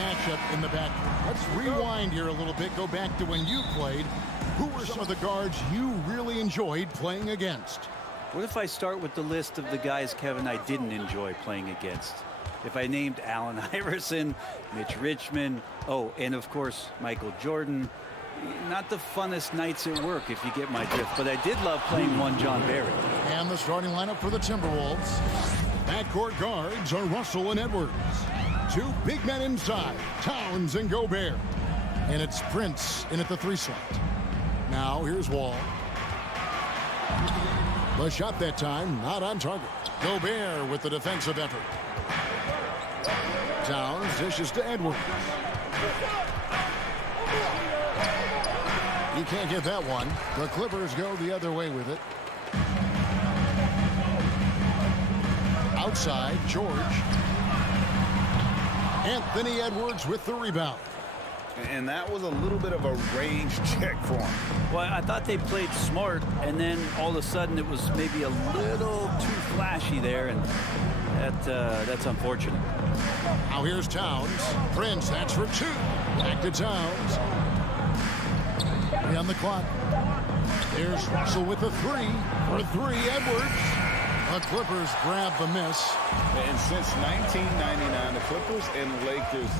matchup in the backcourt. Let's rewind here a little bit. Go back to when you played. Who were some of the guards you really enjoyed playing against? What if I start with the list of the guys, Kevin, I didn't enjoy playing against? If I named Allen Iverson, Mitch Richmond, oh, and of course, Michael Jordan. Not the funnest nights at work, if you get my drift, but I did love playing one John Barry. And the starting lineup for the Timberwolves. Backcourt guards are Russell and Edwards. Two big men inside, Towns and Gobert. And it's Prince in at the 3 slot. Now here's Wall. The shot that time, not on target. Gobert with the defensive effort. Towns dishes to Edwards. He can't get that one. The Clippers go the other way with it. Outside, George. Anthony Edwards with the rebound. And that was a little bit of a range check for him. Well, I thought they played smart, and then all of a sudden it was maybe a little too flashy there, and that's unfortunate. Now here's Towns. Prince, that's for 2. Back to Towns. 3 on the clock. There's Russell with the 3. For 3, Edwards. The Clippers grab the miss. And since 1999, the Clippers and Lakers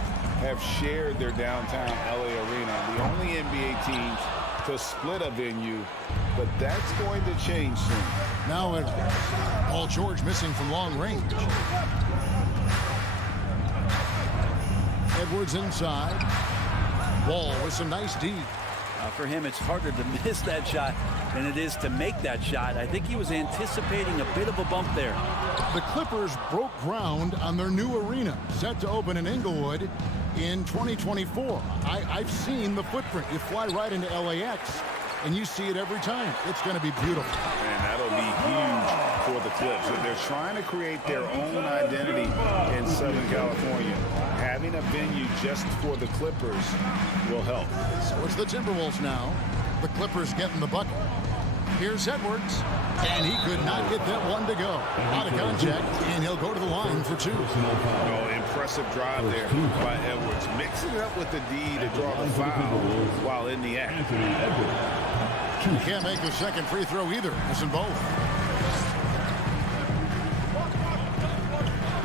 have shared their downtown LA arena. The only NBA team to split a venue, but that's going to change soon. Now Edwards. Paul George missing from long range. Edwards inside. Wall with some nice D. For him, it's harder to miss that shot than it is to make that shot. I think he was anticipating a bit of a bump there. The Clippers broke ground on their new arena, set to open in Inglewood in 2024. I've seen the footprint. You fly right into LAX, and you see it every time. It's going to be beautiful. And that'll be huge for the Clips. They're trying to create their own identity in Southern California. Having a venue just for the Clippers will help. So it's the Timberwolves now. The Clippers getting the bucket. Here's Edwards, and he could not get that one to go. Out of contact, and he'll go to the line for 2. Oh, impressive drive there by Edwards. Mixing it up with the D to draw the foul while in the act. He can't make the second free throw either. Missing both.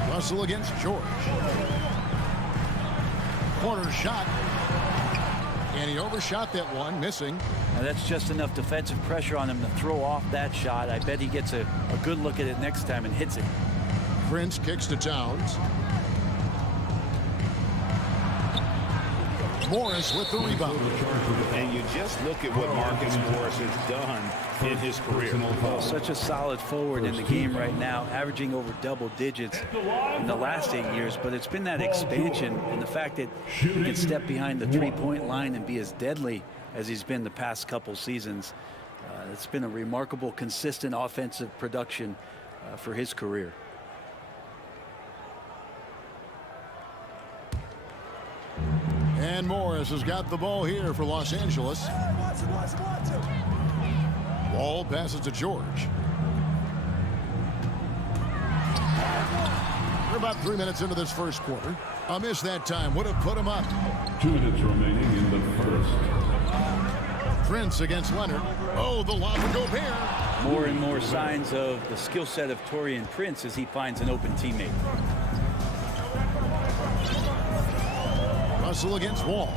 Russell against George. Corner shot. And he overshot that one, missing. Now that's just enough defensive pressure on him to throw off that shot. I bet he gets a good look at it next time and hits it. Prince kicks to Towns. Morris with the rebound. And you just look at what Marcus Morris has done in his career. Such a solid forward in the game right now, averaging over double digits in the last 8 years. But it's been that expansion and the fact that he can step behind the three-point line and be as deadly as he's been the past couple seasons. It's been a remarkable, consistent offensive production for his career. And Morris has got the ball here for Los Angeles. Wall passes to George. We're about 3 minutes into this first quarter. A miss that time would have put him up. 2 minutes remaining in the first. Prince against Leonard. Oh, the lob to Gobert. More and more signs of the skill set of Taurean Prince as he finds an open teammate. Russell against Wall.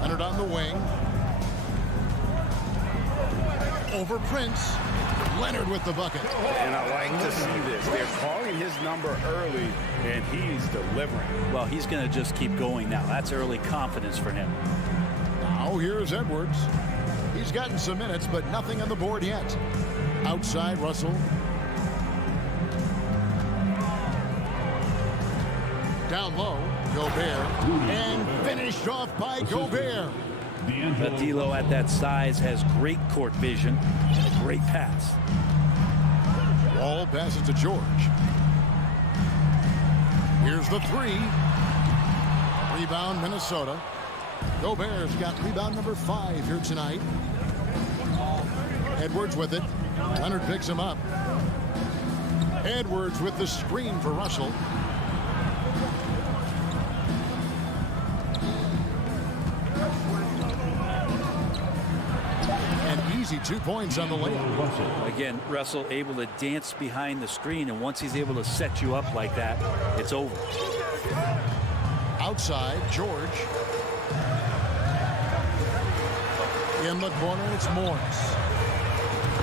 Leonard on the wing. Over Prince. Leonard with the bucket. And I like to see this. They're calling his number early, and he's delivering. Well, he's going to just keep going now. That's early confidence for him. Now here's Edwards. He's gotten some minutes, but nothing on the board yet. Outside, Russell. Down low, Gobert. And finished off by Gobert. D'Lo at that size has great court vision and a great pass. Wall passes to George. Here's the 3. Rebound, Minnesota. Gobert's got rebound number 5 here tonight. Edwards with it. Leonard picks him up. Edwards with the screen for Russell. easy 2 points on the layup. Again, Russell able to dance behind the screen, and once he's able to set you up like that, it's over. Outside, George. In the corner, it's Morris.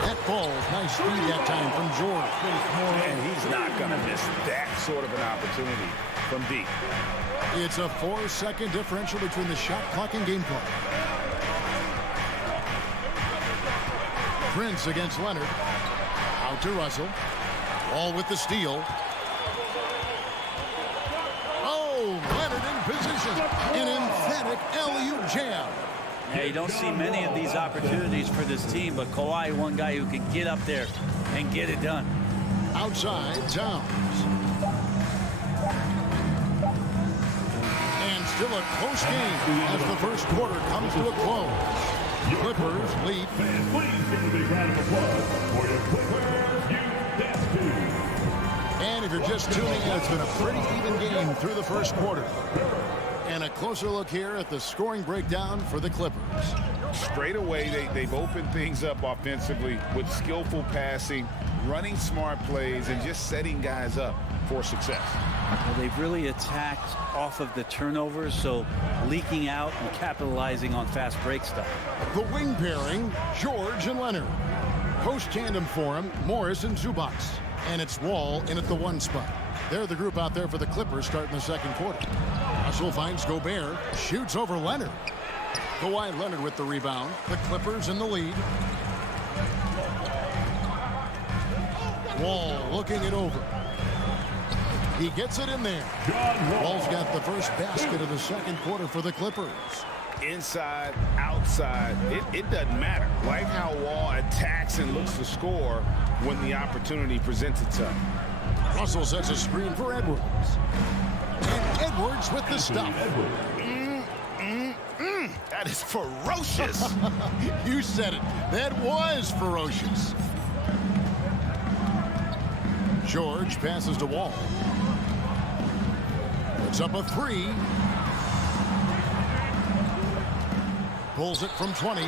That ball, nice speed that time from George. And he's not going to miss that sort of an opportunity from deep. It's a 4-second differential between the shot clock and game clock. Prince against Leonard. Out to Russell. Wall with the steal. Oh, Leonard in position. An emphatic alley-oop jam. Yeah, you don't see many of these opportunities for this team, but Kawhi, one guy who can get up there and get it done. Outside, Towns. And still a close game as the first quarter comes to a close. Clippers lead. Fans, please give a big round of applause for your Clippers you dance to. And if you're just tuning in, it's been a pretty even game through the first quarter. And a closer look here at the scoring breakdown for the Clippers. Straight away, they've opened things up offensively with skillful passing, running smart plays, and just setting guys up for success. Well, they've really attacked off of the turnovers, so leaking out and capitalizing on fast break stuff. The wing pairing, George and Leonard. Post tandem for him, Morris and Zubac. And it's Wall in at the 1 spot. They're the group out there for the Clippers starting the second quarter. Russell finds Gobert, shoots over Leonard. Kawhi Leonard with the rebound. The Clippers in the lead. Wall looking it over. He gets it in there. Wall's got the first basket of the second quarter for the Clippers. Inside, outside, it doesn't matter. Like how Wall attacks and looks to score when the opportunity presents itself. Russell sets a screen for Edwards. And Edwards with the stop. That is ferocious. You said it. That was ferocious. George passes to Wall. Puts up a 3. Pulls it from 20.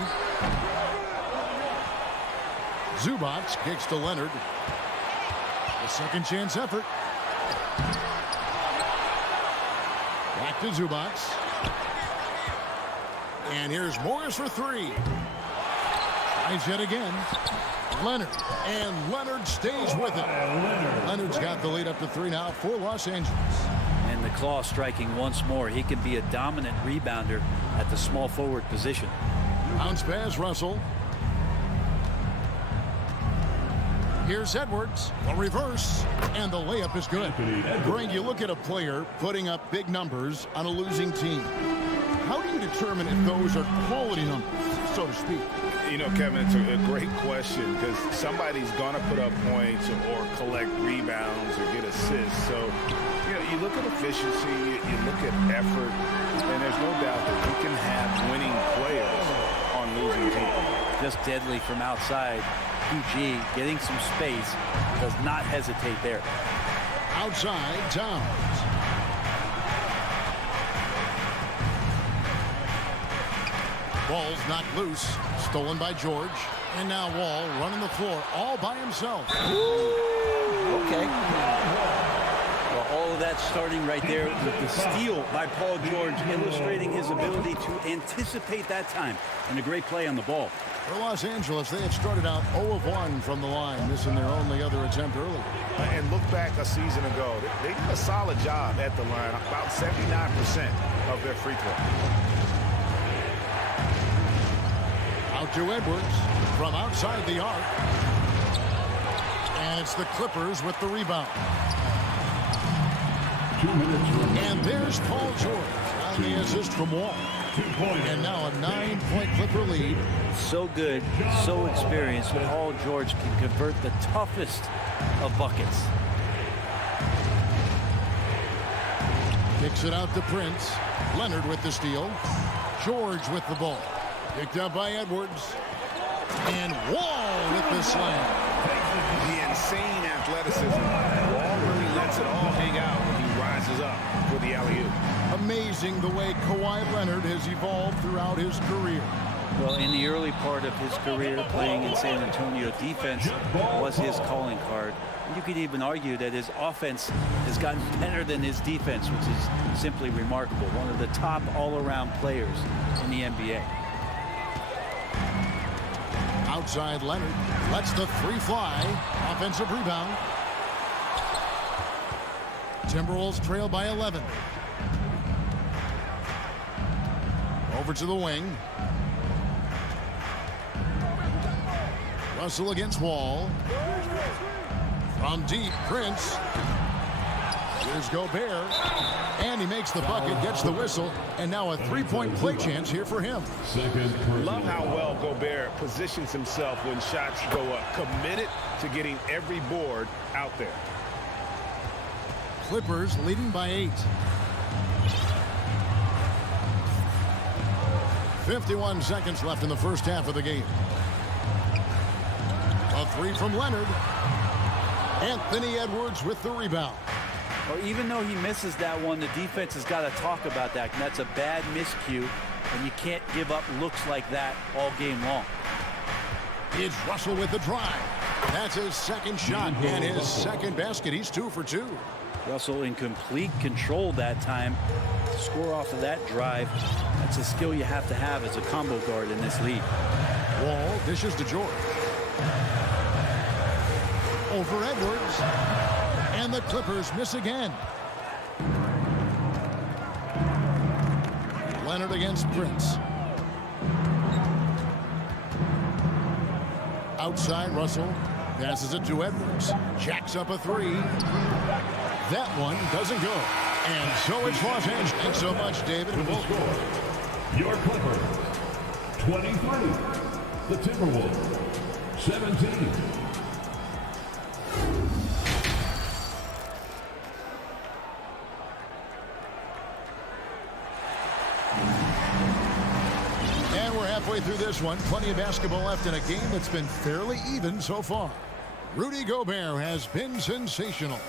Zubac kicks to Leonard. A second chance effort. Back to Zubac. And here's Morris for 3. Tries yet again. Leonard. And Leonard stays with it. Leonard's got the lead up to 3 now for Los Angeles. And the claw striking once more. He can be a dominant rebounder at the small forward position. Bounce pass, Russell. Here's Edwards, a reverse, and the layup is good. Greg, you look at a player putting up big numbers on a losing team. How do you determine if those are quality numbers, so to speak? You know, Kevin, it's a great question because somebody's going to put up points or collect rebounds or get assists. So, you know, you look at efficiency, you look at effort, and there's no doubt that you can have winning players on losing teams. Just deadly from outside. PG getting some space, does not hesitate there. Outside, Towns. Ball's knocked loose, stolen by George. And now Wall running the floor all by himself. Okay. Well, all of that starting right there with the steal by Paul George, illustrating his ability to anticipate that time. And a great play on the ball. For Los Angeles, they had started out 0 of 1 from the line, missing their only other attempt earlier. And look back a season ago. They did a solid job at the line, about 79% of their free throw. Out to Edwards from outside the arc. And it's the Clippers with the rebound. 2 minutes remaining. And there's Paul George on the assist from Wall. 2 points. And now a 9-point Clipper lead. So good, so experienced. Paul George can convert the toughest of buckets. Kicks it out to Prince. Leonard with the steal. George with the ball. Picked up by Edwards. And Wall with the slam. The insane athleticism. Wall really lets it all hang out when he rises up for the alley-oop. Amazing the way Kawhi Leonard has evolved throughout his career. Well, in the early part of his career playing in San Antonio, defense was his calling card. And you could even argue that his offense has gotten better than his defense, which is simply remarkable. One of the top all-around players in the NBA. Outside Leonard lets the three fly. Offensive rebound. Timberwolves trail by 11. Over to the wing. Russell against Wall. From deep, Prince. Here's Gobert. And he makes the bucket, gets the whistle, and now a three-point play chance here for him. Love how well Gobert positions himself when shots go up. Committed to getting every board out there. Clippers leading by 8. 51 seconds left in the first half of the game. A three from Leonard. Anthony Edwards with the rebound. Well, even though he misses that one, the defense has got to talk about that. And that's a bad miscue, and you can't give up looks like that all game long. It's Russell with the drive. That's his second shot and his second basket. He's 2 for 2. Russell in complete control that time. To score off of that drive, that's a skill you have to have as a combo guard in this league. Wall dishes to George. Over Edwards. And the Clippers miss again. Leonard against Prince. Outside Russell. Passes it to Edwards. Jacks up a three. That one doesn't go. And so it's Los Angeles. Thanks so much, David. With the score, your Clippers, 23. The Timberwolves, 17. And we're halfway through this one. Plenty of basketball left in a game that's been fairly even so far. Rudy Gobert has been sensational.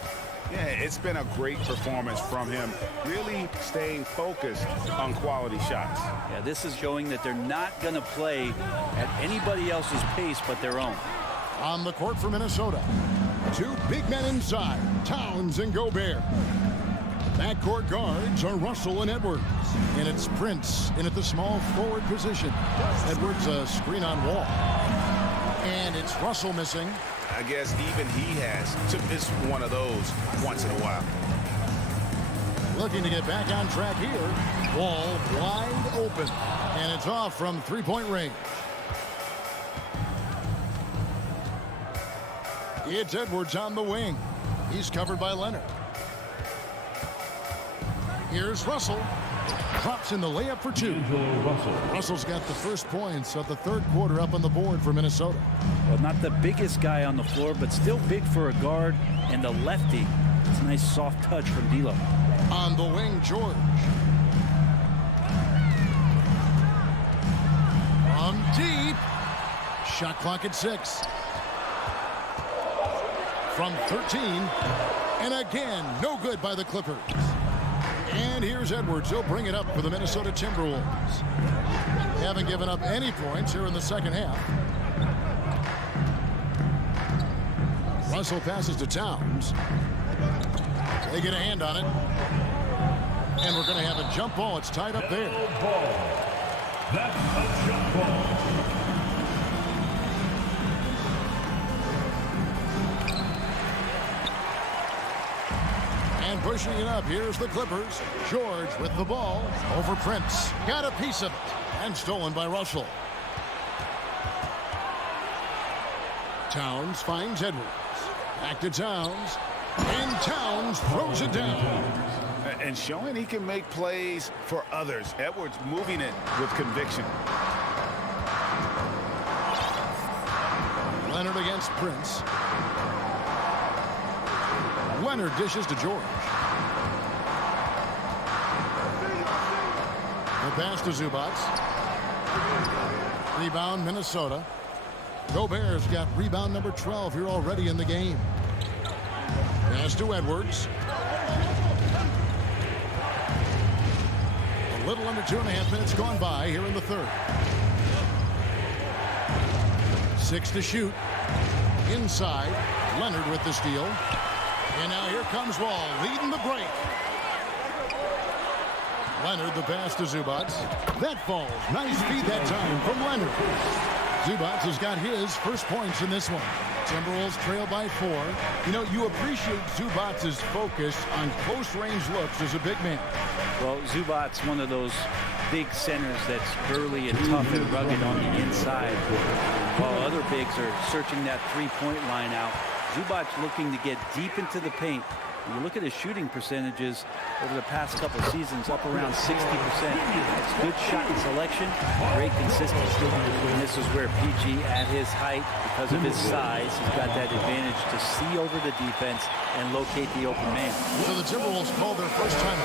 Yeah, it's been a great performance from him, really staying focused on quality shots. Yeah, this is showing that they're not going to play at anybody else's pace but their own. On the court for Minnesota, 2 big men inside, Towns and Gobert. Backcourt guards are Russell and Edwards. And it's Prince in at the small forward position. Edwards a screen on Wall. And it's Russell missing. I guess even he has to miss one of those once in a while. Looking to get back on track here. Wall wide open. And it's off from three-point range. It's Edwards on the wing. He's covered by Leonard. Here's Russell. Drops in the layup for 2. Russell's got the first points of the third quarter up on the board for Minnesota. Well, not the biggest guy on the floor, but still big for a guard and a lefty. It's a nice soft touch from D'Lo. On the wing, George. From deep. Shot clock at 6. From 13. And again, no good by the Clippers. And here's Edwards. He'll bring it up for the Minnesota Timberwolves. They haven't given up any points here in the second half. Russell passes to Towns. They get a hand on it. And we're going to have a jump ball. It's tied up there. That's a jump ball. And pushing it up, here's the Clippers. George with the ball over Prince. Got a piece of it. And stolen by Russell. Towns finds Edwards. Back to Towns. And Towns throws it down. And showing he can make plays for others. Edwards moving it with conviction. Leonard against Prince. Leonard dishes to George. The pass to Zubac. Rebound, Minnesota. Gobert's got rebound number 12 here already in the game. Pass to Edwards. A little under 2.5 minutes gone by here in the third. 6 to shoot. Inside, Leonard with the steal. And now here comes Wall, leading the break. Leonard, the pass to Zubac. That falls. Nice feed that time from Leonard. Zubac has got his first points in this one. Timberwolves trail by 4. You know, you appreciate Zubac's focus on close-range looks as a big man. Well, Zubac's one of those big centers that's burly and tough and rugged on the inside. While other bigs are searching that three-point line out, Zubac looking to get deep into the paint. When you look at his shooting percentages over the past couple of seasons, up around 60%. It's good shot selection, great consistency. And this is where PG, at his height, because of his size, he's got that advantage to see over the defense and locate the open man. So the Timberwolves call their first time.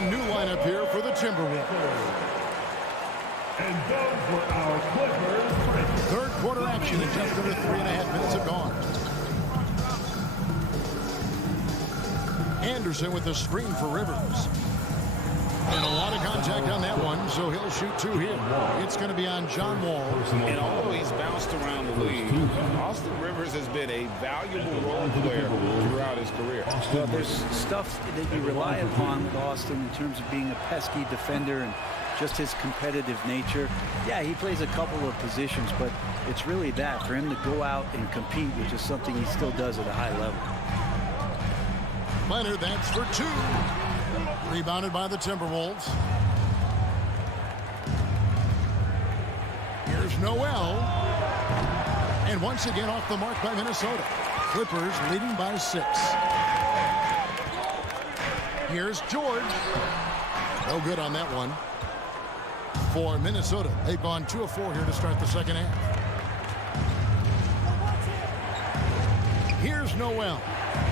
A new lineup here for the Timberwolves. And those were our Clippers. Third quarter action in just under 3.5 minutes have gone. Anderson with the screen for Rivers. And a lot of contact on that one, so he'll shoot 2 here. It's going to be on John Wall. And although he's bounced around the league, Austin Rivers has been a valuable role player throughout his career. Well, there's stuff that you rely upon with Austin in terms of being a pesky defender and just his competitive nature. Yeah, he plays a couple of positions, but it's really that, for him to go out and compete, which is something he still does at a high level. Leonard, that's for 2. Rebounded by the Timberwolves. Here's Noel. And once again off the mark by Minnesota. Clippers leading by 6. Here's George. No good on that one. For Minnesota, they've gone 2 of 4 here to start the second half. Here's Noel.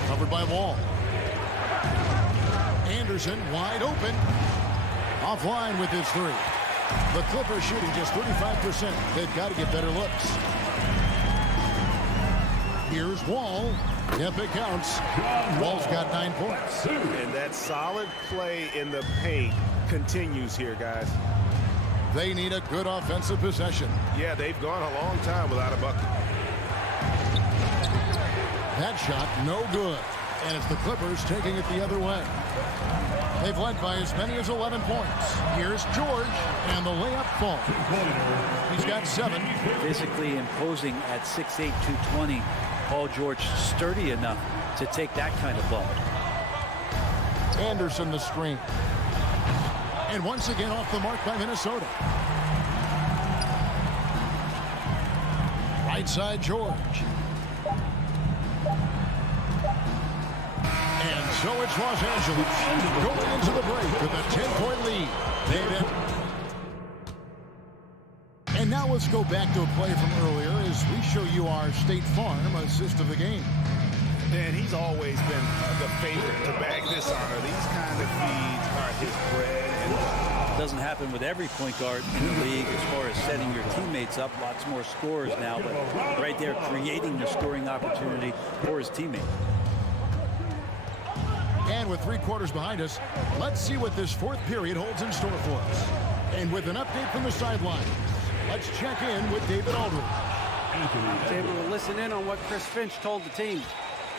Covered by Wall. Anderson wide open. Offline with his 3. The Clippers shooting just 35%. They've got to get better looks. Here's Wall. If it counts, Wall's got 9 points. And that solid play in the paint continues here, guys. They need a good offensive possession. Yeah, they've gone a long time without a bucket. That shot, no good. And it's the Clippers taking it the other way. They've led by as many as 11 points. Here's George, and the layup falls. He's got 7. Physically imposing at 6'8", 220. Paul George sturdy enough to take that kind of ball. Anderson the screen. And once again off the mark by Minnesota. Right side George. And so it's Los Angeles going into the break with a 10-point lead. David. And now let's go back to a play from earlier as we show you our State Farm assist of the game. And he's always been the favorite to bag this honor. These kind of feeds are his bread and butter. It doesn't happen with every point guard in the league as far as setting your teammates up. Lots more scorers now, but right there creating the scoring opportunity for his teammate. And with 3 quarters behind us, let's see what this 4th period holds in store for us. And with an update from the sideline, let's check in with David Aldridge. I was able to listen in on what Chris Finch told the team.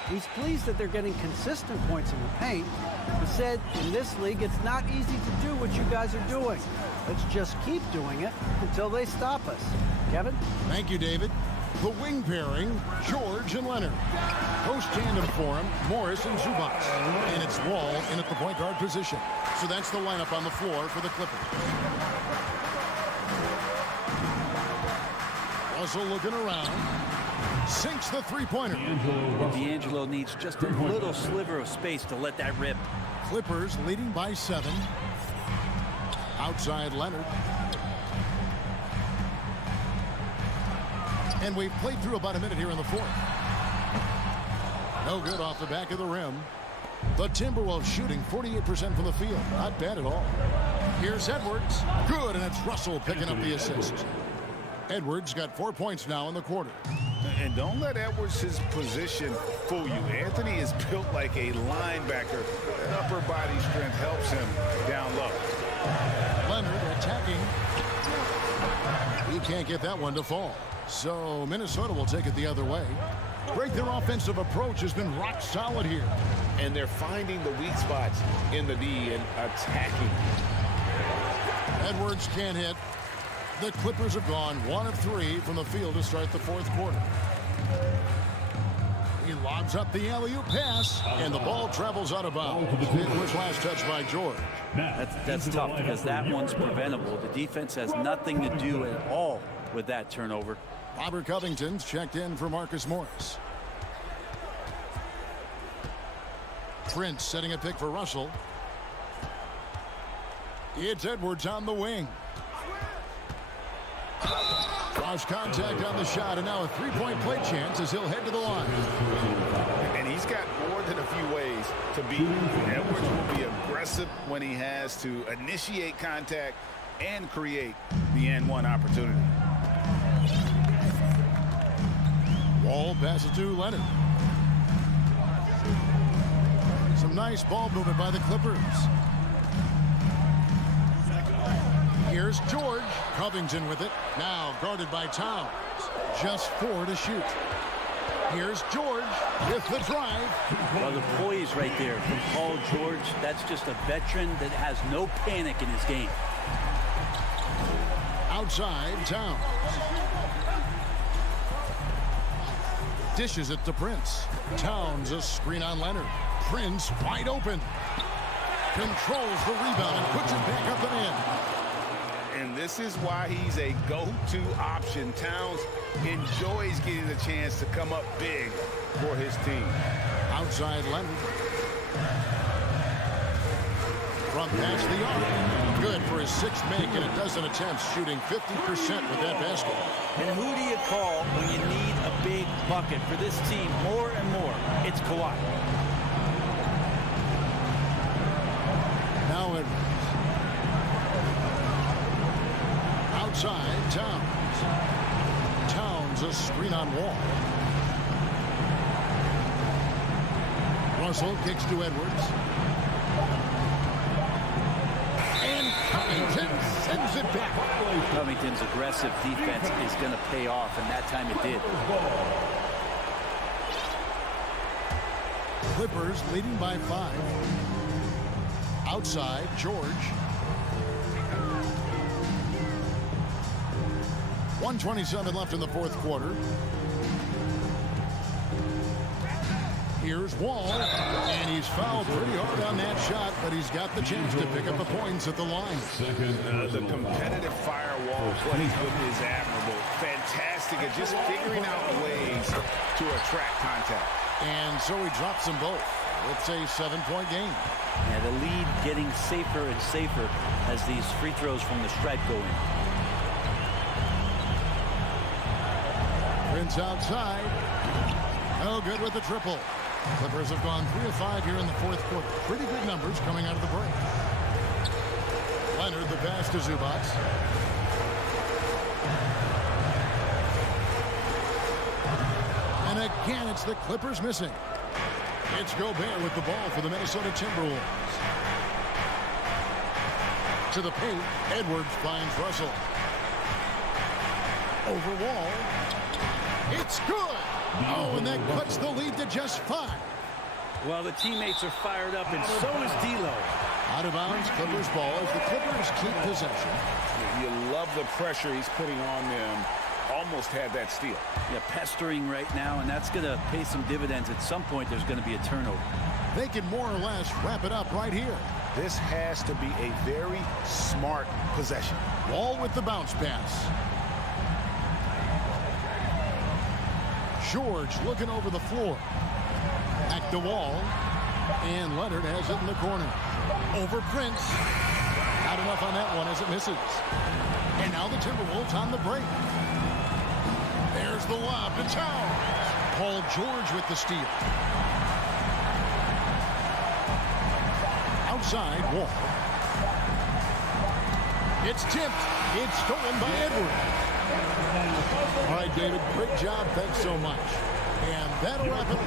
He's pleased that they're getting consistent points in the paint. He said, in this league, it's not easy to do what you guys are doing. Let's just keep doing it until they stop us. Kevin? Thank you, David. The wing pairing, George and Leonard. Post tandem for him, Morris and Zubac. And it's Wall in at the point guard position. So that's the lineup on the floor for the Clippers. Russell looking around. Sinks the three-pointer. D'Angelo needs just a little sliver of space to let that rip. Clippers leading by 7. Outside Leonard. And we've played through about a minute here in the 4th. No good off the back of the rim. The Timberwolves shooting 48% from the field. Not bad at all. Here's Edwards. Good, and it's Russell picking up the assist. Edwards got 4 points now in the quarter. And don't let Edwards' position fool you. Anthony is built like a linebacker. That upper body strength helps him down low. Leonard attacking. He can't get that one to fall. So Minnesota will take it the other way. Great, their offensive approach has been rock solid here. And they're finding the weak spots in the D and attacking. Edwards can't hit. The Clippers have gone 1 of 3 from the field to start the fourth quarter. He lobs up the alley-oop pass, and the ball travels out of bounds. It was last touched by George. That's tough because that one's preventable. The defense has nothing to do at all with that turnover. Robert Covington's checked in for Marcus Morris. Prince setting a pick for Russell. It's Edwards on the wing. Cross contact on the shot, and now a three-point play chance as he'll head to the line. And he's got more than a few ways to beat. Edwards will be aggressive when he has to initiate contact and create the N1 opportunity. Wall passes to Leonard. Some nice ball movement by the Clippers. Here's George. Covington with it. Now guarded by Towns. Just 4 to shoot. Here's George with the drive. Well, the poise right there from Paul George. That's just a veteran that has no panic in his game. Outside, Towns. Dishes it to Prince. Towns a screen on Leonard. Prince wide open. Controls the rebound and puts it back up and in. And this is why he's a go-to option. Towns enjoys getting the chance to come up big for his team. Outside Leonard. From past the arc. Good for his 6th make and a dozen attempts, shooting 50% with that basket. And who do you call when you need a big bucket for this team more and more? It's Kawhi. Now Edwards. Outside, Towns. Towns a screen on Wall. Russell kicks to Edwards. And Covington sends it back. Covington's aggressive defense is going to pay off, and that time it did. Clippers leading by 5. Outside, George. 1:27 left in the fourth quarter. Here's Wall, and he's fouled pretty hard on that shot, but he's got the chance to pick up the points at the line. The competitive firewall plays with is admirable. Fantastic at just figuring out ways to attract contact. And so he drops them both. It's a 7-point game. Yeah, the lead getting safer and safer as these free throws from the stripe go in. Prince outside. No good with the triple. Clippers have gone 3 of 5 here in the fourth quarter. Pretty good numbers coming out of the break. Leonard the pass to Zubac. And again, it's the Clippers missing. It's Gobert with the ball for the Minnesota Timberwolves. To the paint, Edwards finds Russell. Over Wall. It's good. Oh, and that cuts the lead to just 5. Well, the teammates are fired up, and so is D'Lo. Out of bounds, Clippers ball as the Clippers keep possession. You love the pressure he's putting on them. Almost had that steal. Yeah, pestering right now, and that's going to pay some dividends. At some point, there's going to be a turnover. They can more or less wrap it up right here. This has to be a very smart possession. Wall with the bounce pass. George looking over the floor. Back to Wall. And Leonard has it in the corner. Over Prince. Not enough on that one as it misses. And now the Timberwolves on the break. There's the lob to Towns. Paul George with the steal. Outside, Wall. It's tipped. It's stolen by Edwards. All right, David, great job. Thanks so much. And that'll wrap it up.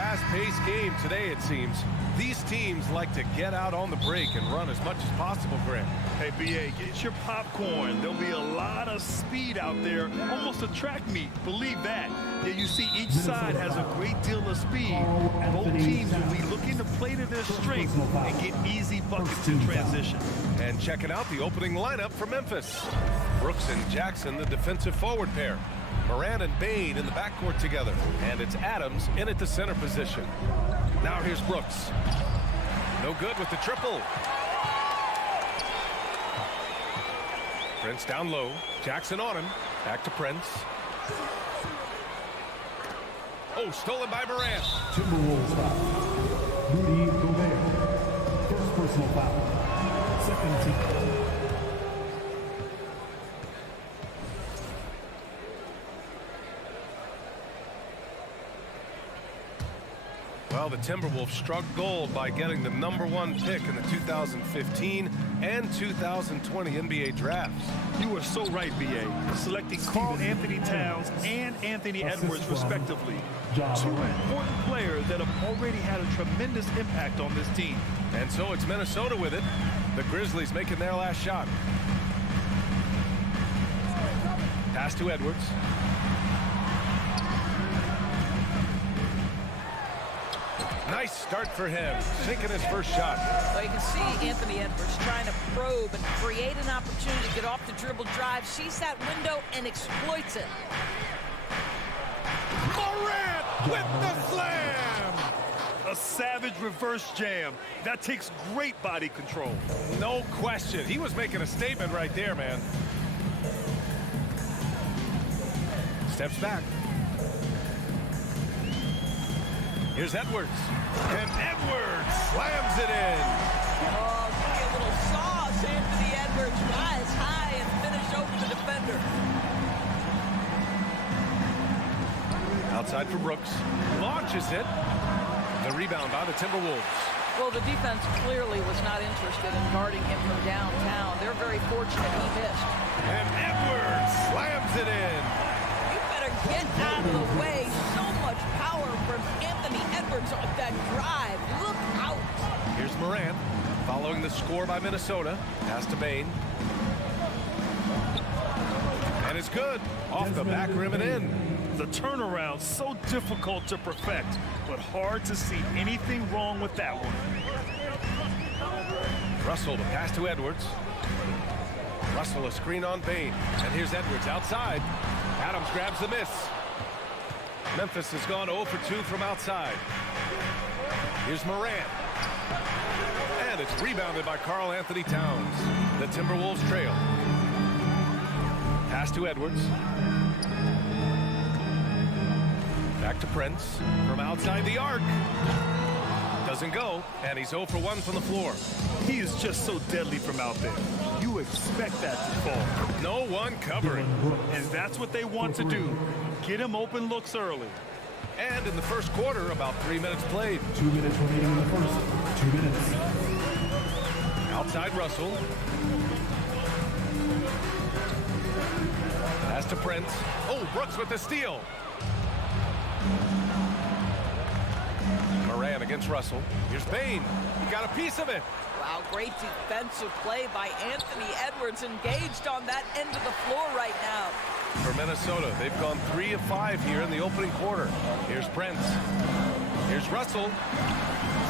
fast-paced game today, it seems. These teams like to get out on the break and run as much as possible, Grant. Hey, BA, get your popcorn. There'll be a lot of speed out there, almost a track meet. Believe that. Yeah, you see each side has a great deal of speed. Both teams will be looking to play to their strength and get easy buckets in transition. And checking out the opening lineup for Memphis. Brooks and Jackson, the defensive forward pair. Moran and Bain in the backcourt together. And it's Adams in at the center position. Now here's Brooks. No good with the triple. Prince down low. Jackson on him. Back to Prince. Oh, stolen by Moran. Timberwolves foul. Rudy Gobert. First personal foul. Second team. Well, the Timberwolves struck gold by getting the #1 pick in the 2015 and 2020 NBA drafts. You are so right, BA. Selecting Karl Anthony Towns and Anthony Edwards, respectively. Two important players that have already had a tremendous impact on this team. And so it's Minnesota with it. The Grizzlies making their last shot. Pass to Edwards. Nice start for him, sinking his first shot. Well, you can see Anthony Edwards trying to probe and create an opportunity to get off the dribble drive, sees that window and exploits it. Morant with the slam! A savage reverse jam. That takes great body control. No question. He was making a statement right there, man. Steps back. Here's Edwards. And Edwards slams it in. Oh, give me a little sauce. Anthony Edwards rise high and finish over the defender. Outside for Brooks. Launches it. The rebound by the Timberwolves. Well, the defense clearly was not interested in guarding him from downtown. They're very fortunate he missed. And Edwards slams it in. You better get out of the way. So much power from Anthony Edwards on that drive. Look out. Here's Morant following the score by Minnesota. Pass to Bain. And it's good. Off the back rim and in. The turnaround so difficult to perfect, but hard to see anything wrong with that one. Russell, the pass to Edwards. Russell, a screen on Bain. And here's Edwards outside. Adams grabs the miss. Memphis has gone 0 for 2 from outside. Here's Morant. And it's rebounded by Karl Anthony Towns. The Timberwolves trail. Pass to Edwards. Back to Prince from outside the arc. Doesn't go, and he's 0 for 1 from the floor. He is just so deadly from out there. You expect that to fall. No one covering. And that's what they want to do. Get him open looks early. And in the first quarter, about 3 minutes played. 2 minutes remaining in the first. 2 minutes. Outside Russell. Pass to Prince. Oh, Brooks with the steal. Moran against Russell. Here's Bain. He got a piece of it. Wow, great defensive play by Anthony Edwards, engaged on that end of the floor right now. For Minnesota, they've gone 3 of 5 here in the opening quarter. Here's Prince. Here's Russell.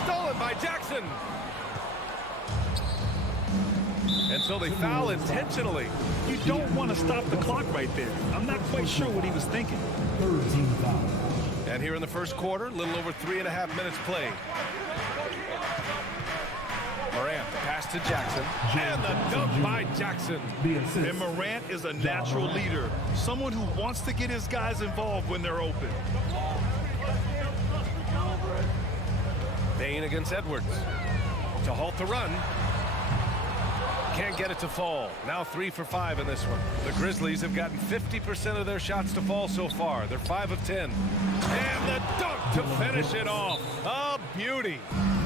Stolen by Jackson. And so they foul intentionally. You don't want to stop the clock right there. I'm not quite sure what he was thinking. 13 foul. And here in the first quarter, a little over 3.5 minutes played. Morant, pass to Jackson. And the dunk by Jackson. And Morant is a natural leader. Someone who wants to get his guys involved when they're open. Bain against Edwards. To halt the run. Can't get it to fall. Now 3 for 5 in this one. The Grizzlies have gotten 50% of their shots to fall so far. They're 5 of 10. And the dunk to finish it off. A beauty.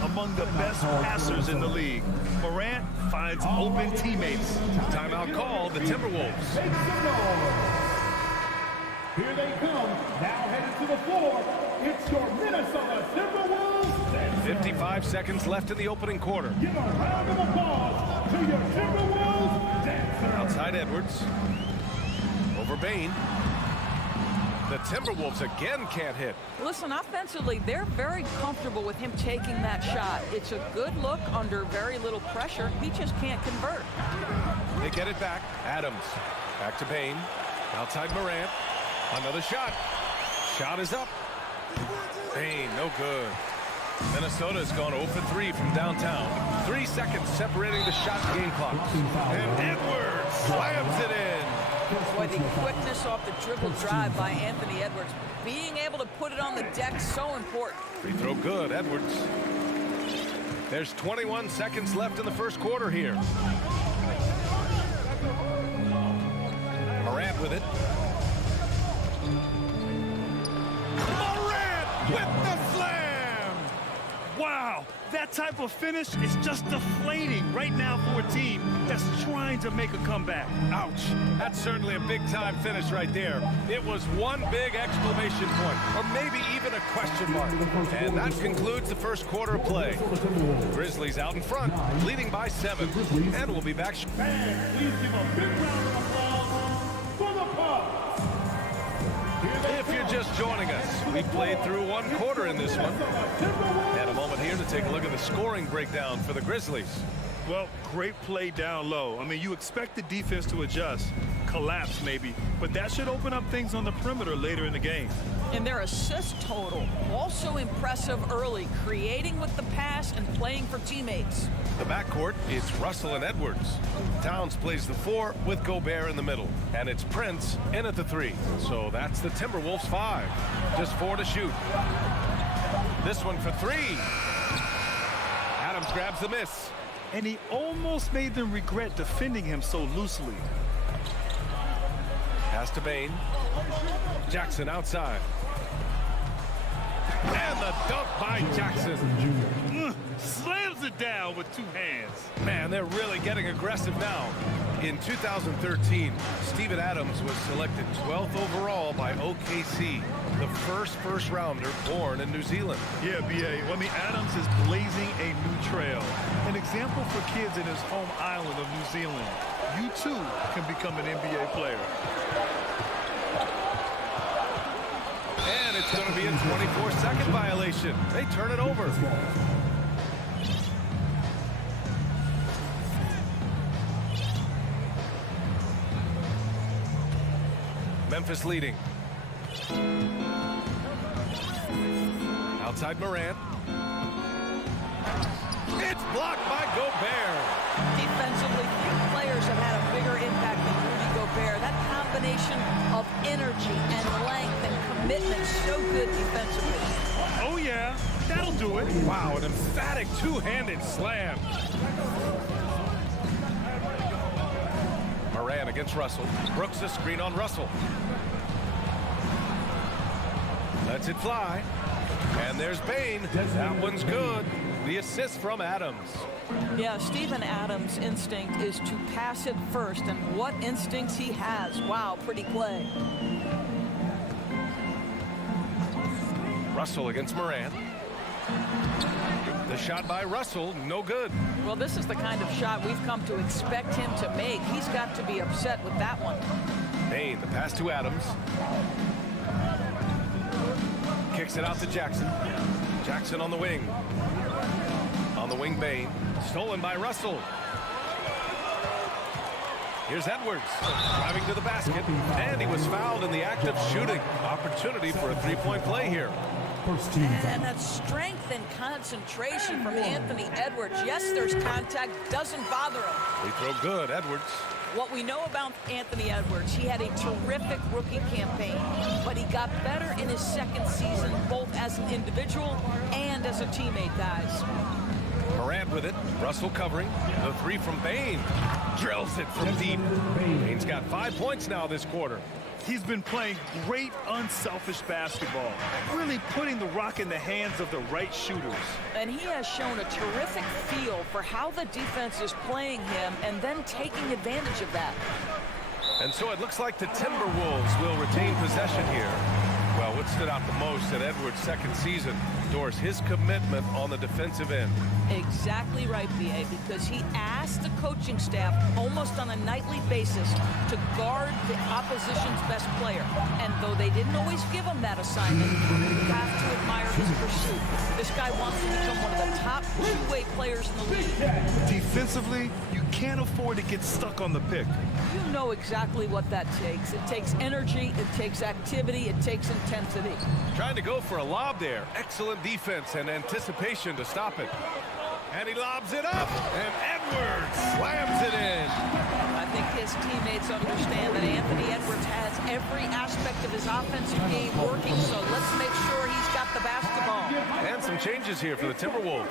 Among the best passers in the league, Morant finds open teammates. Timeout called, the Timberwolves. Here they come, now headed to the floor. It's your Minnesota 55 seconds left in the opening quarter. Give a round of applause to your Timberwolves dancers. Outside Edwards. Over Bain. The Timberwolves again can't hit. Listen, offensively, they're very comfortable with him taking that shot. It's a good look under very little pressure. He just can't convert. They get it back. Adams. Back to Bain. Outside Morant. Another shot. Shot is up. Bain, no good. Minnesota's gone 0 for 3 from downtown. 3 seconds separating the shot game clock. And Edwards slams it in. Boy, the quickness off the dribble drive by Anthony Edwards. Being able to put it on the deck, so important. Free throw good, Edwards. There's 21 seconds left in the first quarter here. Morant with it. Morant with the slam! Wow, that type of finish is just deflating right now for a team that's trying to make a comeback. Ouch. That's certainly a big-time finish right there. It was one big exclamation point, or maybe even a question mark. And that concludes the first quarter of play. Grizzlies out in front, leading by 7. And we'll be back. Fans, please give a big round of applause for the Pups. If you're just joining us, we played through one quarter in this one. And a moment here to take a look at the scoring breakdown for the Grizzlies. Well, great play down low. I mean, you expect the defense to adjust, collapse maybe, but that should open up things on the perimeter later in the game. And their assist total, also impressive early, creating with the pass and playing for teammates. The backcourt is Russell and Edwards. Towns plays the 4 with Gobert in the middle. And it's Prince in at the 3. So that's the Timberwolves 5. Just 4 to shoot. This one for 3. Adams grabs the miss. And he almost made them regret defending him so loosely. Pass to Bain. Jackson outside. And the dunk by Jackson. Slams it down with 2 hands. Man, they're really getting aggressive now. In 2013, Steven Adams was selected 12th overall by OKC, the first rounder born in New Zealand. Yeah, B.A. Well, I mean, Adams is blazing a new trail. An example for kids in his home island of New Zealand. You, too, can become an NBA player. And it's going to be a 24-second violation. They turn it over. Memphis leading. Outside Morant. It's blocked by Gobert. Defensively, few players have had a bigger impact than Rudy Gobert. That combination of energy and length and commitment, so good defensively. Oh, yeah, that'll do it. Wow, an emphatic two-handed slam. Moran against Russell. Brooks a screen on Russell. Lets it fly. And there's Bain. That one's good. The assist from Adams. Yeah, Steven Adams' instinct is to pass it first, and what instincts he has. Wow, pretty play. Russell against Moran. The shot by Russell, no good. Well, this is the kind of shot we've come to expect him to make. He's got to be upset with that one. Bain, the pass to Adams. Kicks it out to Jackson. Jackson on the wing. On the wing, Bain. Stolen by Russell. Here's Edwards driving to the basket, and he was fouled in the act of shooting. Opportunity for a three-point play here. And that strength and concentration from Anthony Edwards. Yes, there's contact, doesn't bother him. Free throw good, Edwards. What we know about Anthony Edwards, he had a terrific rookie campaign, but he got better in his second season, both as an individual and as a teammate, guys. Morant with it. Russell covering. The three from Bain. Drills it from deep. Bain's got 5 points now this quarter. He's been playing great, unselfish basketball, really putting the rock in the hands of the right shooters. And he has shown a terrific feel for how the defense is playing him and then taking advantage of that. And so it looks like the Timberwolves will retain possession here. Well, what stood out the most at Edwards' second season, Doris, his commitment on the defensive end. Exactly right, B.A., because he asked the coaching staff almost on a nightly basis to guard the opposition's best player. And though they didn't always give him that assignment, you have to admire his pursuit. This guy wants to become one of the top two-way players in the league. Defensively, you can't afford to get stuck on the pick. You know exactly what that takes. It takes energy, it takes activity, it takes intensity. Trying to go for a lob there. Excellent defense and anticipation to stop it. And he lobs it up, and Edwards slams it in. I think his teammates understand that Anthony Edwards has every aspect of his offensive game working, so let's make sure he's got the basketball. And some changes here for the Timberwolves.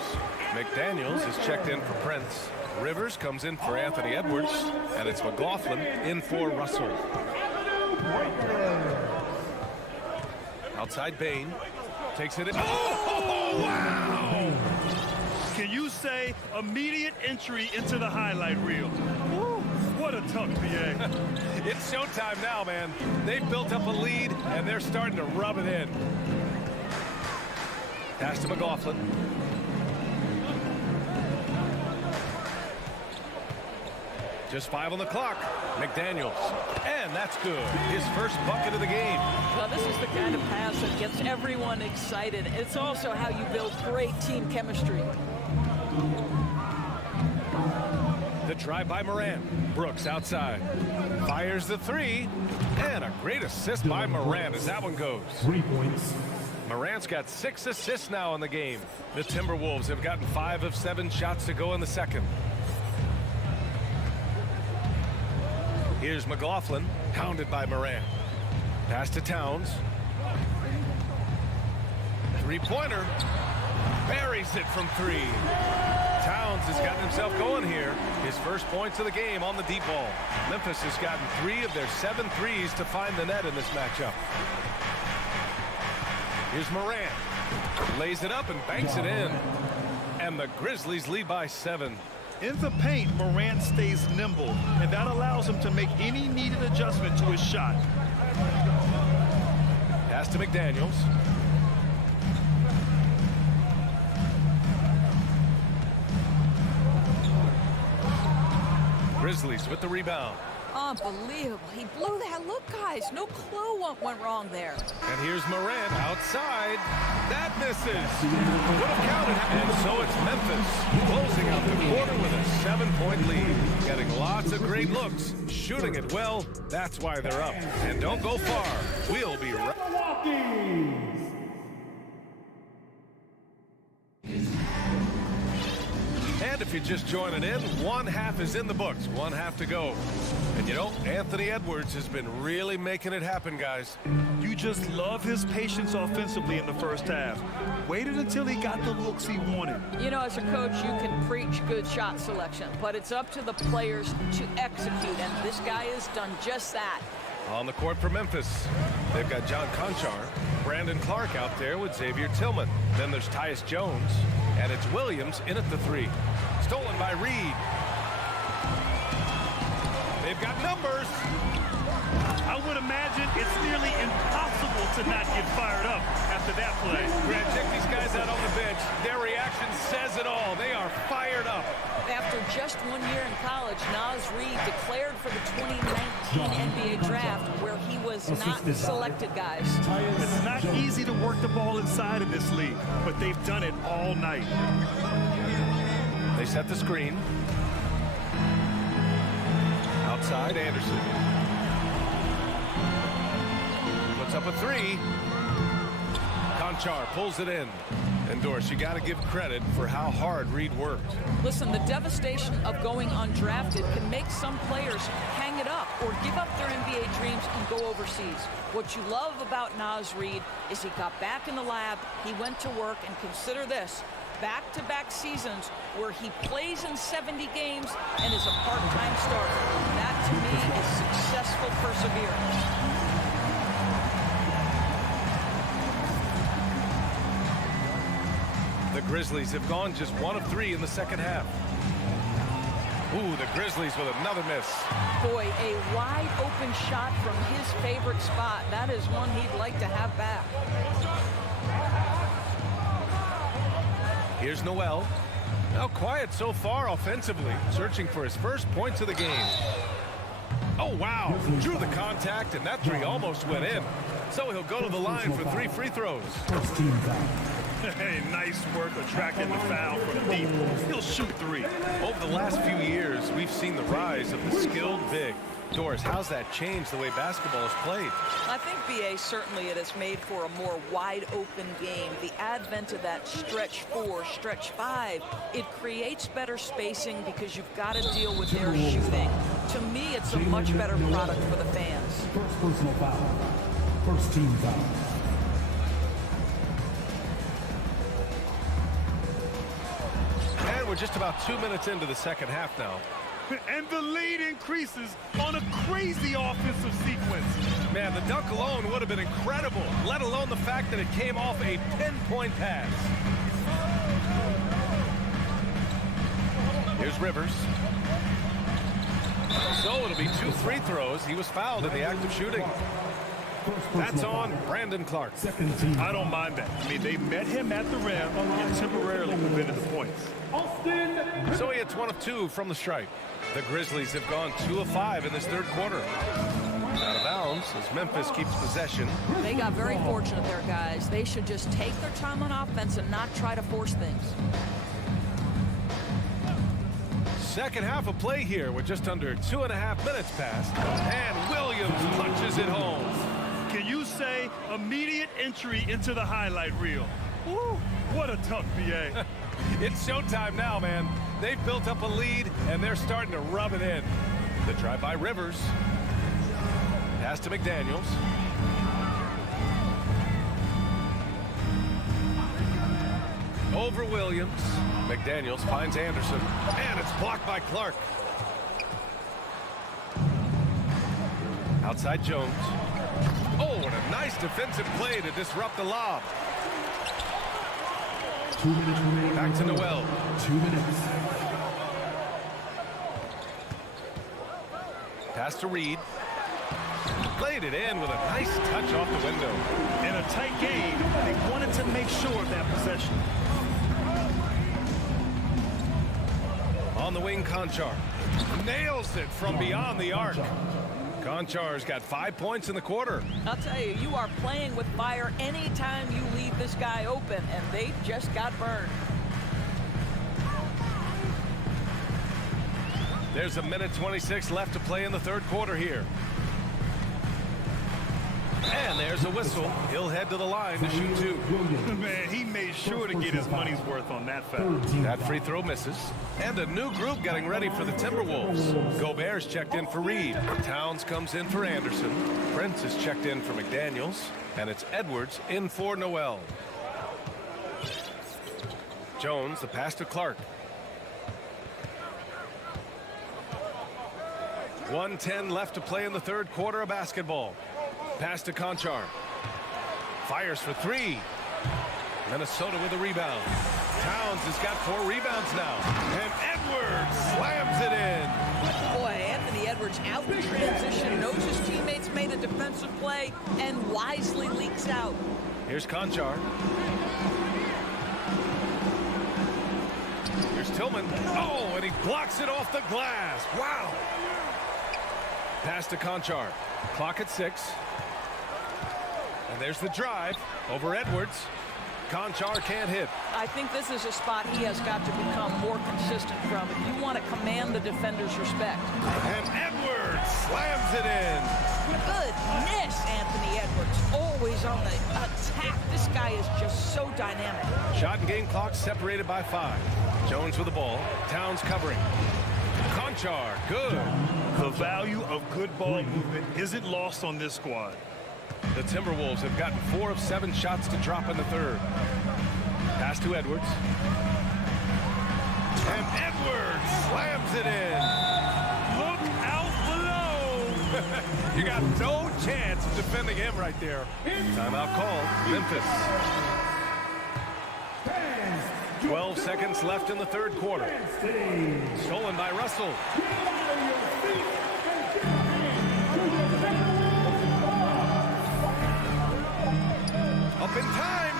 McDaniels is checked in for Prince. Rivers comes in for Anthony Edwards, and it's McLaughlin in for Russell. Outside Bain takes it in. Oh, wow! Can you say immediate entry into the highlight reel? Woo, what a tough BA. It's showtime now, man. They've built up a lead, and they're starting to rub it in. Pass to McLaughlin. Just 5 on the clock. McDaniels. And that's good. His first bucket of the game. Well, this is the kind of pass that gets everyone excited. It's also how you build great team chemistry. The drive by Moran. Brooks outside. Fires the three. And a great assist by Moran as that one goes. 3 points. Morant's got 6 assists now in the game. The Timberwolves have gotten 5 of 7 shots to go in the second. Here's McLaughlin, hounded by Moran. Pass to Towns. Three-pointer. Buries it from 3. Towns has gotten himself going here. His first points of the game on the deep ball. Memphis has gotten 3 of their 7 threes to find the net in this matchup. Here's Moran. Lays it up and banks it in. And the Grizzlies lead by 7. In the paint, Moran stays nimble, and that allows him to make any needed adjustment to his shot. Pass to McDaniels. Grizzlies with the rebound. Unbelievable. He blew that. Look, guys, no clue what went wrong there. And here's Moran outside. That misses. Would have counted. And so it's Memphis closing out the quarter with a 7-point lead. Getting lots of great looks. Shooting it well. That's why they're up. And don't go far. We'll be right back. And if you're just joining in, 1 half is in the books, 1 half to go. And you know, Anthony Edwards has been really making it happen, guys. You just love his patience offensively in the first half. Waited until he got the looks he wanted. You know, as a coach, you can preach good shot selection, but it's up to the players to execute, and this guy has done just that. On the court for Memphis, they've got John Conchar, Brandon Clark out there with Xavier Tillman. Then there's Tyus Jones, and it's Williams in at the 3. Stolen by Reed. They've got numbers. I would imagine it's nearly impossible to not get fired up after that play. Grant, check these guys out on the bench. Their reaction says it all. They are fired up. After just 1 year in college, Naz Reid declared for the 2019 NBA draft, where he was not selected, guys. It's not easy to work the ball inside of this league, but they've done it all night. They set the screen. Outside, Anderson. Puts up a 3. Conchar pulls it in. And Doris, you got to give credit for how hard Reed worked. Listen, the devastation of going undrafted can make some players hang it up or give up their NBA dreams and go overseas. What you love about Naz Reid is he got back in the lab, he went to work, and consider this, back-to-back seasons where he plays in 70 games and is a part-time starter. That, to me, is successful perseverance. The Grizzlies have gone just 1 of 3 in the second half. Ooh, the Grizzlies with another miss. Boy, a wide open shot from his favorite spot. That is one he'd like to have back. Here's Noel. Now quiet so far offensively, searching for his first points of the game. Oh, wow. Drew the contact, and that three almost went in. So he'll go to the line for 3 free throws. Hey, nice work attracting the foul from deep. He'll shoot 3. Over the last few years, we've seen the rise of the skilled big. Doris, how's that changed the way basketball is played? I think, B.A., certainly it has made for a more wide-open game. The advent of that stretch 4, stretch 5, it creates better spacing because you've got to deal with their shooting. To me, it's a much better product for the fans. First personal foul. First team foul. And we're just about 2 minutes into the second half now. And the lead increases on a crazy offensive sequence. Man, the dunk alone would have been incredible, let alone the fact that it came off a pinpoint pass. Here's Rivers. So it'll be 2 free throws. He was fouled in the act of shooting. That's on Brandon Clark. I don't mind that. I mean, they met him at the rim and temporarily prevented the points. So he hits 1 of 2 from the stripe. The Grizzlies have gone 2 of 5 in this third quarter. Out of bounds as Memphis keeps possession. They got very fortunate there, guys. They should just take their time on offense and not try to force things. Second half of play here with just under 2.5 minutes passed. And Williams punches it home. Can you say immediate entry into the highlight reel? Woo, what a tuck, B.A. It's showtime now, man. They've built up a lead, and they're starting to rub it in. The drive by Rivers. Pass to McDaniels. Over Williams. McDaniels finds Anderson. And it's blocked by Clark. Outside Jones. Oh, what a nice defensive play to disrupt the lob. 2 minutes remaining. Back to Noel. 2 minutes. Pass to Reed. Played it in with a nice touch off the window. In a tight game, they wanted to make sure of that possession. On the wing, Conchar. Nails it from beyond the arc. Conchar's got 5 points in the quarter. I'll tell you, you are playing with fire anytime you leave this guy open, and they just got burned. There's 1:26 left to play in the third quarter here. And there's a whistle. He'll head to the line to shoot 2. Man, he made sure to get his money's worth on that foul. That free throw misses. And a new group getting ready for the Timberwolves. Gobert's checked in for Reed. Towns comes in for Anderson. Prince is checked in for McDaniels. And it's Edwards in for Noel. Jones, the pass to Clark. 1:10 left to play in the third quarter of basketball. Pass to Conchar. Fires for 3. Minnesota with a rebound. Towns has got 4 rebounds now. And Edwards slams it in. Boy, Anthony Edwards out in transition, knows his teammates made a defensive play, and wisely leaks out. Here's Conchar. Here's Tillman. Oh, and he blocks it off the glass. Wow. Pass to Conchar. Clock at 6. And there's the drive over Edwards. Conchar can't hit. I think this is a spot he has got to become more consistent from if you want to command the defender's respect. And Edwards slams it in. Goodness, Anthony Edwards, always on the attack. This guy is just so dynamic. Shot and game clock separated by 5. Jones with the ball. Towns covering. Conchar, good. The value of good ball movement isn't lost on this squad. The Timberwolves have gotten 4 of 7 shots to drop in the third. Pass to Edwards. And Edwards slams it in. Look out below. You got no chance of defending him right there. Timeout called. Memphis. 12 seconds left in the third quarter. Stolen by Russell. Up in time.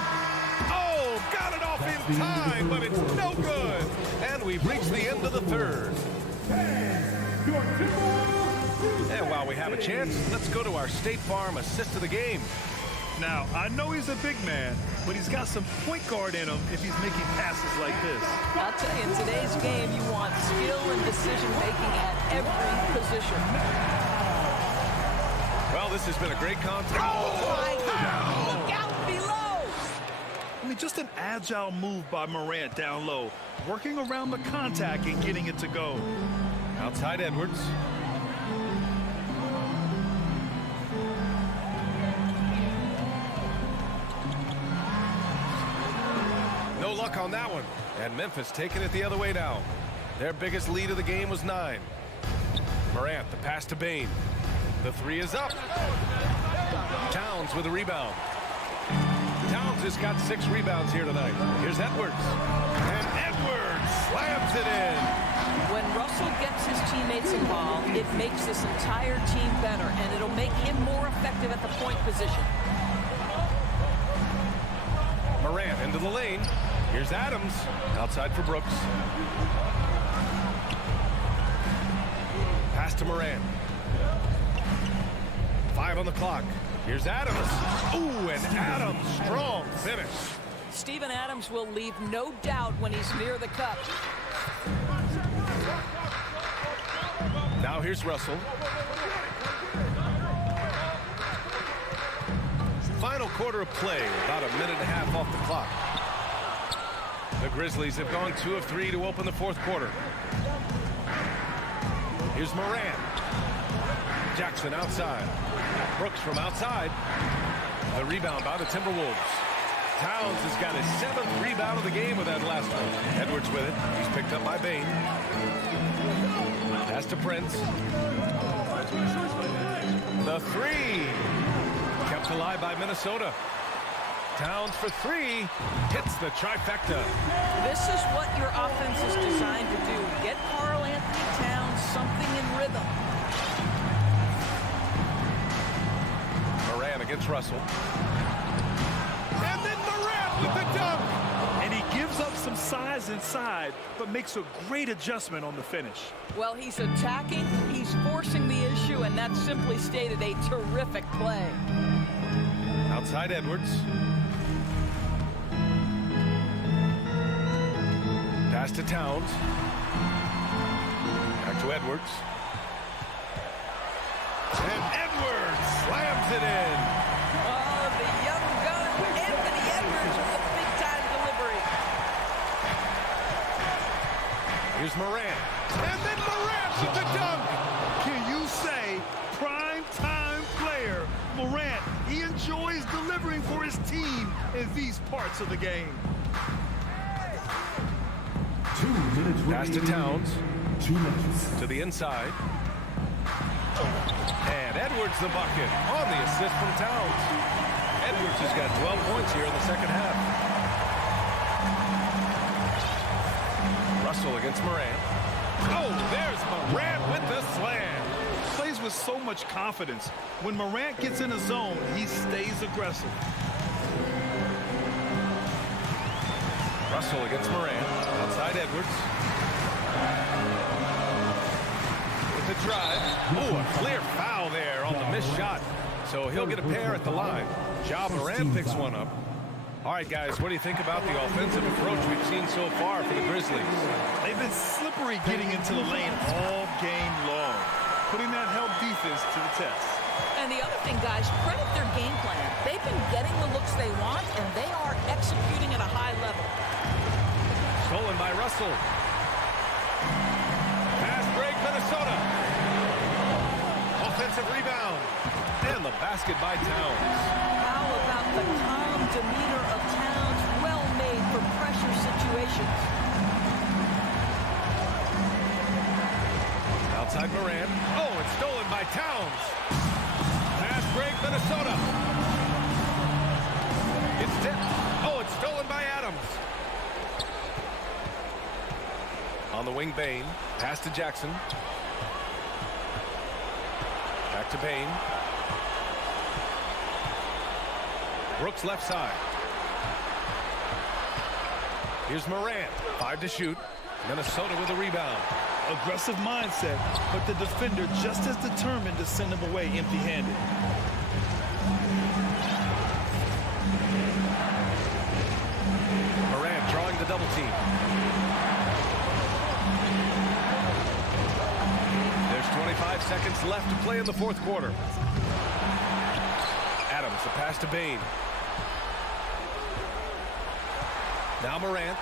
Oh, got it off in time, but it's no good. And we've reached the end of the third. And while we have a chance, let's go to our State Farm assist of the game. Now, I know he's a big man, but he's got some point guard in him if he's making passes like this. I'll tell you, in today's game, you want skill and decision-making at every position. Well, this has been a great contest. Oh, my God! Look out below! I mean, just an agile move by Morant down low, working around the contact and getting it to go. Outside Edwards. No luck on that one. And Memphis taking it the other way now. Their biggest lead of the game was 9. Morant, the pass to Bain. The three is up. Towns with a rebound. Towns has got 6 rebounds here tonight. Here's Edwards. And Edwards slams it in. When Russell gets his teammates involved, it makes this entire team better, and it'll make him more effective at the point position. Morant into the lane. Here's Adams. Outside for Brooks. Pass to Morant. 5 on the clock. Here's Adams. Ooh, and Adams, strong finish. Steven Adams will leave no doubt when he's near the cup. Now here's Russell. Final quarter of play, about a minute and a half off the clock. The Grizzlies have gone 2 of 3 to open the fourth quarter. Here's Morant. Jackson outside. Brooks from outside. The rebound by the Timberwolves. Towns has got his 7th rebound of the game with that last one. Edwards with it. He's picked up by Bain. Pass to Prince. The three. Kept alive by Minnesota. Towns for 3. Hits the trifecta. This is what your offense is designed to do. Get Karl Anthony Towns something in rhythm. Morant against Russell. And then Morant with the dunk. And he gives up some size inside, but makes a great adjustment on the finish. Well, he's attacking, he's forcing the issue, and that's simply stated a terrific play. Outside Edwards. Pass to Towns. Back to Edwards. And Edwards slams it in. Oh, the young gun, Anthony Edwards with a big-time delivery. Here's Morant. And then Morant with the dunk. Can you say prime-time player Morant? He enjoys delivering for his team in these parts of the game. 2 minutes. Pass to Towns. 2 minutes. To the inside. And Edwards the bucket on the assist from Towns. Edwards has got 12 points here in the second half. Russell against Morant. Oh, there's Morant with the slam. Plays with so much confidence. When Morant gets in a zone, he stays aggressive. Russell against Morant. Outside Edwards. With the drive. Oh, a clear foul there on the missed shot. So he'll get a pair at the line. Ja Morant picks one up. All right, guys, what do you think about the offensive approach we've seen so far for the Grizzlies? They've been slippery getting into the lane all game long, putting that help defense to the test. And the other thing, guys, credit their game plan. They've been getting the looks they want, and they are executing at a high level. Stolen by Russell. Pass break, Minnesota. Offensive rebound. And the basket by Towns. How about the calm demeanor of Towns, well made for pressure situations? Outside Morant. Oh, it's stolen by Towns. Pass break, Minnesota. It's tipped. Oh, it's stolen by Adams. On the wing, Bain. Pass to Jackson. Back to Bain. Brooks left side. Here's Morant. 5 to shoot. Minnesota with a rebound. Aggressive mindset, but the defender just as determined to send him away empty-handed. Morant drawing the double team. There's 25 seconds left to play in the fourth quarter. Adams, the pass to Bain. Now Morant.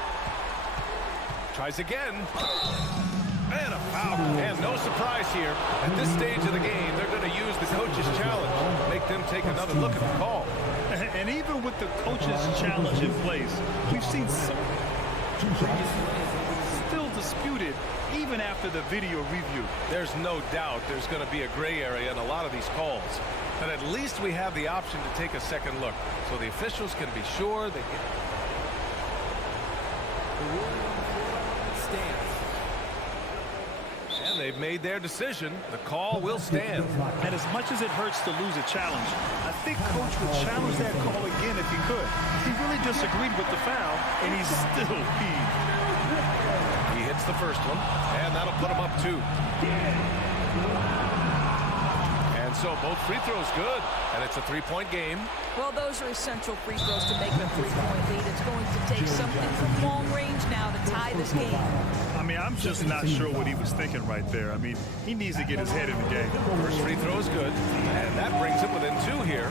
Tries again. And a foul. And no surprise here. At this stage of the game, they're going to use the coach's challenge. Make them take another look at the call. And even with the coach's challenge in place, we've seen some still disputed even after the video review. There's no doubt there's going to be a gray area in a lot of these calls. But at least we have the option to take a second look. So the officials can be sure they get... stands. And they've made their decision. The call will stand. And as much as it hurts to lose a challenge, I think Coach would challenge that call again if he could. He really disagreed with the foul, and he's still peeved. He hits the first one, and that'll put him up 2. And so both free throws good, and it's a 3-point game. Well, those are essential free throws to make a 3-point lead. It's going to take something from long range now to tie this game. I mean, I'm just not sure what he was thinking right there. I mean, he needs to get his head in the game. First free throw is good, and that brings him within 2 here.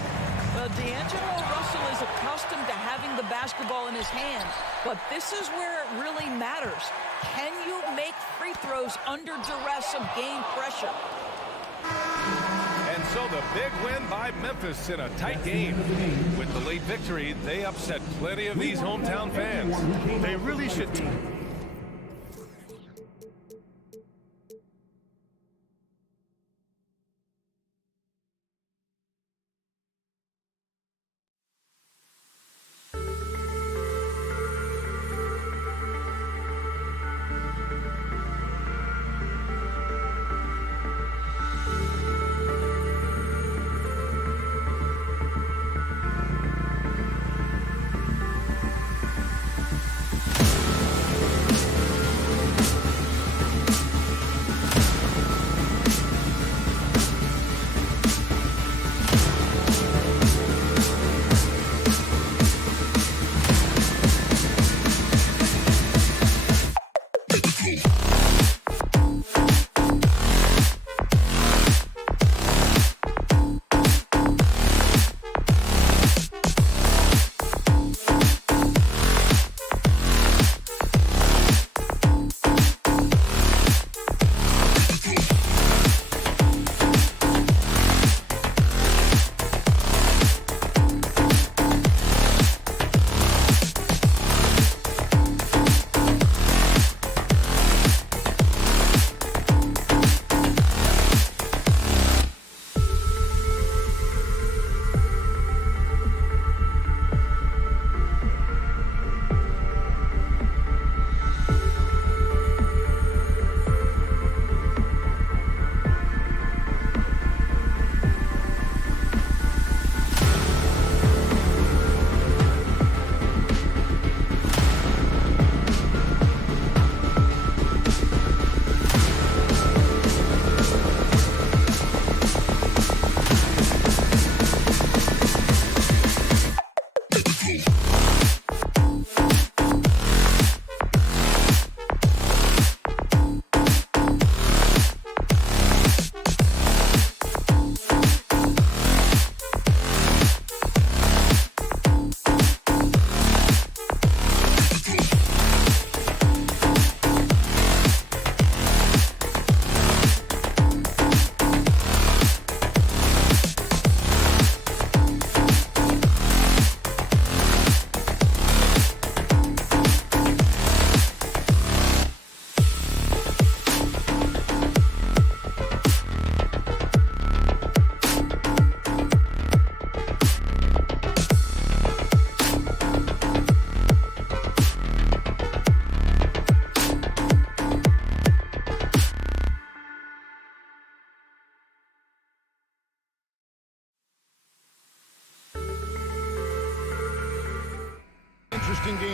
Well, D'Angelo Russell is accustomed to having the basketball in his hand, but this is where it really matters. Can you make free throws under duress of game pressure? And so the big win by Memphis in a tight game. With the late victory, they upset plenty of these hometown fans. They really should.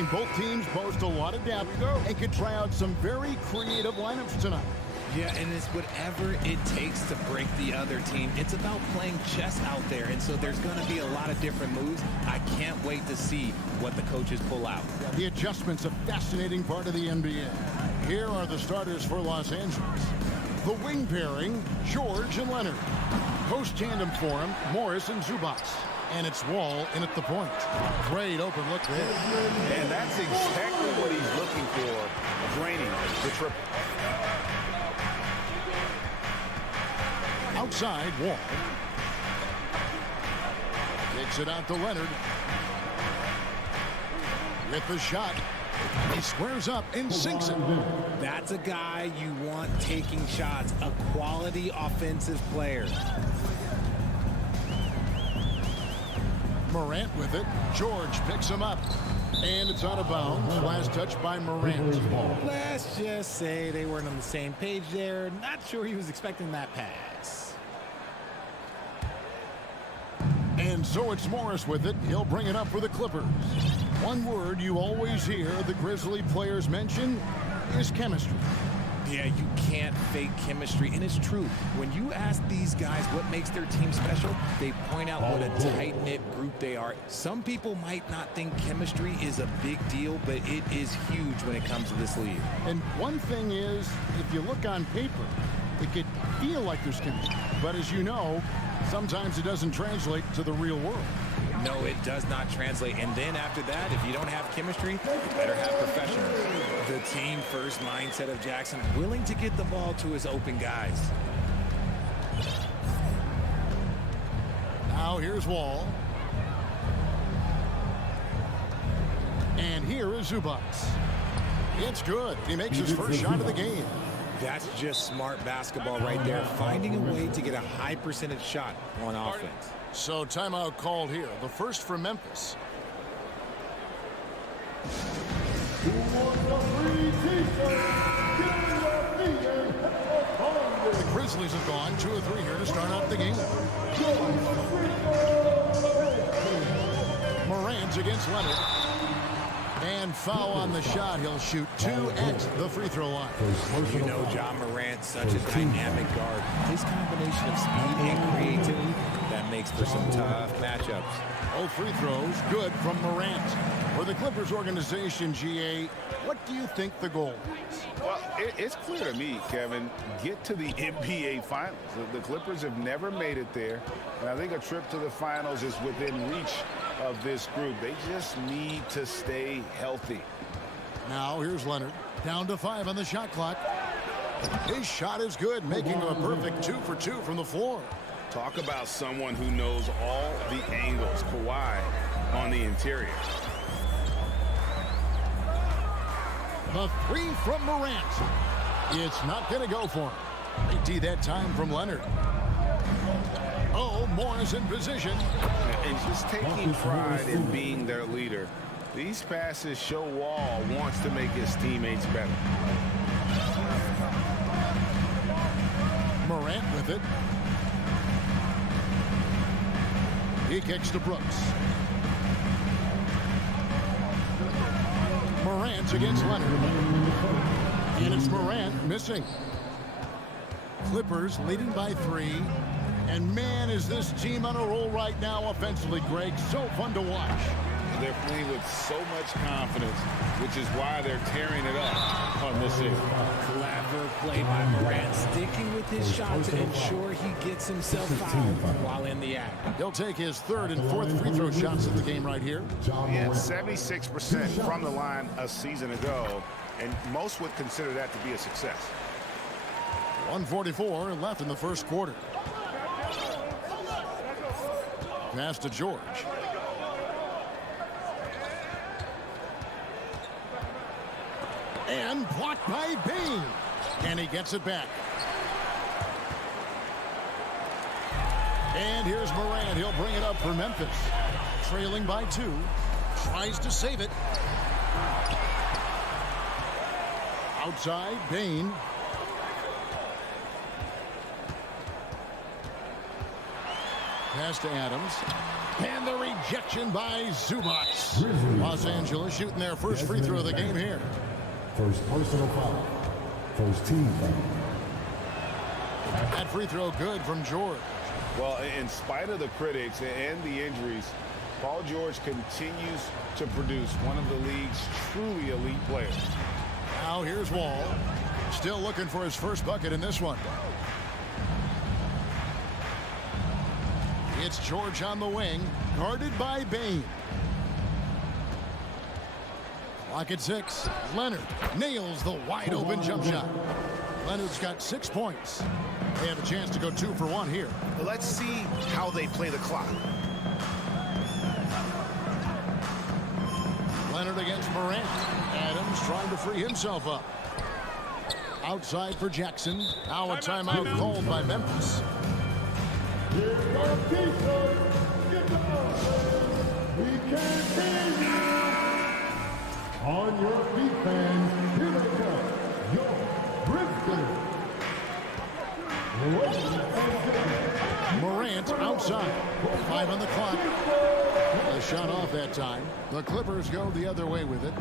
And both teams boast a lot of depth and could try out some very creative lineups tonight. Yeah, and it's whatever it takes to break the other team. It's about playing chess out there, and so there's going to be a lot of different moves. I can't wait to see what the coaches pull out. The adjustment's a fascinating part of the NBA. Here are the starters for Los Angeles. The wing pairing, George and Leonard. Post tandem for him, Morris and Zubac. And it's Wall in at the point. Great open look there. And that's exactly what he's looking for, draining the triple. Outside, Wall. Kicks it out to Leonard. With the shot. He squares up and sinks it. That's a guy you want taking shots, a quality offensive player. Morant with it. George picks him up. And it's out of bounds. Last touch by Morant. Let's just say they weren't on the same page there. Not sure he was expecting that pass. And so it's Morris with it. He'll bring it up for the Clippers. One word you always hear the Grizzly players mention is chemistry. Yeah, you can't fake chemistry, and it's true. When you ask these guys what makes their team special, they point out what a tight-knit group they are. Some people might not think chemistry is a big deal, but it is huge when it comes to this league. And one thing is, if you look on paper, it could feel like there's chemistry. But as you know, sometimes it doesn't translate to the real world. No, it does not translate. And then after that, if you don't have chemistry, you better have professionals. The team-first mindset of Jackson, willing to get the ball to his open guys. Now here's Wall. And here is Zubac. It's good. He makes his first shot of the game. That's just smart basketball right there, finding a way to get a high percentage shot on offense. So timeout called here. The first for Memphis. The Grizzlies have gone 2 of 3 here to start out the game. Morant against Leonard. And foul on the shot. He'll shoot 2 at the free throw line. You know John Morant, such a dynamic guard. His combination of speed and creativity, that makes for some tough matchups. Both free throws good from Morant. For the Clippers organization, GA, what do you think the goal is? Well, it's clear to me, Kevin, get to the NBA Finals. The Clippers have never made it there, and I think a trip to the Finals is within reach of this group. They just need to stay healthy. Now here's Leonard, down to 5 on the shot clock. His shot is good, making him a perfect 2 for 2 from the floor. Talk about someone who knows all the angles. Kawhi on the interior. The 3 from Morant. It's not going to go for him. They D that time from Leonard. Oh, Morris in position. And just taking pride in being their leader. These passes show Wall wants to make his teammates better. Morant with it. He kicks to Brooks. Morant against Leonard. And it's Morant missing. Clippers leading by 3. And man, is this team on a roll right now offensively, Greg. So fun to watch. They're playing with so much confidence, which is why they're tearing it up on this end. Clever play by Morant, sticking with his shot to ensure he gets himself fouled while in the act. He'll take his 3rd and 4th free throw shots of the game right here. He had 76% from the line a season ago, and most would consider that to be a success. 1:44 left in the first quarter. Pass to George. And blocked by Bain. And he gets it back. And here's Morant. He'll bring it up for Memphis. Trailing by 2. Tries to save it. Outside, Bain. Pass to Adams. And the rejection by Zubac. Los Angeles shooting their first free throw of the game here. First personal foul. First team foul. That free throw good from George. Well, in spite of the critics and the injuries, Paul George continues to produce one of the league's truly elite players. Now here's Wall. Still looking for his first bucket in this one. It's George on the wing, guarded by Bain. Clock at 6. Leonard nails the wide open jump shot. Leonard's got 6 points. They have a chance to go 2 for 1 here. Let's see how they play the clock. Leonard against Morant. Adams trying to free himself up. Outside for Jackson. Now a timeout called by Memphis. Here comes Keystone. Get the ball. We can't hear you. On your feet, fans. Here they come. Your Grizzlies. Morant outside. 5 on the clock. A shot off that time. The Clippers go the other way with it.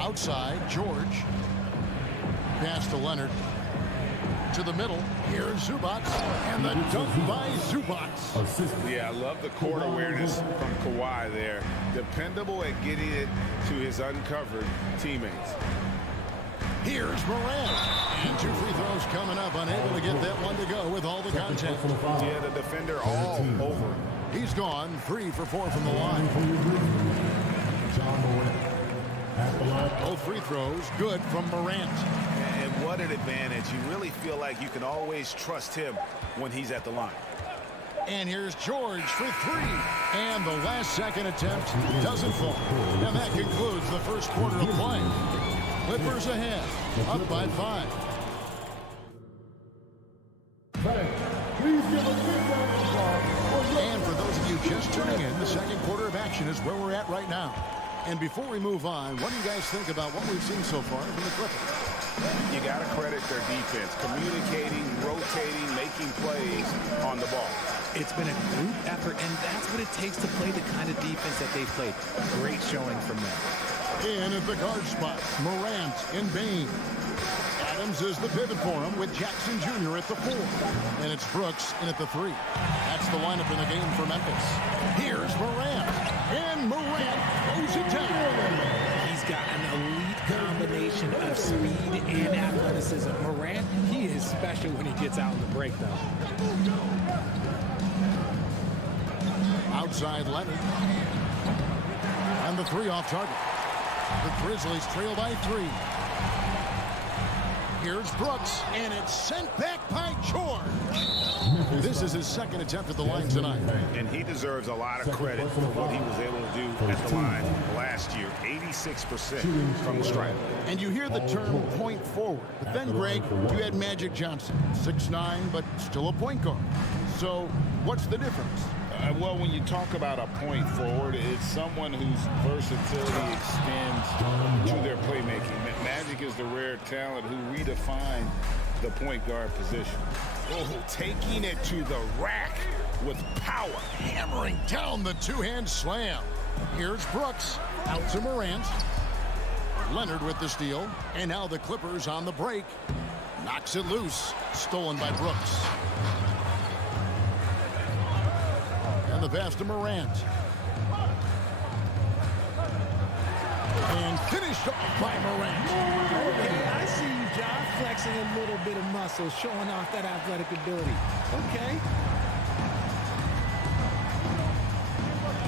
Outside, George. Pass to Leonard. To the middle. Here's Zubac. And the dunk by Zubac. Yeah, I love the court awareness from Kawhi there. Dependable at getting it to his uncovered teammates. Here's Morant. And 2 free throws coming up. Unable to get that one to go with all the contact. Yeah, the defender all over. He's gone 3 for 4 from the line. Both free throws good from Morant. And what an advantage. You really feel like you can always trust him when he's at the line. And here's George for 3. And the last second attempt doesn't fall. And that concludes the first quarter of play. Clippers ahead, up by 5. Please give a big round of applause. And for those of you just tuning in, the second quarter of action is where we're at right now. And before we move on, what do you guys think about what we've seen so far from the Clippers? You got to credit their defense, communicating, rotating, making plays on the ball. It's been a group effort, and that's what it takes to play the kind of defense that they played. Great showing from them. In at the guard spot, Morant and Bain. Adams is the pivot for him with Jackson Jr. at the 4. And it's Brooks in at the 3. That's the lineup in the game for Memphis. Here's Morant. And Morant throws it down. He's got an elite combination of speed and athleticism. Morant, he is special when he gets out in the break, though. Outside Leonard. And the 3 off target. The Grizzlies trail by 3. Here's Brooks, and it's sent back by George. This is his second attempt at the line tonight. And he deserves a lot of credit for what he was able to do at the line last year. 86% from the stripe. And you hear the term point forward. But then, Greg, you had Magic Johnson, 6'9", but still a point guard. So what's the difference? Well, when you talk about a point forward, it's someone whose versatility extends to their playmaking. Magic is the rare talent who redefined the point guard position. Oh, taking it to the rack with power. Hammering down the 2-hand slam. Here's Brooks, out to Morant. Leonard with the steal, and now the Clippers on the break. Knocks it loose, stolen by Brooks. And the pass to Morant. And finished off by Morant. Okay, I see you, John, flexing a little bit of muscle, showing off that athletic ability. Okay.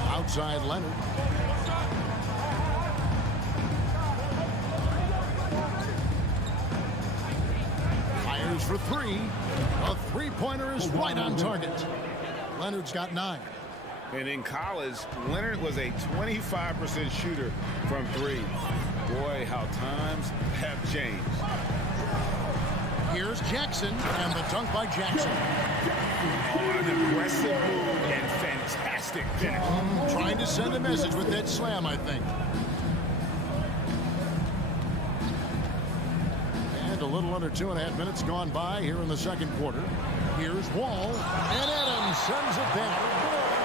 Outside Leonard. Fires for 3. A 3-pointer is right on target. Leonard's got 9. And in college, Leonard was a 25% shooter from 3. Boy, how times have changed. Here's Jackson, and the dunk by Jackson. Oh, an aggressive move and fantastic finish. Trying to send a message with that slam, I think. And a little under 2.5 minutes gone by here in the second quarter. Here's Wall, and Adams sends it back.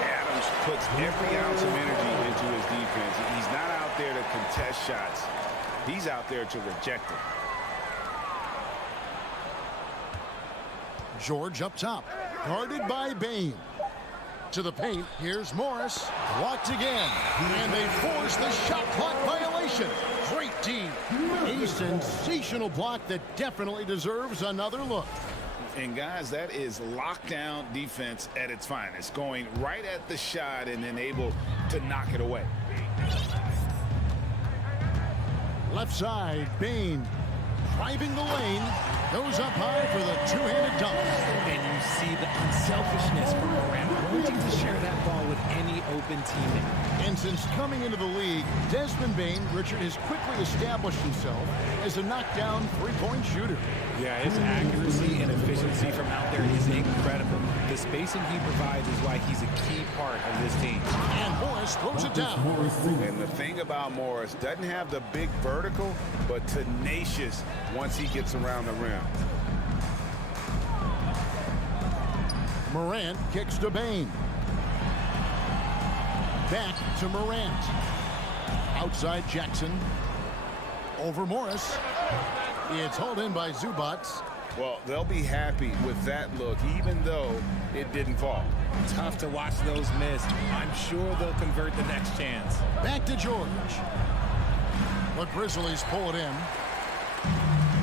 Adams puts every ounce of energy into his defense. He's not out there to contest shots. He's out there to reject them. George up top, guarded by Bain. To the paint, here's Morris, blocked again, and they force the shot clock violation. Great D. A sensational block that definitely deserves another look. And guys, that is lockdown defense at its finest, going right at the shot and then able to knock it away. Left side, Bain driving the lane, goes up high for the two-handed dunk. And you see the unselfishness from Morant, wanting to share that ball with any open teammate. And since coming into the league, Desmond Bain, Richard, has quickly established himself as a knockdown three-point shooter. Yeah, his accuracy and efficiency from out there is incredible. The spacing he provides is why he's a key part of this team. And Morris throws it down. And the thing about Morris, doesn't have the big vertical, but tenacious once he gets around the rim. Morant kicks to Bain. Back to Morant. Outside Jackson. Over Morris. It's hauled in by Zubac. Well, they'll be happy with that look, even though it didn't fall. Tough to watch those miss. I'm sure they'll convert the next chance. Back to George. The Grizzlies pull it in.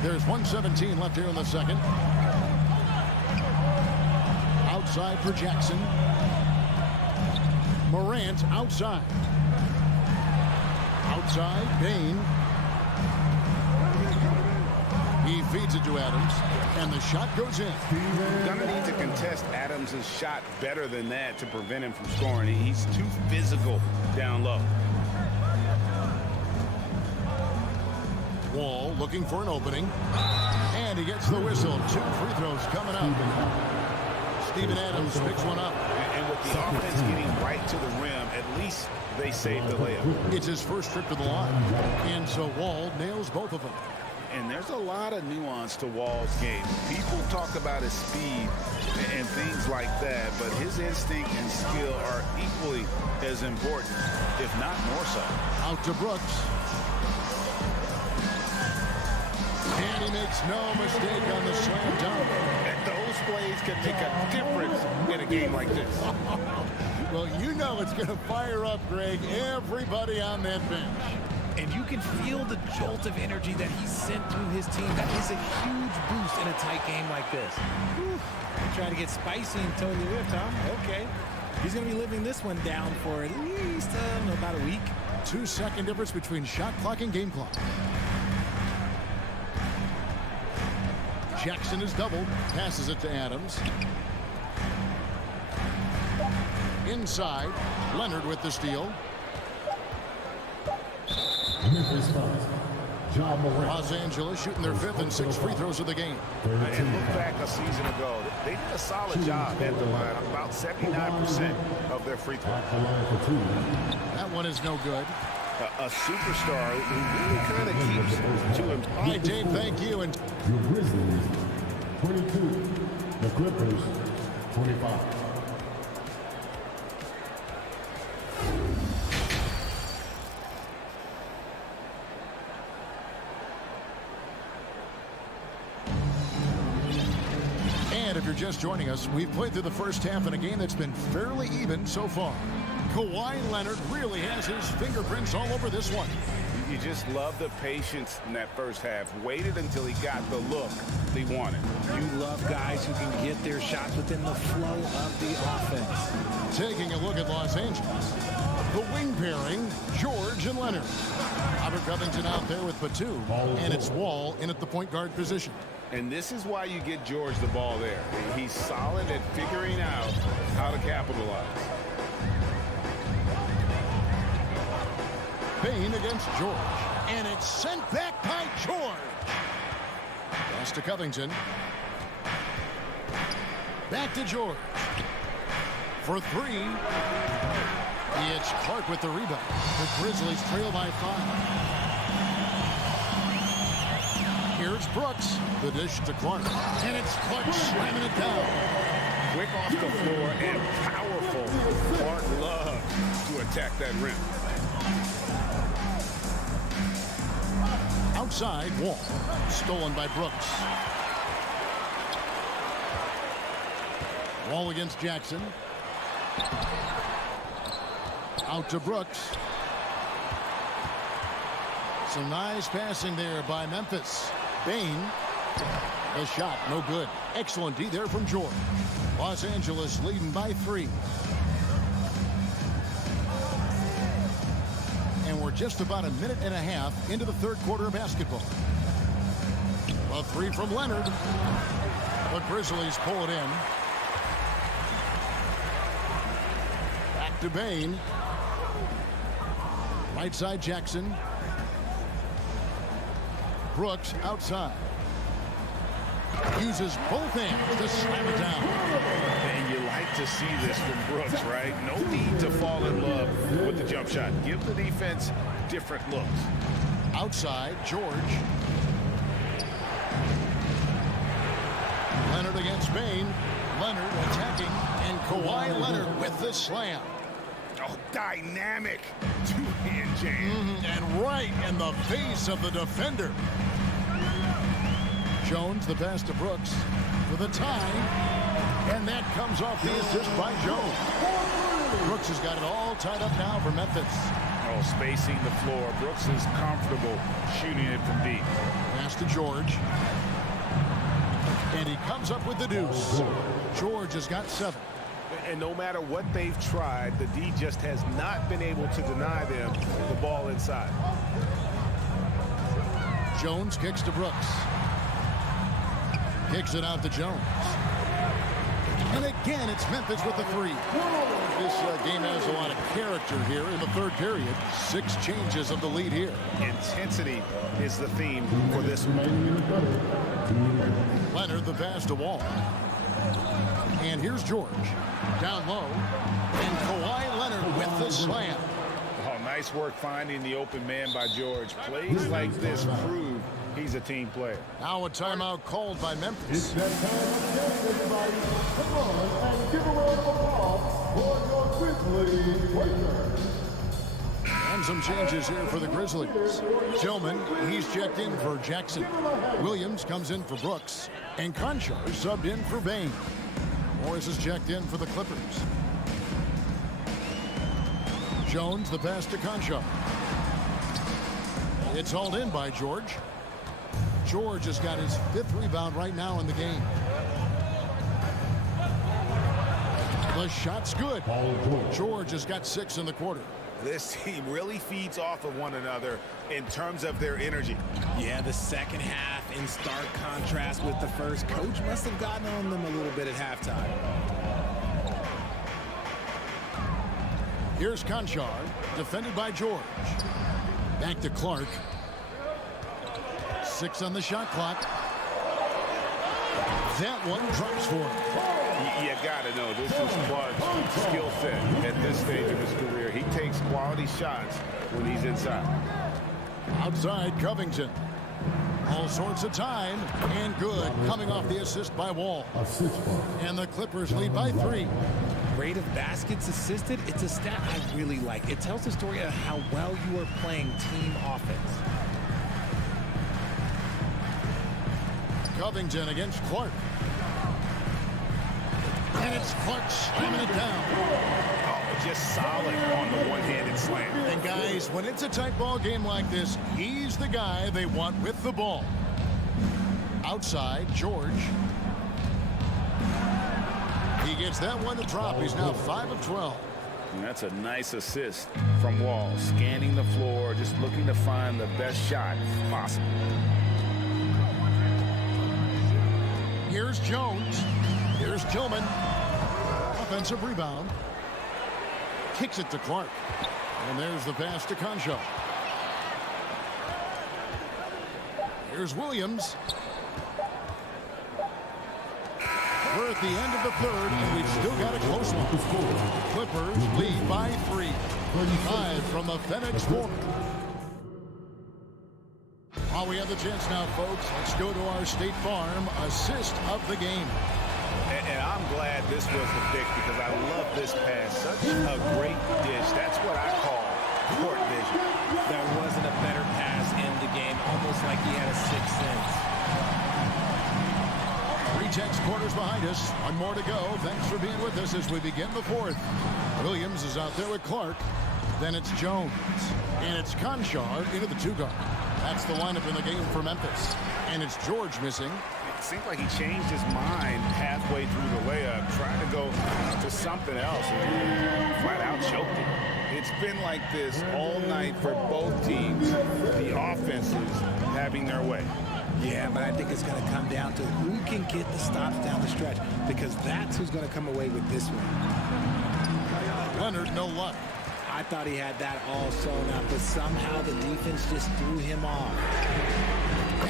There's 1:17 left here in the second. Outside for Jackson. Morant outside. Outside, Bain. He feeds it to Adams, and the shot goes in. Gonna need to contest Adams' shot better than that to prevent him from scoring. He's too physical down low. Wall looking for an opening, and he gets the whistle. 2 free throws coming up. Steven Adams picks one up. And with the offense getting right to the rim, at least they saved the layup. It's his first trip to the line, and so Wall nails both of them. And there's a lot of nuance to Wall's game. People talk about his speed and things like that, but his instinct and skill are equally as important, if not more so. Out to Brooks. And he makes no mistake on the slam dunk. And those plays can make a difference in a game like this. Well, you know it's going to fire up, Greg, everybody on that bench. And you can feel the jolt of energy that he sent through his team. That is a huge boost in a tight game like this. Whew. Trying to get spicy and totally ripped, huh? Okay. He's going to be living this one down for at least about a week. 2-second difference between shot clock and game clock. Jackson is doubled, passes it to Adams. Inside, Leonard with the steal. Memphis fouls. John Morant. Los Angeles shooting their 5th and 6th free throws of the game. And look back a season ago, they did a solid job at the line, about 79% of their free throws. That one is no good. A superstar who really kind of keeps to him. All right, Dave, thank you. And Your Grizzlies, 22. The Clippers, 25. And if you're just joining us, we've played through the first half in a game that's been fairly even so far. Kawhi Leonard really has his fingerprints all over this one. You just love the patience in that first half. Waited until he got the look he wanted. You love guys who can get their shots within the flow of the offense. Taking a look at Los Angeles. The wing pairing, George and Leonard. Robert Covington out there with Batum, and it's Wall in at the point guard position. And this is why you get George the ball there. He's solid at figuring out how to capitalize. Bain against George, and it's sent back by George. Pass to Covington. Back to George. For 3. It's Clark with the rebound. The Grizzlies trail by 5. Here's Brooks. The dish to Clark. And it's Clark slamming it down. Quick off the floor and powerful. Clark loves to attack that rim. Outside, Wall. Stolen by Brooks. Wall against Jackson. Out to Brooks. Some nice passing there by Memphis. Bain. A shot, no good. Excellent D there from George. Los Angeles leading by 3. And we're just about a minute and a half into the third quarter of basketball. A 3 from Leonard. The Grizzlies pull it in. Back to Bain. Right side Jackson. Brooks outside. Uses both hands to slam it down. And you like to see this from Brooks, right? No need to fall in love with the jump shot. Give the defense different looks. Outside, George. Leonard against Bain. Leonard attacking, and Kawhi Leonard with the slam. Oh, dynamic two-hand jam. And right in the face of the defender. Jones, the pass to Brooks for the tie. And that comes off the assist by Jones. Brooks has got it all tied up now for Memphis. Oh, spacing the floor. Brooks is comfortable shooting it from deep. Pass to George. And he comes up with the deuce. George has got 7. And no matter what they've tried, the D just has not been able to deny them the ball inside. Jones kicks to Brooks. Kicks it out to Jones. And again, it's Memphis with the 3. This game has a lot of character here in the third period. 6 changes of the lead here. Intensity is the theme for this one. Leonard, the pass to Wall. And here's George. Down low. And Kawhi Leonard with the slam. Oh, nice work finding the open man by George. Plays like this prove he's a team player. Now a timeout called by Memphis. It's that time of game, everybody. Come on and give a round of applause for your Grizzlies Wizards. And some changes here for the Grizzlies. Tillman, he's checked in for Jackson. Williams comes in for Brooks. And Conchar subbed in for Bain. Morris is checked in for the Clippers. Jones, the pass to Conchar. It's hauled in by George. George has got his 5th rebound right now in the game. The shot's good. George has got 6 in the quarter. This team really feeds off of one another in terms of their energy. Yeah, the second half in stark contrast with the first. Coach must have gotten on them a little bit at halftime. Here's Conchar, defended by George. Back to Clark. 6 on the shot clock. That one drops for him. You gotta know this is Clark's skill set at this stage of his career. He takes quality shots when he's inside. Outside, Covington. All sorts of time, and good. Coming off the assist by Wall. And the Clippers lead by 3. Rate of baskets assisted, it's a stat I really like. It tells the story of how well you are playing team offense. Covington against Clark. And it's Clark slamming it down. Oh, just solid on the one-handed slam. And guys, when it's a tight ball game like this, he's the guy they want with the ball. Outside, George. He gets that one to drop. He's now 5 of 12. And that's a nice assist from Wall. Scanning the floor, just looking to find the best shot possible. Here's Jones. Here's Tillman. Offensive rebound. Kicks it to Clark. And there's the pass to Conchar. Here's Williams. We're at the end of the third, and we've still got a close one. Clippers lead by 3. Live from the FedEx Forum. While we have the chance now, folks, let's go to our State Farm assist of the game. And I'm glad this was the pick because I love this pass. Such a great dish. That's what I call court vision. There wasn't a better pass in the game, almost like he had a sixth sense. Rejects quarters behind us. One more to go. Thanks for being with us as we begin the fourth. Williams is out there with Clark. Then it's Jones. And it's Conchar into the two-guard. That's the lineup in the game for Memphis. And it's George missing. It seemed like he changed his mind halfway through the layup, trying to go to something else, and flat out choked it. It's been like this all night for both teams. The offenses having their way. Yeah, but I think it's going to come down to who can get the stops down the stretch, because that's who's going to come away with this one. Leonard, no luck. I thought he had that all sewn up, but somehow the defense just threw him off.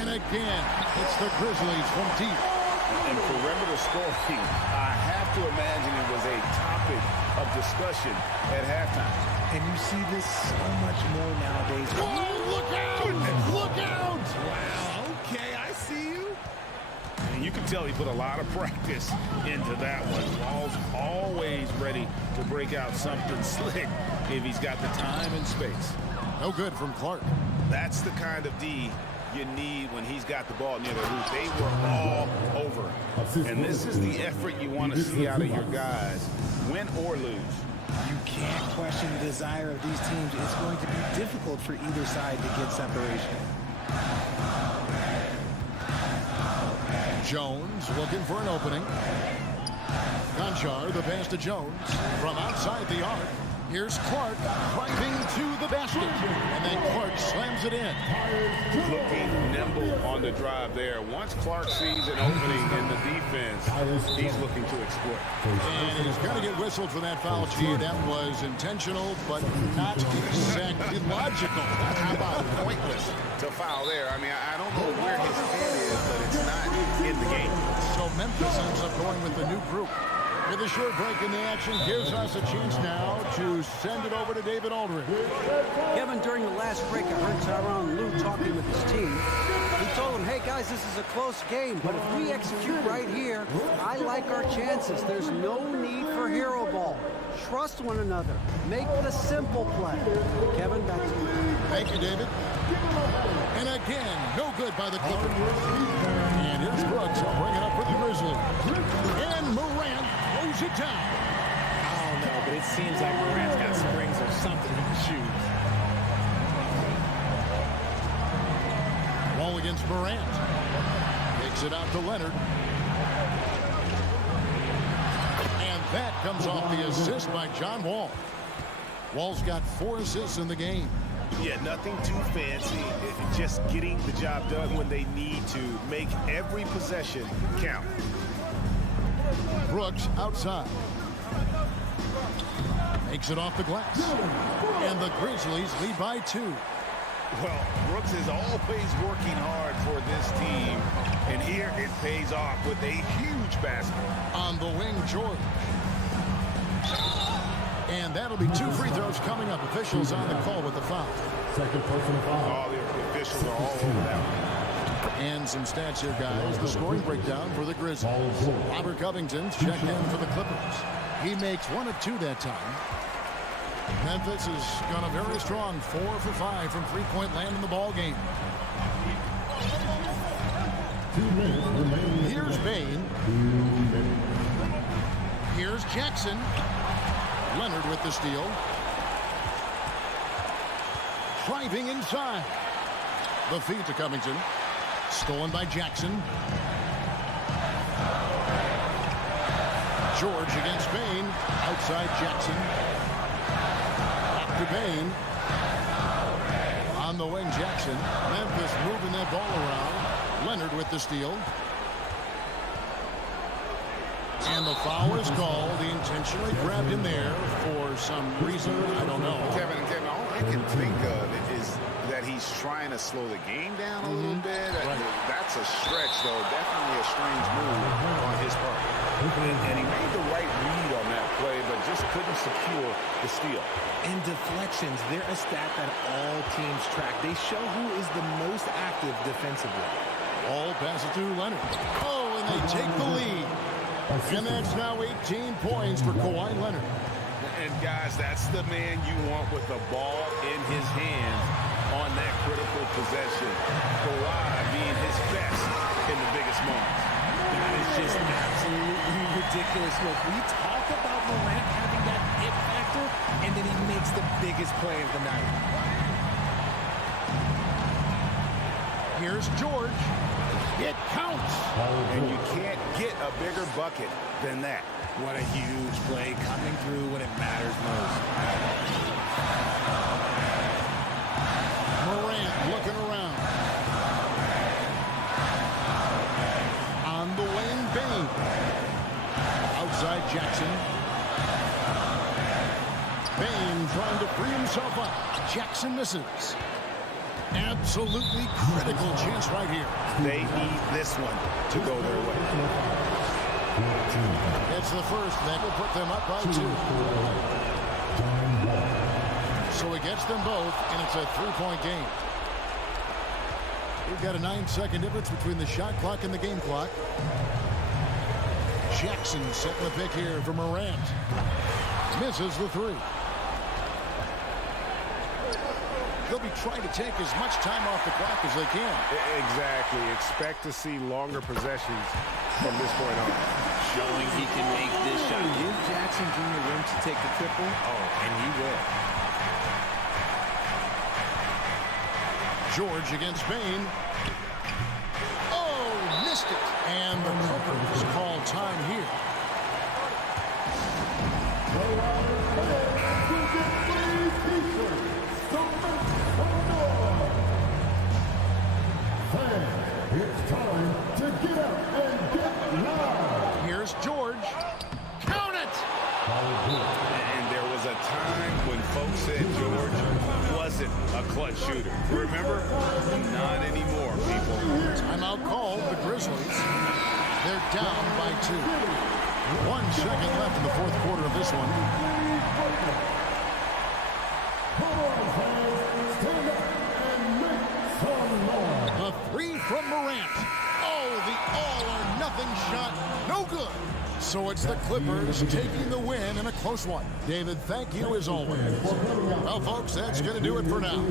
And again, it's the Grizzlies from deep. And perimeter scoring, I have to imagine it was a topic of discussion at halftime. And you see this so much more nowadays. Oh, look out! Look out! Wow, okay, I see you. And you can tell he put a lot of practice into that one. Wall's always ready to break out something slick if he's got the time and space. No good from Clark. That's the kind of D you need when he's got the ball near the hoop. They were all over. And this is the effort you want to see out of your guys, win or lose. You can't question the desire of these teams. It's going to be difficult for either side to get separation. Jones looking for an opening. Conchar, the pass to Jones from outside the arc. Here's Clark driving to the basket, and then Clark slams it in. Looking nimble on the drive there. Once Clark sees an opening in the defense, he's looking to exploit. And he's going to get whistled for that foul, G. That was intentional, but not exactly logical. How about pointless to foul there? I mean, I don't know where his head is, but it's not in the game. So Memphis ends up going with the new group. With a short break in the action, gives us a chance now to send it over to David Aldridge. Kevin, during the last break, I heard Tyronn Lue talking with his team. He told them, hey, guys, this is a close game, but if we execute right here, I like our chances. There's no need for hero ball. Trust one another. Make the simple play. Kevin, back to you. Thank you, David. And again, no good by the Clippers. And here's Brooks. He'll bring it up for the Grizzlies. And Morant throws it down. I don't know, but it seems like Morant's got springs or something in his shoes. Ball against Morant. Takes it out to Leonard. And that comes off the assist by John Wall. Wall's got 4 assists in the game. Yeah, nothing too fancy. Just getting the job done when they need to. Make every possession count. Brooks outside. Makes it off the glass. And the Grizzlies lead by 2. Well, Brooks is always working hard for this team. And here it pays off with a huge basket. On the wing, George. And that'll be 2 free throws coming up. Officials on the call with the foul. Second personal foul. All the officials are all over that one. And some stats here, guys. The scoring breakdown for the Grizzlies. Robert Covington's checked in for the Clippers. He makes 1 of 2 that time. Memphis has gone a very strong 4 for 5 from three-point land in the ball game. 2 minutes remaining. Here's Bain. 2 minutes. Here's Jackson. Leonard with the steal. Driving inside. The feed to Covington. Stolen by Jackson. George against Bain. Outside Jackson. Back to Bain. On the wing, Jackson. Memphis moving that ball around. Leonard with the steal. And the foul is called. He intentionally grabbed him there for some reason. I don't know. Kevin, all I can think of is that he he's trying to slow the game down a little bit. Right. That's a stretch, though. Definitely a strange move on his part. And he made the right read on that play, but just couldn't secure the steal. And deflections, they're a stat that all teams track. They show who is the most active defensively. All passes to Leonard. Oh, and they take the lead. And that's now 18 points for Kawhi Leonard. And, guys, that's the man you want with the ball in his hands on that critical possession. Kawhi being his best in the biggest moments. That is just absolutely ridiculous. Look, we talk about Morant having that it factor, and then he makes the biggest play of the night. Here's George. It counts. And you can't get a bigger bucket than that. What a huge play coming through when it matters most. Morant looking around. On the wing, Bane. Outside Jackson. Bane trying to free himself up. Jackson misses. Absolutely critical chance right here. They need this one to go their way. It's the first that will put them up by 2. So he gets them both, and it's a 3-point game. We've got a 9-second difference between the shot clock and the game clock. Jackson setting the pick here for Morant. Misses the 3. They'll be trying to take as much time off the clock as they can. Exactly. Expect to see longer possessions from this point on. Showing he can make this shot. Give Jackson Jr. room to take the triple. Oh, and he will. George against Bane. Oh, missed it. And the Clippers call time here. It's time to get up and get loud. Here's George. Count it! And there was a time when folks said George wasn't a clutch shooter. Remember? Not anymore, people. Timeout called the Grizzlies. They're down by 2. 1 second left in the fourth quarter of this one. Stand up and make some noise. A 3 from Morant. Oh, the all-or-nothing shot. No good. So it's the Clippers taking the win in a close one. David, thank you as always. Well, folks, that's going to do it for now.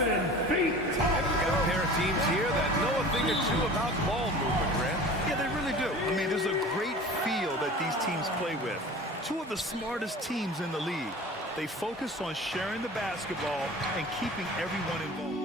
And we've got a pair of teams here that know a thing or two about ball movement, Grant. Yeah, they really do. I mean, there's a great feel that these teams play with. Two of the smartest teams in the league. They focus on sharing the basketball and keeping everyone involved.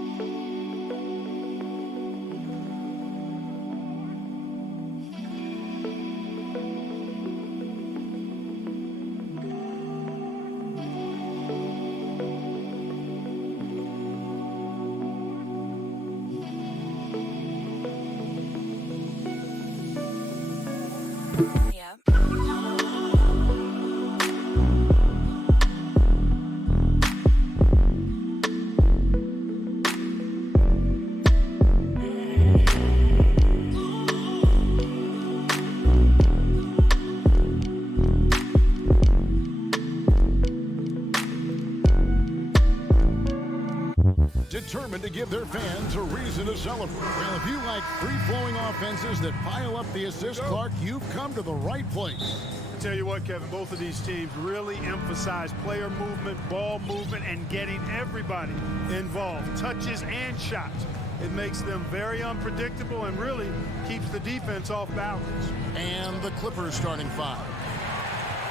Determined to give their fans a reason to celebrate. Well, if you like free-flowing offenses that pile up the assist, Clark, you've come to the right place. I tell you what, Kevin, both of these teams really emphasize player movement, ball movement, and getting everybody involved, touches and shots. It makes them very unpredictable and really keeps the defense off balance. And the Clippers starting five.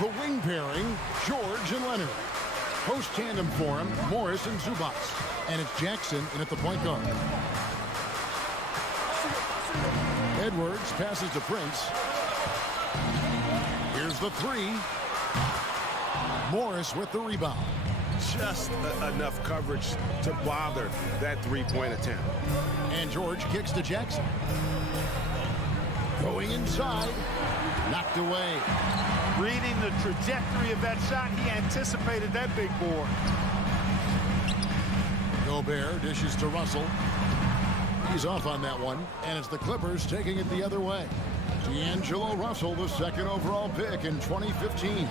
The wing pairing, George and Leonard. Post tandem for him, Morris and Zubac. And it's Jackson in at the point guard. Edwards passes to Prince. Here's the three. Morris with the rebound. Just enough coverage to bother that three-point attempt. And George kicks to Jackson. Going inside. Knocked away. Reading the trajectory of that shot, he anticipated that big board. Gobert dishes to Russell. He's off on that one, and it's the Clippers taking it the other way. D'Angelo Russell, the second overall pick in 2015.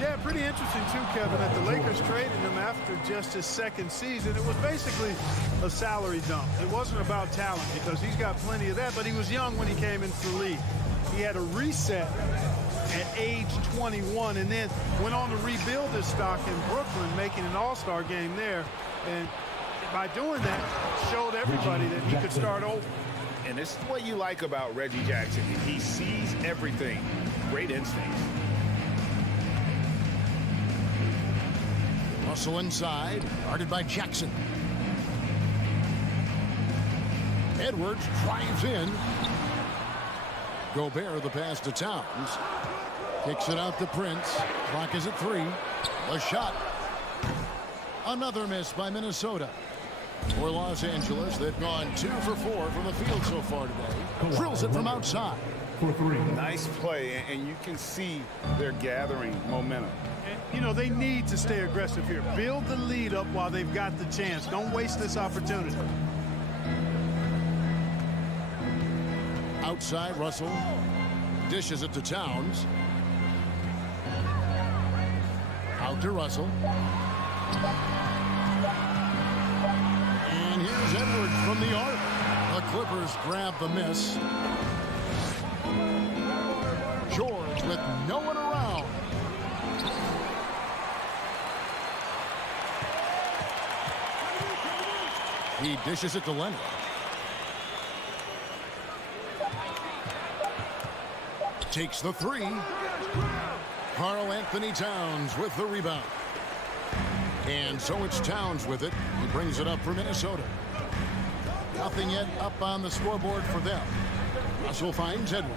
Yeah, pretty interesting too, Kevin, that the Lakers traded him after just his second season. It was basically a salary dump. It wasn't about talent because he's got plenty of that, but he was young when he came into the league. He had a reset at age 21 and then went on to rebuild his stock in Brooklyn, making an all-star game there. And by doing that, showed everybody that he could start over. And this is what you like about Reggie Jackson. He sees everything. Great instincts. Russell inside, guarded by Jackson. Edwards drives in. Gobert the pass to Towns. Kicks it out to Prince. Clock is at 3. A shot. Another miss by Minnesota. For Los Angeles, they've gone 2 for 4 from the field so far today. Drills it from outside. Nice play, and you can see they're gathering momentum. And, you know, they need to stay aggressive here. Build the lead up while they've got the chance. Don't waste this opportunity. Outside, Russell dishes it to Towns. Out to Russell. And here's Edwards from the arc. The Clippers grab the miss. George with no one around. He dishes it to Leonard. Takes the 3. Karl Anthony Towns with the rebound. And so it's Towns with it. He brings it up for Minnesota. Nothing yet up on the scoreboard for them. Russell finds Edwards.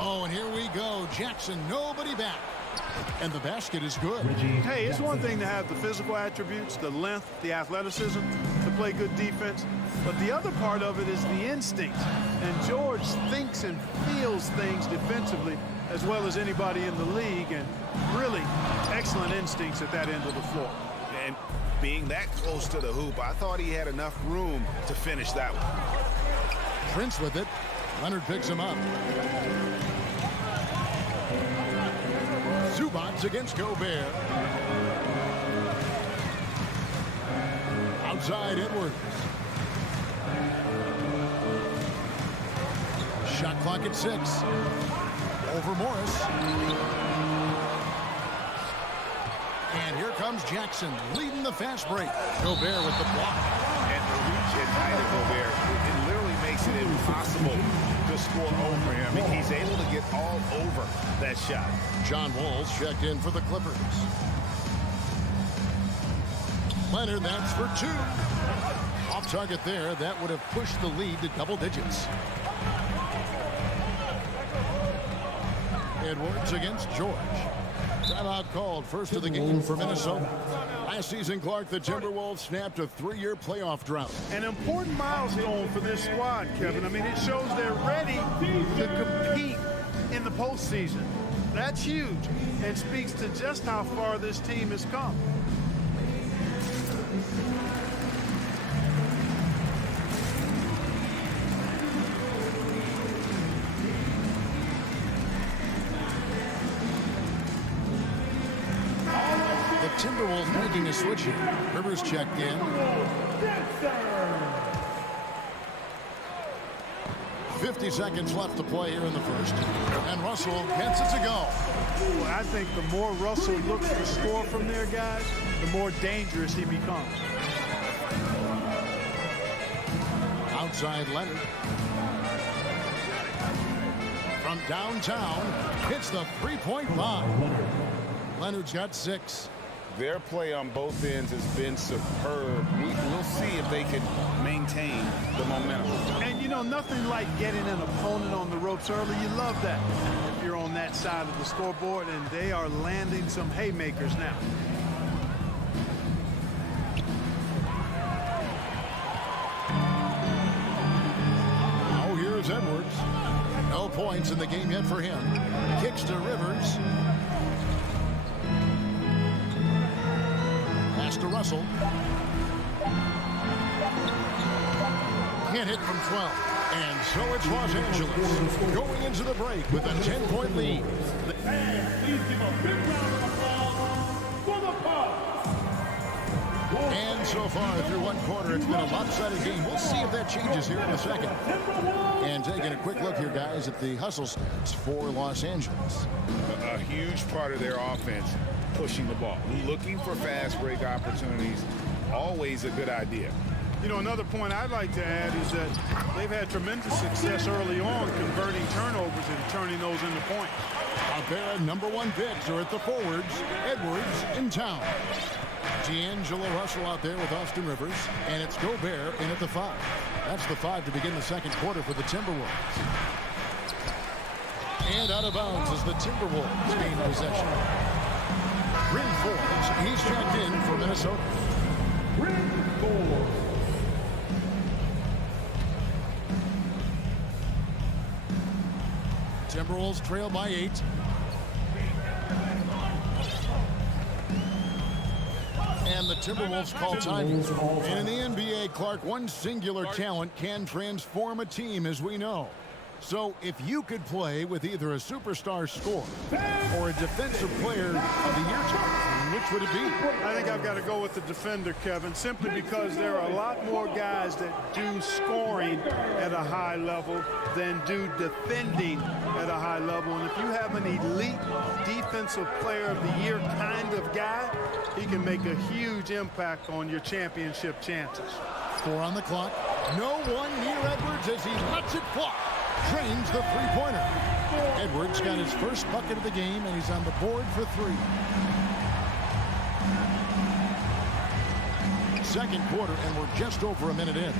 Oh, and here we go. Jackson, nobody back. And the basket is good. Hey, it's one thing to have the physical attributes, the length, the athleticism, to play good defense. But the other part of it is the instincts. And George thinks and feels things defensively as well as anybody in the league. And really excellent instincts at that end of the floor. And being that close to the hoop, I thought he had enough room to finish that one. Prince with it. Leonard picks him up. Zubac against Gobert. Outside Edwards. Shot clock at 6. Over Morris. And here comes Jackson leading the fast break. Gobert with the block. And the reach and height of Gobert, it literally makes it impossible to score over him. He's able to get all over that shot. John Wall's checked in for the Clippers. Leonard, that's for 2. Off target there. That would have pushed the lead to double digits. Edwards against George. Timeout called, first of the game for Minnesota. Last season, Clark, the Timberwolves snapped a 3-year playoff drought. An important milestone for this squad, Kevin. I mean, it shows they're ready to compete in the postseason. That's huge and speaks to just how far this team has come. Timberwolves making a switch here. Rivers checked in. 50 seconds left to play here in the first. And Russell gets it to go. Ooh, I think the more Russell looks to score from there, guys, the more dangerous he becomes. Outside Leonard. From downtown, hits the three-point bomb. Leonard's got 6. Their play on both ends has been superb. We'll see if they can maintain the momentum. And, you know, nothing like getting an opponent on the ropes early. You love that if you're on that side of the scoreboard, and they are landing some haymakers now. Now here's Edwards. No points in the game yet for him. Kicks to Rivers. To Russell. Can't hit from 12. And so it's Los Angeles going into the break with a 10-point lead. And please give a big round of applause for the Bucks. And so far through one quarter, it's been a lopsided game. We'll see if that changes here in a second. And taking a quick look here, guys, at the hustle stats for Los Angeles. A huge part of their offense, pushing the ball, looking for fast break opportunities, always a good idea. You know, another point I'd like to add is that they've had tremendous success early on converting turnovers and turning those into points. Out there, #1 picks are at the forwards. Edwards in town. D'Angelo Russell out there with Austin Rivers, and it's Gobert in at the 5. That's the 5 to begin the second quarter for the Timberwolves. And out of bounds as the Timberwolves gain possession. Ring Forbes, he's checked in for Minnesota. Ring Forbes. Timberwolves trail by 8. And the Timberwolves call time. And in the NBA, Clark, one singular talent can transform a team, as we know. So if you could play with either a superstar scorer or a defensive player of the year type, which would it be? I think I've got to go with the defender, Kevin, simply because there are a lot more guys that do scoring at a high level than do defending at a high level. And if you have an elite defensive player of the year kind of guy, he can make a huge impact on your championship chances. 4 on the clock. No one near Edwards as he lets it fly. Drains the three-pointer. Edwards got his first bucket of the game, and he's on the board for 3. Second quarter, and we're just over a minute in.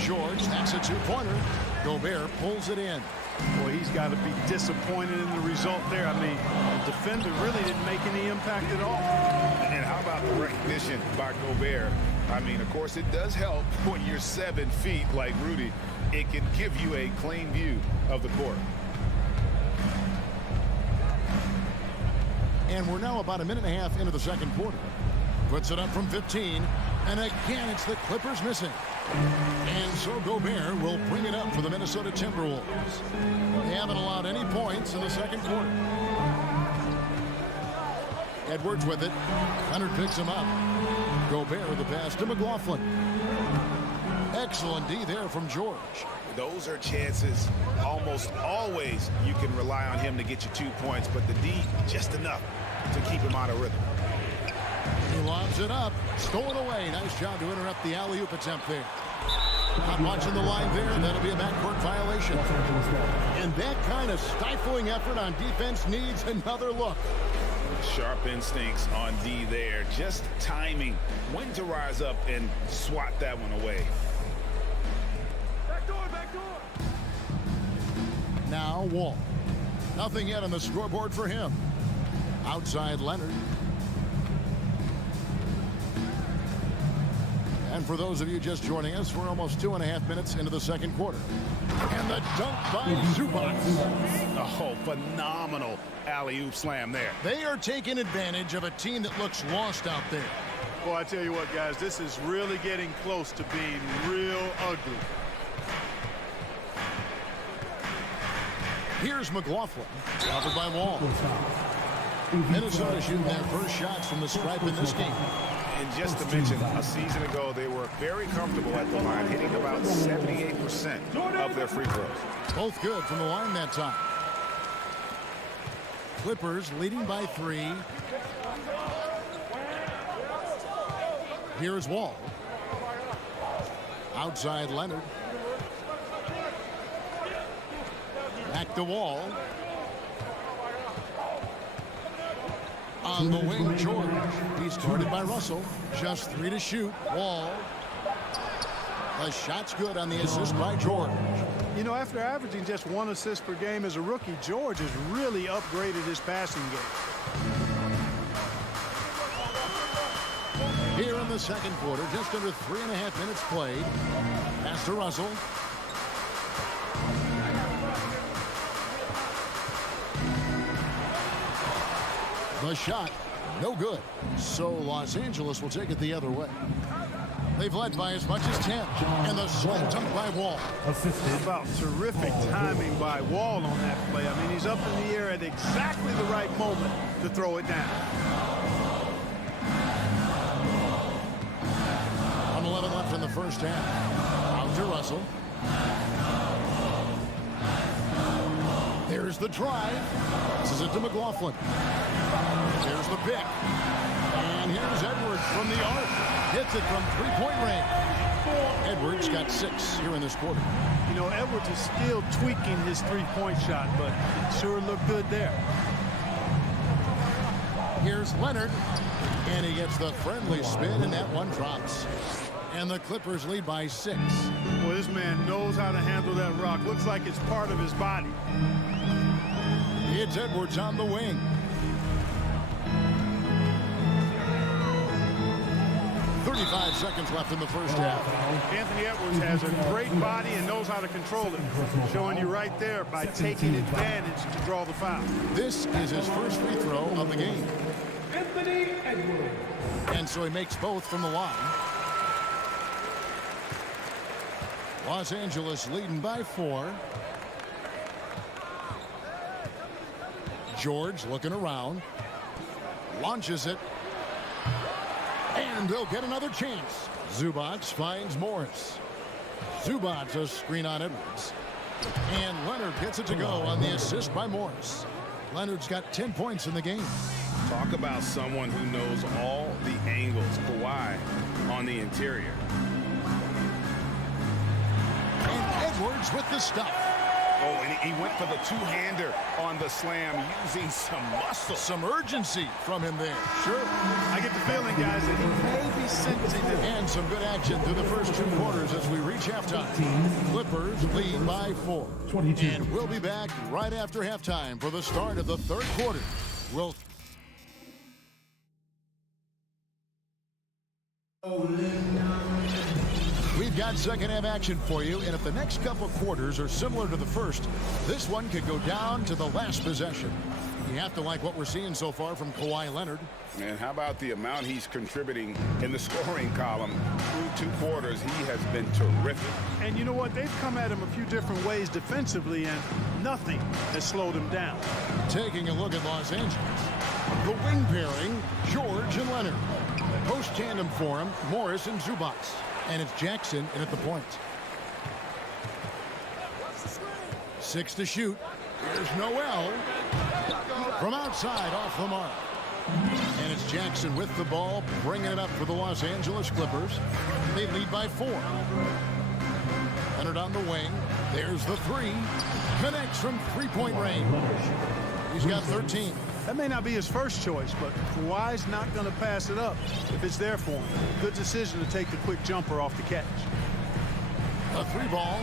George, that's a 2-pointer. Gobert pulls it in. Boy, he's got to be disappointed in the result there. I mean, the defender really didn't make any impact at all. And how about the recognition by Gobert? I mean, of course, it does help when you're 7 feet like Rudy. It can give you a clean view of the court. And we're now about a minute and a half into the second quarter. Puts it up from 15. And again, it's the Clippers missing. And so Gobert will bring it up for the Minnesota Timberwolves. They haven't allowed any points in the second quarter. Edwards with it. Leonard picks him up. Gobert with the pass to McLaughlin. Excellent D there from George. Those are chances almost always you can rely on him to get you 2 points, but the D, just enough to keep him out of rhythm. He lobs it up. Stolen away. Nice job to interrupt the alley-oop attempt there. Not watching the line there. That'll be a backcourt violation. And that kind of stifling effort on defense needs another look. Sharp instincts on D there. Just timing when to rise up and swat that one away. Back door, back door. Now Wall. Nothing yet on the scoreboard for him. Outside Leonard. And for those of you just joining us, we're almost 2.5 minutes into the second quarter. And the dunk by Zubac. Oh, phenomenal alley-oop slam there. They are taking advantage of a team that looks lost out there. Boy, I tell you what, guys, this is really getting close to being real ugly. Here's McLaughlin, covered by Wall. Minnesota shooting their first shots from the stripe in this game. And just to mention, a season ago, they were very comfortable at the line, hitting about 78% of their free throws. Both good from the line that time. Clippers leading by 3. Here's Wall. Outside Leonard. Back to Wall. On the wing, George. He's guarded by Russell. Just 3 to shoot. Wall. The shot's good on the assist by George. You know, after averaging just 1 assist per game as a rookie, George has really upgraded his passing game. Here in the second quarter, just under 3.5 minutes played. Pass to Russell. The shot, no good. So Los Angeles will take it the other way. They've led by as much as 10. And the slam dunk by Wall. How about terrific timing by Wall on that play. I mean, he's up in the air at exactly the right moment to throw it down. 1:11 left in the first half. Out to Russell. Here's the drive. This is it to McLaughlin. There's the pick. And here's Edwards from the arc. Hits it from three-point range. Edwards got 6 here in this quarter. You know, Edwards is still tweaking his three-point shot, but it sure looked good there. Here's Leonard. And he gets the friendly spin, and that one drops. And the Clippers lead by 6. Boy, this man knows how to handle that rock. Looks like it's part of his body. It's Edwards on the wing. .35 seconds left in the first half. Anthony Edwards has a great body and knows how to control it. Showing you right there by taking advantage to draw the foul. This is his first free throw of the game. Anthony Edwards. And so he makes both from the line. Los Angeles leading by 4. George looking around. Launches it. And they'll get another chance. Zubac finds Morris. Zubac a screen on Edwards. And Leonard gets it to go on the assist by Morris. Leonard's got 10 points in the game. Talk about someone who knows all the angles. Kawhi on the interior. And Edwards with the stuff. Oh, and he went for the two-hander on the slam, using some muscle. Some urgency from him there. Sure. I get the feeling, guys, that he may be sensing it. And some good action through the first 2 quarters as we reach halftime. Clippers lead by 4. 22. And we'll be back right after halftime for the start of the third quarter. We've got second half action for you, and if the next couple quarters are similar to the first, this one could go down to the last possession. You have to like what we're seeing so far from Kawhi Leonard. And how about the amount he's contributing in the scoring column? Through 2 quarters, he has been terrific. And you know what? They've come at him a few different ways defensively, and nothing has slowed him down. Taking a look at Los Angeles. The wing pairing, George and Leonard. Post tandem for him, Morris and Zubac. And it's Jackson in at the point. 6 to shoot. Here's Noel. From outside, off the mark. And it's Jackson with the ball, bringing it up for the Los Angeles Clippers. They lead by 4. Leonard on the wing. There's the 3. Connects from three-point range. He's got 13. That may not be his first choice, but Kawhi's not going to pass it up if it's there for him. Good decision to take the quick jumper off the catch. A 3 ball.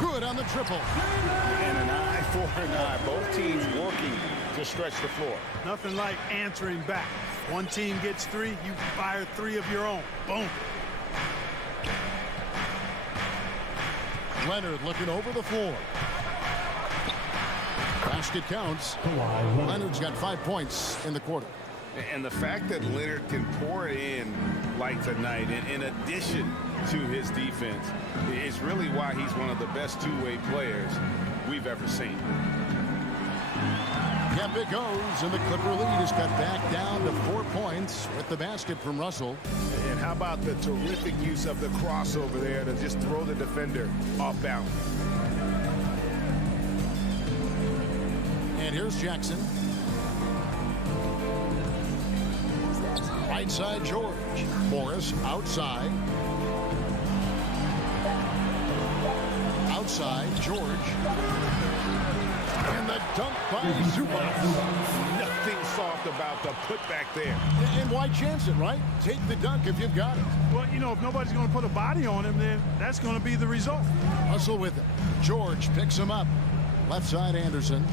Good on the triple. And an eye for an eye. Both teams working to stretch the floor. Nothing like answering back. One team gets 3, you fire 3 of your own. Boom. Leonard looking over the floor. Basket counts. Leonard's got 5 points in the quarter. And the fact that Leonard can pour it in like tonight, in addition to his defense, is really why he's one of the best two-way players we've ever seen. Yep, it goes, and the Clipper lead is cut back down to 4 points with the basket from Russell. And how about the terrific use of the crossover there to just throw the defender off balance. And here's Jackson. Right side, George. Morris outside. Outside, George. And the dunk by Zubac. Nothing soft about the putback there. And why chance it, right? Take the dunk if you've got it. Well, you know, if nobody's going to put a body on him, then that's going to be the result. Russell with it. George picks him up. Left side, Anderson.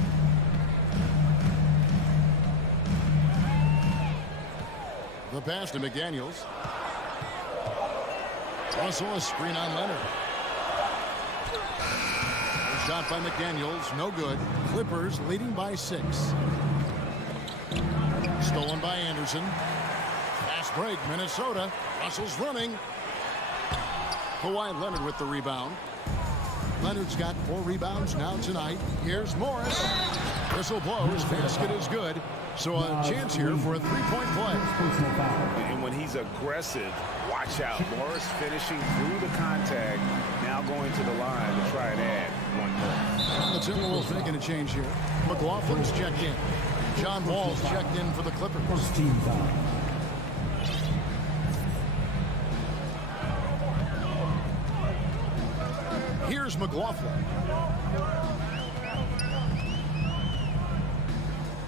The pass to McDaniels. Russell, a screen on Leonard. A shot by McDaniels, no good. Clippers leading by 6. Stolen by Anderson. Fast break, Minnesota. Russell's running. Kawhi Leonard with the rebound. Leonard's got 4 rebounds now tonight. Here's Morris. Whistle blows. Basket is good. So a chance here for a 3-point play. And when he's aggressive, watch out. Morris finishing through the contact, now going to the line to try and add one more. The Timberwolves making a change here. McLaughlin's checked in. John Wall's checked in for the Clippers. Here's McLaughlin.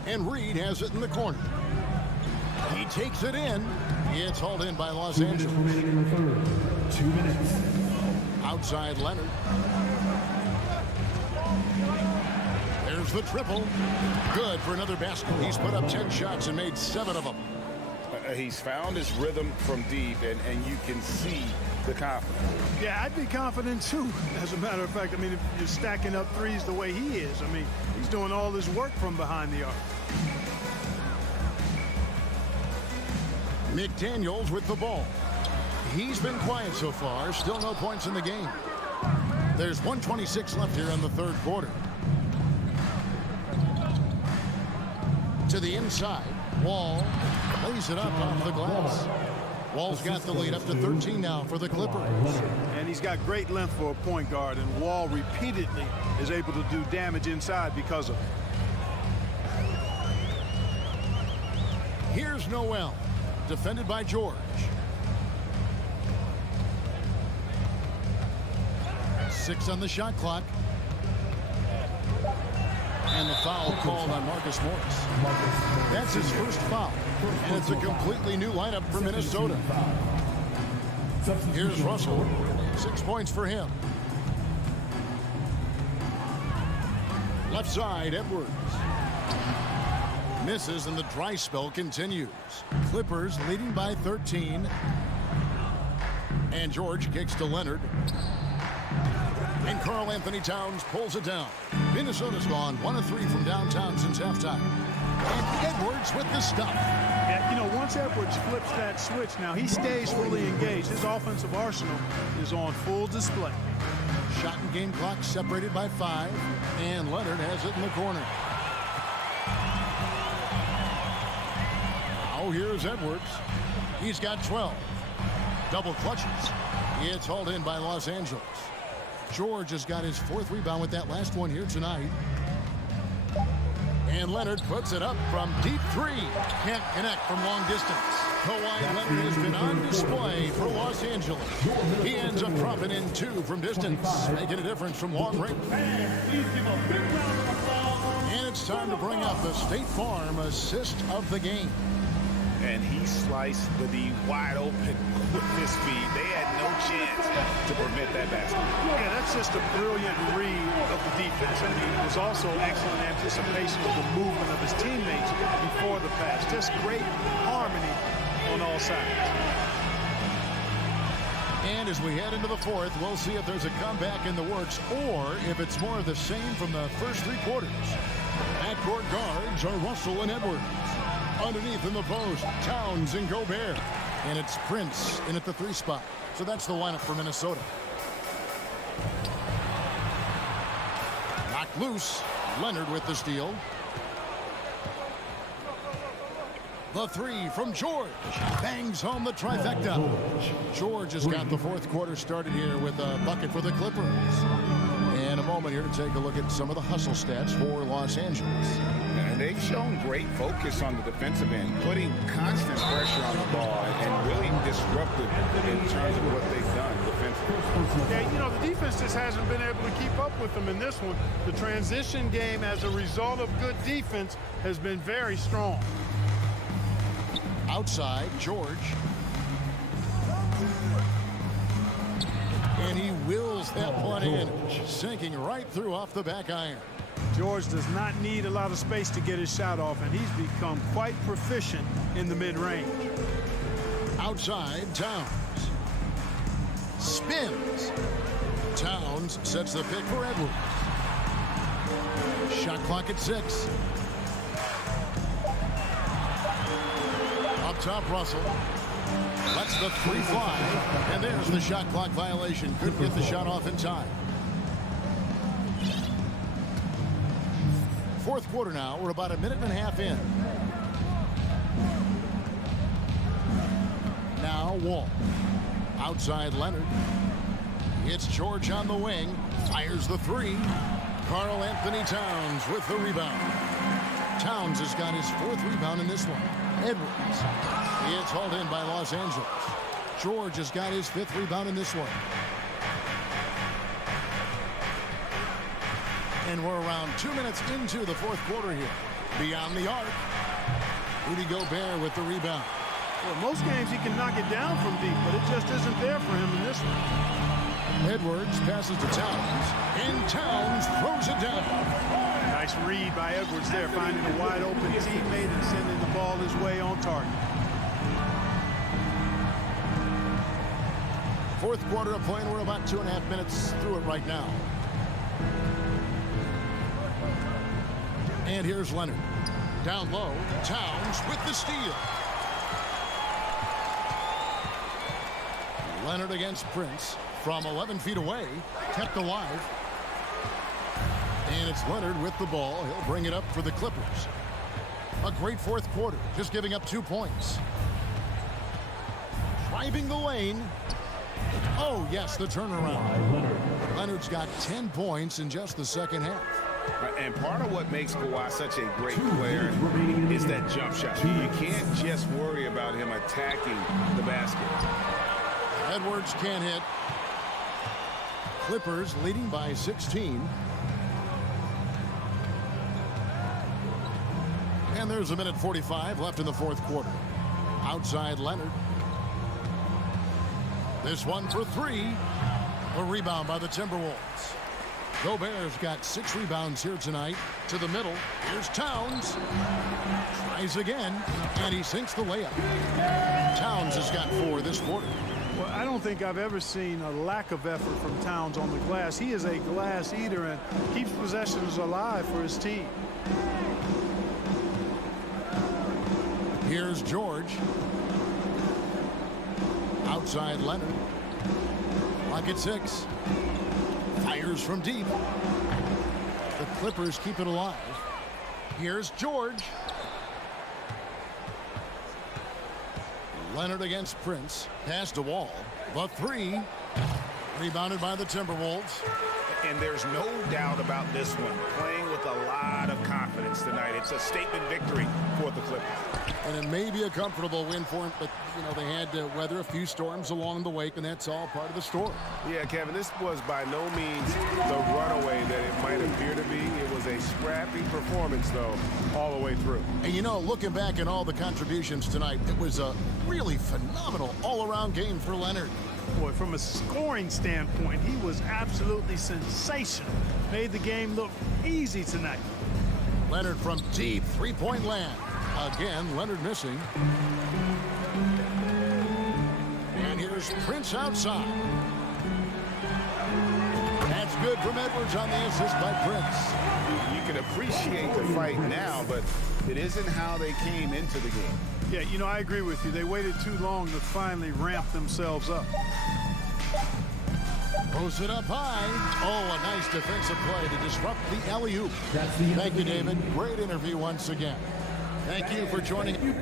And Reed has it in the corner. He takes it in. It's hauled in by Los Angeles. 2 minutes. Outside Leonard. There's the triple. Good for another basket. He's put up 10 shots and made 7 of them. He's found his rhythm from deep, and you can see the confidence. Yeah, I'd be confident too. As a matter of fact, I mean, if you're stacking up threes the way he is, I mean, he's doing all his work from behind the arc. McDaniels with the ball. He's been quiet so far. Still no points in the game. There's 1:26 left here in the third quarter. To the inside. Wall lays it up off the glass. Wall's got the lead up to 13 now for the Clippers. And he's got great length for a point guard, and Wall repeatedly is able to do damage inside because of it. Here's Noel, defended by George. 6 on the shot clock. And the foul called on Marcus Morris. That's his first foul. And it's a completely new lineup for Minnesota. Here's Russell. 6 points for him. Left side, Edwards. Misses and the dry spell continues. Clippers leading by 13. And George kicks to Leonard. And Karl Anthony Towns pulls it down. Minnesota's gone 1 of 3 from downtown since halftime. And Edwards with the stuff. Yeah, you know, once Edwards flips that switch now, he stays fully engaged. His offensive arsenal is on full display. Shot and game clock separated by 5. And Leonard has it in the corner. Now here's Edwards. He's got 12. Double clutches. It's hauled in by Los Angeles. George has got his 4th rebound with that last one here tonight. And Leonard puts it up from deep three. Can't connect from long distance. Kawhi Leonard has been on display for Los Angeles. He ends up dropping in 2 from distance, making a difference from long range. And it's time to bring up the State Farm assist of the game. And he sliced the D wide open with his feet. They had no chance to permit that basket. Yeah, that's just a brilliant read of the defense. I mean, it was also excellent anticipation of the movement of his teammates before the pass. Just great harmony on all sides. And as we head into the fourth, we'll see if there's a comeback in the works or if it's more of the same from the first 3 quarters. Backcourt guards are Russell and Edwards. Underneath in the post, Towns and Gobert. And it's Prince in at the 3 spot. So that's the lineup for Minnesota. Knocked loose. Leonard with the steal. The 3 from George. Bangs home the trifecta. George has got the fourth quarter started here with a bucket for the Clippers. And a moment here to take a look at some of the hustle stats for Los Angeles. And they've shown great focus on the defensive end, putting constant pressure on the ball and really disruptive in terms of what they've done defensively. Yeah, you know, the defense just hasn't been able to keep up with them in this one. The transition game as a result of good defense has been very strong. Outside, George. And he wills that one in, sinking right through off the back iron. George does not need a lot of space to get his shot off, and he's become quite proficient in the mid-range. Outside, Towns. Spins. Towns sets the pick for Edwards. Shot clock at 6. Up top, Russell. Lets the 3 fly. And there's the shot clock violation. Couldn't get the shot off in time. Fourth quarter now. We're about a minute and a half in. Now Wall. Outside Leonard. It's George on the wing. Fires the 3. Karl Anthony Towns with the rebound. Towns has got his 4th rebound in this one. Edwards. It's hauled in by Los Angeles. George has got his 5th rebound in this one. And we're around 2 minutes into the fourth quarter here. Beyond the arc. Rudy Gobert with the rebound. Well, most games he can knock it down from deep, but it just isn't there for him in this one. Edwards passes to Towns. And Towns throws it down. Nice read by Edwards there, finding a wide open teammate and sending the ball his way on target. Fourth quarter of play, and we're about 2.5 minutes through it right now. And here's Leonard. Down low, Towns with the steal. Leonard against Prince from 11 feet away, kept alive. And it's Leonard with the ball. He'll bring it up for the Clippers. A great fourth quarter, just giving up 2 points. Driving the lane. Oh, yes, the turnaround. Leonard's got 10 points in just the second half. And part of what makes Kawhi such a great player is that jump shot. You can't just worry about him attacking the basket. Edwards can't hit. Clippers leading by 16. And there's a minute 45 left in the fourth quarter. Outside Leonard. This one for 3. A rebound by the Timberwolves. Gobert's got 6 rebounds here tonight. To the middle. Here's Towns. Tries again. And he sinks the layup. Towns has got 4 this quarter. Well, I don't think I've ever seen a lack of effort from Towns on the glass. He is a glass eater and keeps possessions alive for his team. Here's George. Outside Leonard. Clock at 6. Fires from deep. The Clippers keep it alive. Here's George. Leonard against Prince. Pass to Wall. The 3. Rebounded by the Timberwolves. And there's no doubt about this one. Playing with a lot of confidence tonight. It's a statement victory for the Clippers. And it may be a comfortable win for them, but, you know, they had to weather a few storms along the way, and that's all part of the story. Yeah, Kevin, this was by no means the runaway that it might appear to be. It was a scrappy performance, though, all the way through. And, you know, looking back at all the contributions tonight, it was a really phenomenal all-around game for Leonard. Boy, from a scoring standpoint, he was absolutely sensational. Made the game look easy tonight. Leonard from deep three-point land. Again, Leonard missing. And here's Prince outside. That's good from Edwards on the assist by Prince. You can appreciate the fight now, but it isn't how they came into the game. Yeah, you know, I agree with you. They waited too long to finally ramp themselves up. Posted up high. Oh, a nice defensive play to disrupt the alley-oop. Thank you, David. Great interview once again. Thank you for joining.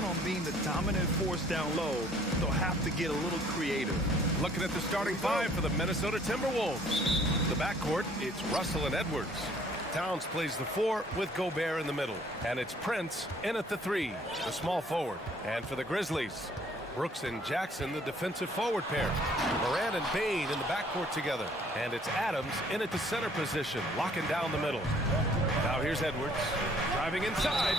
count on being the dominant force down low, they'll have to get a little creative. Looking at the starting five for the Minnesota Timberwolves. The backcourt, it's Russell and Edwards. Towns plays the 4 with Gobert in the middle. And it's Prince in at the 3, the small forward. And for the Grizzlies, Brooks and Jackson, the defensive forward pair. Morant and Bane in the backcourt together. And it's Adams in at the center position, locking down the middle. Now here's Edwards, driving inside.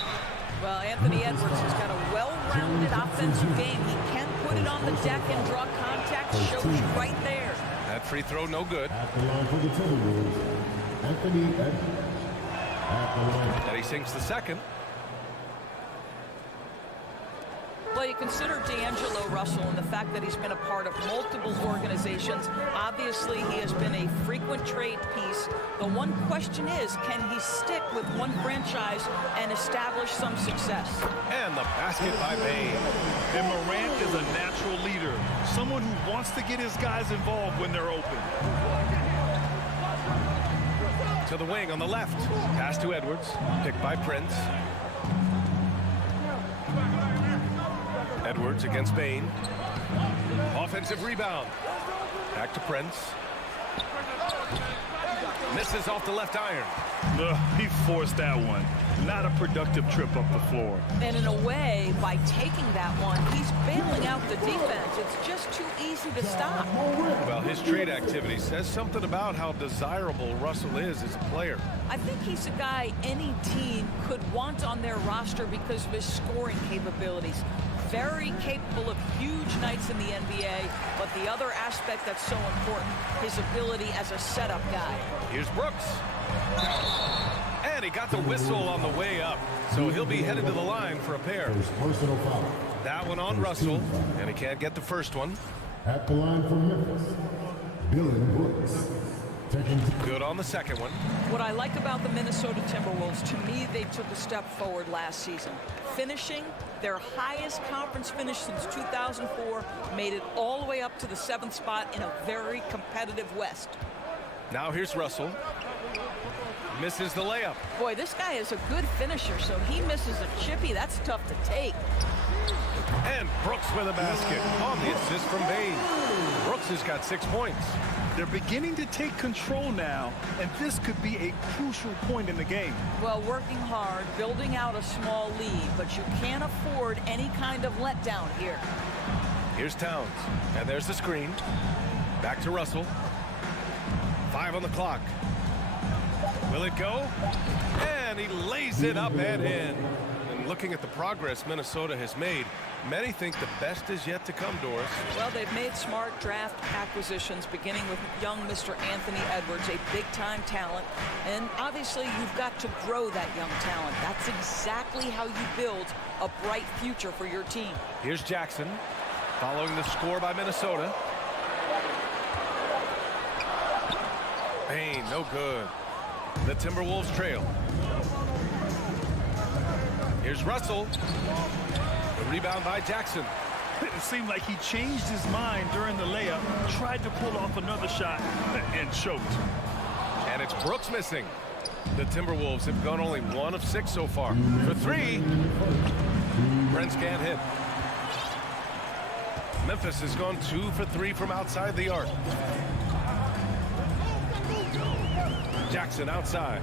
Well, Anthony Edwards has got a well-rounded offensive game. He can put it on the deck and draw contact. Shows you right there. That free throw no good. At the line for the Timberwolves, Anthony Edwards. At the line. And he sinks the second. Well, you consider D'Angelo Russell and the fact that he's been a part of multiple organizations. Obviously, he has been a frequent trade piece. The one question is, can he stick with one franchise and establish some success? And the basket by Bane. And Morant is a natural leader, someone who wants to get his guys involved when they're open. To the wing on the left. Pass to Edwards. Picked by Prince. Edwards against Bane. Offensive rebound. Back to Prince. Misses off the left iron. He forced that one. Not a productive trip up the floor. And in a way, by taking that one, he's bailing out the defense. It's just too easy to stop. Well, his trade activity says something about how desirable Russell is as a player. I think he's a guy any team could want on their roster because of his scoring capabilities. Very capable of huge nights in the NBA, but the other aspect that's so important, his ability as a setup guy. Here's Brooks. And he got the whistle on the way up, so he'll be headed to the line for a pair. Personal foul. That one on Russell, and he can't get the first one. At the line for Memphis, Dylan Brooks. Good on the second one. What I like about the Minnesota Timberwolves, to me, they took a step forward last season. Finishing their highest conference finish since 2004, made it all the way up to the 7th spot in a very competitive West. Now here's Russell. Misses the layup. Boy, this guy is a good finisher, so he misses a chippy. That's tough to take. And Brooks with a basket on the assist from Bane. Brooks has got 6 points. They're beginning to take control now, and this could be a crucial point in the game. Well, working hard, building out a small lead, but you can't afford any kind of letdown here. Here's Towns, and there's the screen. Back to Russell. 5 on the clock. Will it go? And he lays it up and in. And looking at the progress Minnesota has made, many think the best is yet to come, Doris. Well, they've made smart draft acquisitions, beginning with young Mr. Anthony Edwards, a big-time talent. And obviously, you've got to grow that young talent. That's exactly how you build a bright future for your team. Here's Jackson, following the score by Minnesota. Bane, no good. The Timberwolves trail. Here's Russell. The rebound by Jackson. It seemed like he changed his mind during the layup, tried to pull off another shot, and choked. And it's Brooks missing. The Timberwolves have gone only 1 of 6 so far. For 3, Prince can't hit. Memphis has gone 2 for 3 from outside the arc. Jackson outside.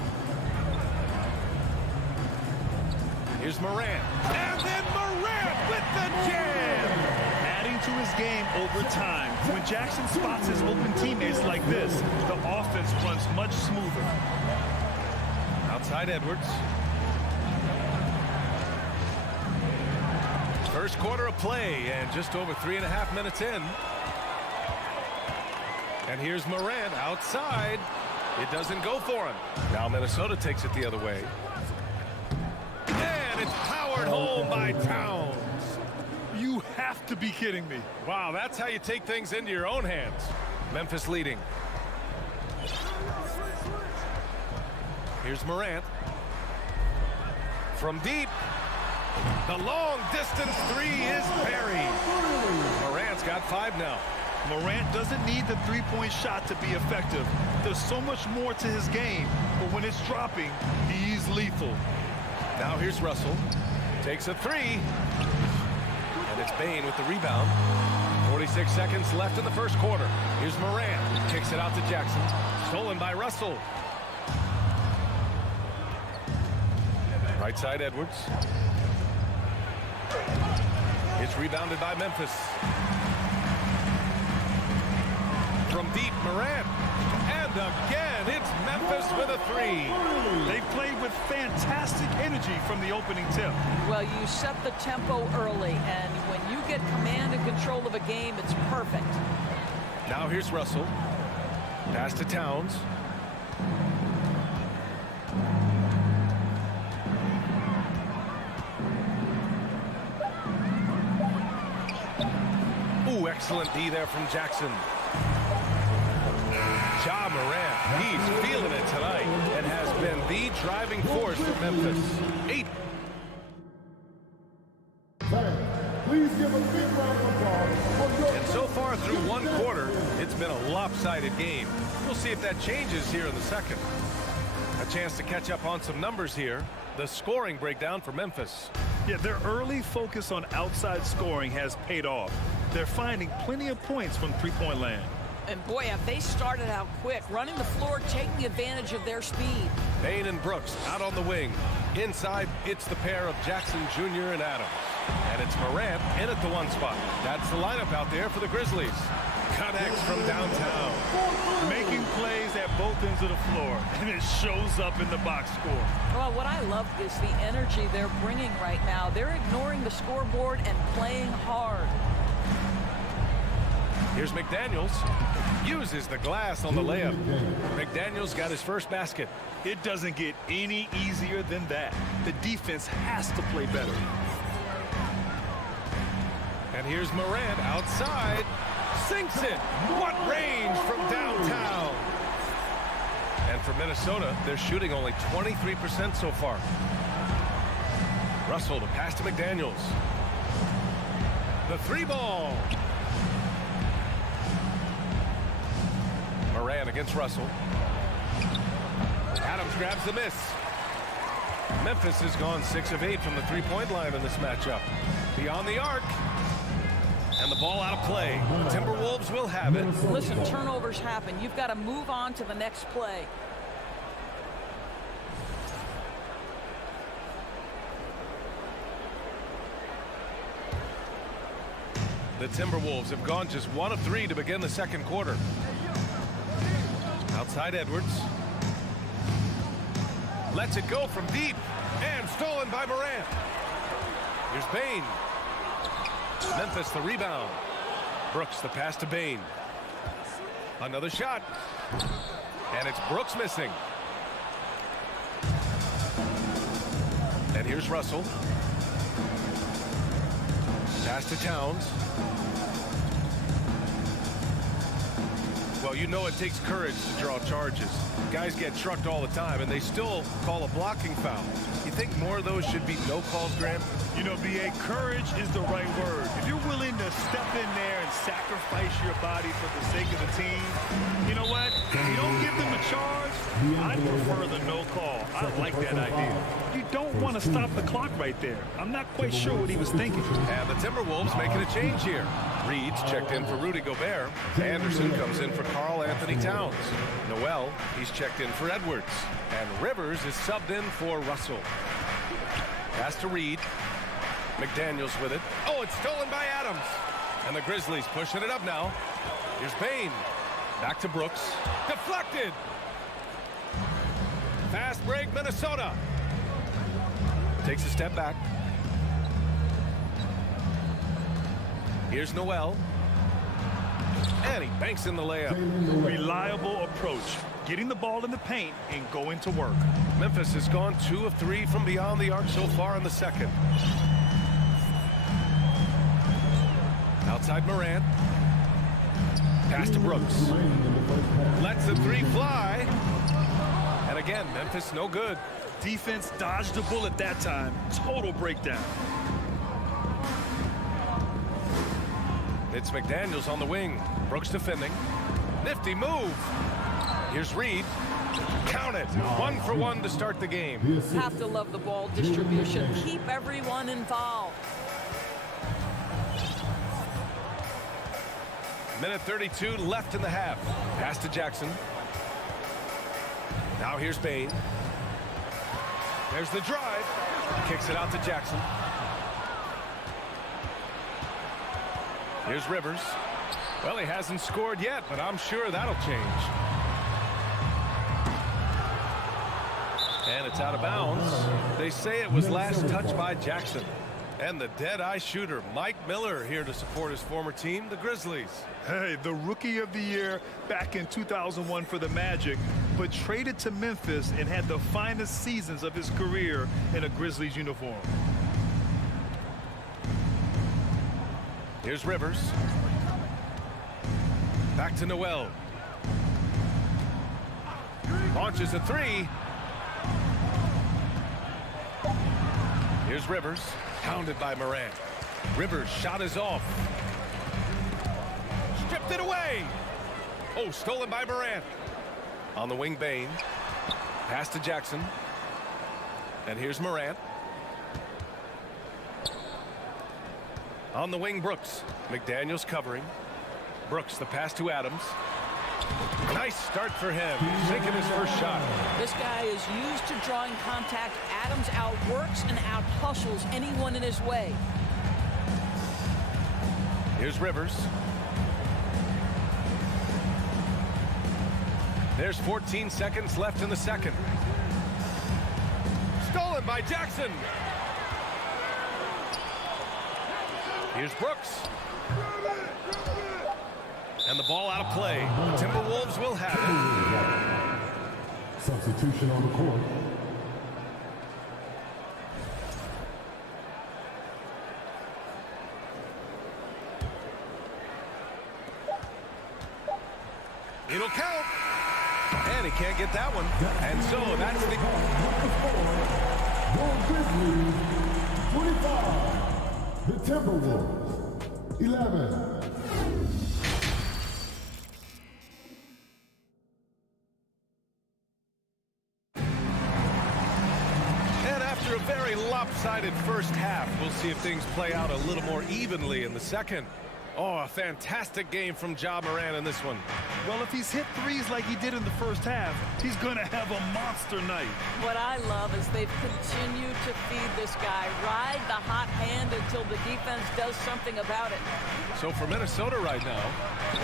Here's Morant. And then Morant with the jam! Adding to his game over time. When Jackson spots his open teammates like this, the offense runs much smoother. Outside Edwards. First quarter of play and just over 3.5 minutes in. And here's Morant outside. It doesn't go for him. Now Minnesota takes it the other way. And it's powered home by Towns. You have to be kidding me. Wow, that's how you take things into your own hands. Memphis leading. Here's Morant. From deep. The long distance 3 is buried. Morant's got 5 now. Morant doesn't need the three-point shot to be effective. There's so much more to his game, but when it's dropping, he's lethal. Now here's Russell. Takes a 3. Bain with the rebound. 46 seconds left in the first quarter. Here's Morant. Kicks it out to Jackson. Stolen by Russell. Right side, Edwards. It's rebounded by Memphis. From deep, Morant. And again, it's Memphis with a three. They played with fantastic energy from the opening tip. Well, you set the tempo early, and when you get command and control of a game, it's perfect. Now here's Russell. Pass to Towns. Ooh, excellent D there from Jackson. Ja Morant, he's feeling it tonight and has been the driving force for Memphis. 8. Please give a big round of applause. And so far through one quarter, it's been a lopsided game. We'll see if that changes here in the second. A chance to catch up on some numbers here. The scoring breakdown for Memphis. Yeah, their early focus on outside scoring has paid off. They're finding plenty of points from three-point land. And boy, have they started out quick, running the floor, taking advantage of their speed. Bain and Brooks out on the wing. Inside, it's the pair of Jackson Jr. and Adams. And it's Morant in at the one spot. That's the lineup out there for the Grizzlies. Connects from downtown. Making plays at both ends of the floor, and it shows up in the box score. Well, what I love is the energy they're bringing right now. They're ignoring the scoreboard and playing hard. Here's McDaniels. Uses the glass on the layup. McDaniels got his first basket. It doesn't get any easier than that. The defense has to play better. And here's Morant outside. Sinks it. What range from downtown. And for Minnesota, they're shooting only 23% so far. Russell to pass to McDaniels. The three ball. Morant against Russell. Adams grabs the miss. Memphis has gone 6 of 8 from the three-point line in this matchup. Beyond the arc. And the ball out of play. Timberwolves will have it. Listen, turnovers happen. You've got to move on to the next play. The Timberwolves have gone just 1 of 3 to begin the second quarter. Outside Edwards. Lets it go from deep. And stolen by Morant. Here's Bain. Memphis the rebound. Brooks the pass to Bain. Another shot. And it's Brooks missing. And here's Russell. Pass to Towns. Well, you know it takes courage to draw charges. Guys get trucked all the time, and they still call a blocking foul. You think more of those should be no calls, Graham? You know, B.A., courage is the right word. If you're willing to step in there and sacrifice your body for the sake of the team, you know what? You don't give them a charge. I prefer the no call. I like that idea. You don't want to stop the clock right there. I'm not quite sure what he was thinking. And the Timberwolves making a change here. Reed's checked in for Rudy Gobert. Anderson comes in for Karl Anthony Towns. Noel, he's checked in for Edwards. And Rivers is subbed in for Russell. Pass to Reed. McDaniels with it. Oh, it's stolen by Adams. And the Grizzlies pushing it up now. Here's Bain. Back to Brooks. Deflected. Fast break, Minnesota. Takes a step back. Here's Noel. And he banks in the layup. Reliable approach. Getting the ball in the paint and going to work. Memphis has gone 2 of 3 from beyond the arc so far in the second. Outside Morant. Pass to Brooks. Lets the three fly. And again, Memphis no good. Defense dodged a bullet that time. Total breakdown. It's McDaniels on the wing. Brooks defending. Nifty move. Here's Reed. Count it. 1 for 1 to start the game. Have to love the ball distribution. Keep everyone involved. Minute 32 left in the half. Pass to Jackson. Now here's Bain. There's the drive. Kicks it out to Jackson. Here's Rivers. Well, he hasn't scored yet, but I'm sure that'll change. And it's out of bounds. They say it was last touched by Jackson. And the dead-eye shooter, Mike Miller, here to support his former team, the Grizzlies. Hey, the Rookie of the Year back in 2001 for the Magic, but traded to Memphis and had the finest seasons of his career in a Grizzlies uniform. Here's Rivers. Back to Noel. Launches a three. Here's Rivers. Pounded by Morant. Rivers' shot is off. Stripped it away. Oh, stolen by Morant. On the wing, Bain. Pass to Jackson. And here's Morant. On the wing, Brooks. McDaniels covering. Brooks, the pass to Adams. Nice start for him. Taking his first shot. This guy is used to drawing contact. Adams outworks and out-hustles anyone in his way. Here's Rivers. There's 14 seconds left in the second. Stolen by Jackson. Here's Brooks. And the ball out of play. The Timberwolves will have it. Substitution on the court. It'll count. And he can't get that one. And so that's the Grizzlies 25. The Timberwolves 11. After a very lopsided first half, we'll see if things play out a little more evenly in the second. Oh, a fantastic game from Ja Morant in this one. Well, if he's hit threes like he did in the first half, he's going to have a monster night. What I love is they've continued to feed this guy. Ride the hot hand until the defense does something about it. So for Minnesota right now,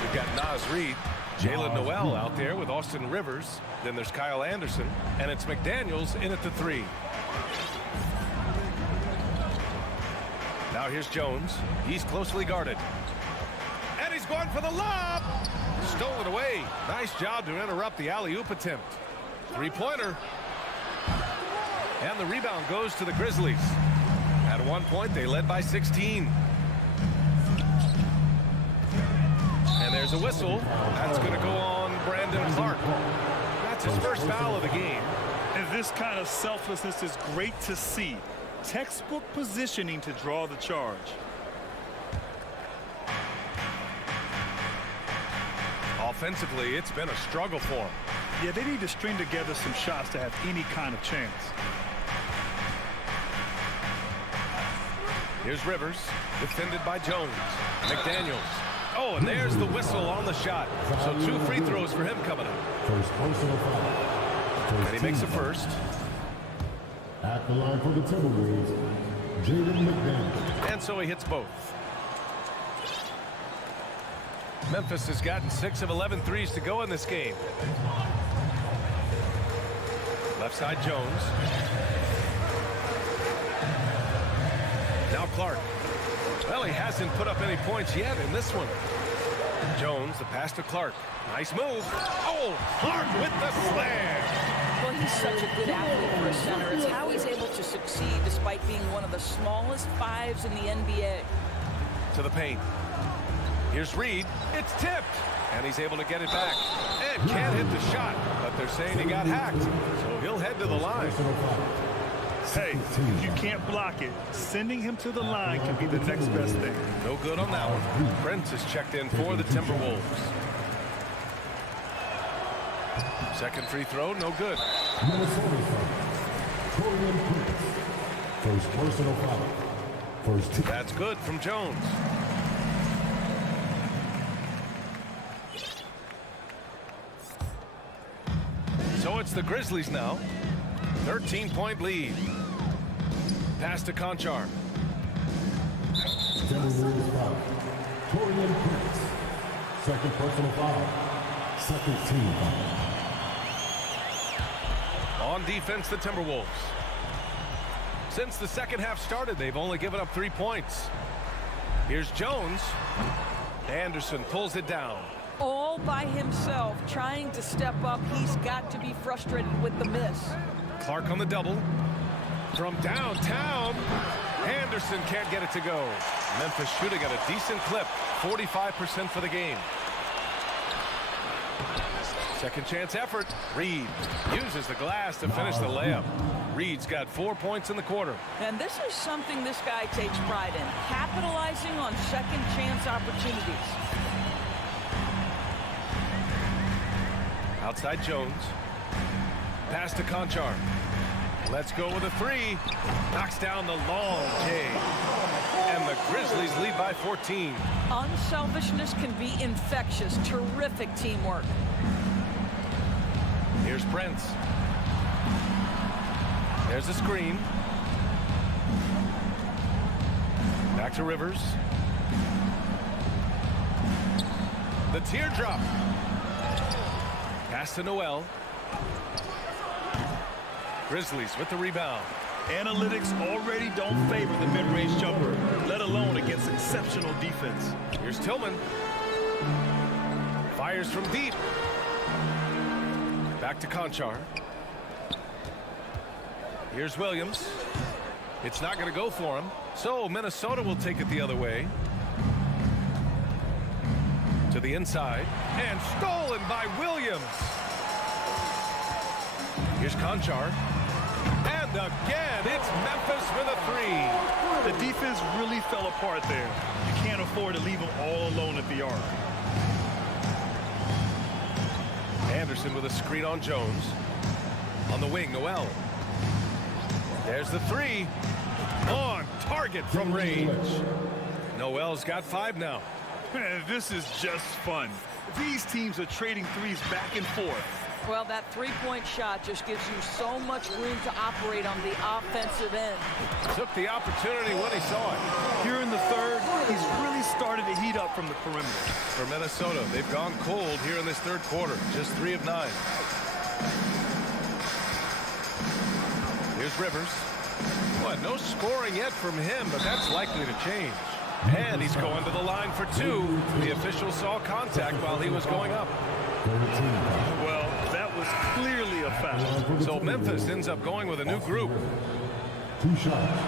we've got Naz Reid, Jalen Noel out there with Austin Rivers. Then there's Kyle Anderson, and it's McDaniels in at the three. Now here's Jones. He's closely guarded. And he's going for the lob. Stolen away. Nice job to interrupt the alley-oop attempt. Three-pointer. And the rebound goes to the Grizzlies. At one point, they led by 16. And there's a whistle. That's going to go on Brandon Clark. That's his first foul of the game. And this kind of selflessness is great to see. Textbook positioning to draw the charge. Offensively, it's been a struggle for him. Yeah, they need to string together some shots to have any kind of chance. Here's Rivers, defended by Jones. McDaniels. Oh, and there's the whistle on the shot. So 2 free throws for him coming up. First personal foul. And he makes the first. At the line for the Timberwolves, Jaden McDaniels. And so he hits both. Memphis has gotten 6 of 11 threes to go in this game. Left side, Jones. Now Clark. Well, he hasn't put up any points yet in this one. Jones, the pass to Clark. Nice move. Oh, Clark with the slam. Well, he's such a good athlete for a center. It's how he's able to succeed despite being one of the smallest fives in the NBA. To the paint. Here's Reid. It's tipped. And he's able to get it back. And can't hit the shot. But they're saying he got hacked. So he'll head to the line. Hey, if you can't block it, sending him to the line can be the next best thing. No good on that one. Prince is checked in for the Timberwolves. Second free throw, no good. First personal foul. First. That's good from Jones. it's the Grizzlies now. 13-point lead. Pass to Conchar. Timberwolves foul. Torian Prince. Second personal foul. Second team foul. On defense, the Timberwolves. Since the second half started, they've only given up 3 points. Here's Jones. Anderson pulls it down. All by himself, trying to step up. He's got to be frustrated with the miss. Clark on the double. From downtown, Anderson can't get it to go. Memphis shooting at a decent clip, 45% for the game. Second chance effort. Reed uses the glass to finish the layup. Reed's got 4 points in the quarter. And this is something this guy takes pride in, capitalizing on second chance opportunities. Outside Jones. Pass to Conchar. Let's go with a three. Knocks down the long J. And the Grizzlies lead by 14. Unselfishness can be infectious. Terrific teamwork. Here's Prince. There's a screen. Back to Rivers. The teardrop. Pass to Noel. Grizzlies with the rebound. Analytics already don't favor the mid-range jumper, let alone against exceptional defense. Here's Tillman. Fires from deep. Back to Conchar. Here's Williams. It's not going to go for him. So Minnesota will take it the other way. To the inside. And stolen by Williams. Here's Conchar. And again, it's Memphis with a three. The defense really fell apart there. You can't afford to leave them all alone at the arc. Anderson with a screen on Jones. On the wing, Noel. There's the three. On target from range. Noel's got 5 now. Man, this is just fun. These teams are trading threes back and forth. Well, that three-point shot just gives you so much room to operate on the offensive end. Took the opportunity when he saw it. Here in the third, he's really started to heat up from the perimeter. For Minnesota, they've gone cold here in this third quarter. Just 3 of 9. Here's Rivers. What? No scoring yet from him, but that's likely to change. And he's going to the line for 2. The official saw contact while he was going up. Well, that was clearly a foul. So Memphis ends up going with a new group. 2 shots.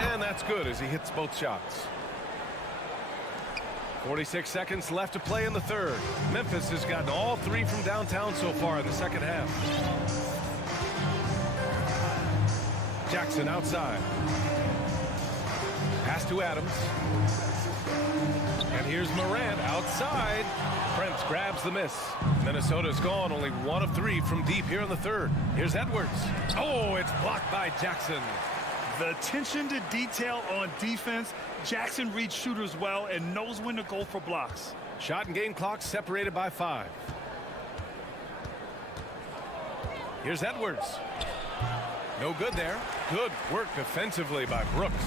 And that's good as he hits both shots. 46 seconds left to play in the third. Memphis has gotten all 3 from downtown so far in the second half. Jackson outside. Pass to Adams. And here's Morant outside. Prince grabs the miss. Minnesota's gone only 1 of 3 from deep here in the third. Here's Edwards. Oh, it's blocked by Jackson. The attention to detail on defense. Jackson reads shooters well and knows when to go for blocks. Shot and game clock separated by 5. Here's Edwards. No good there. Good work defensively by Brooks.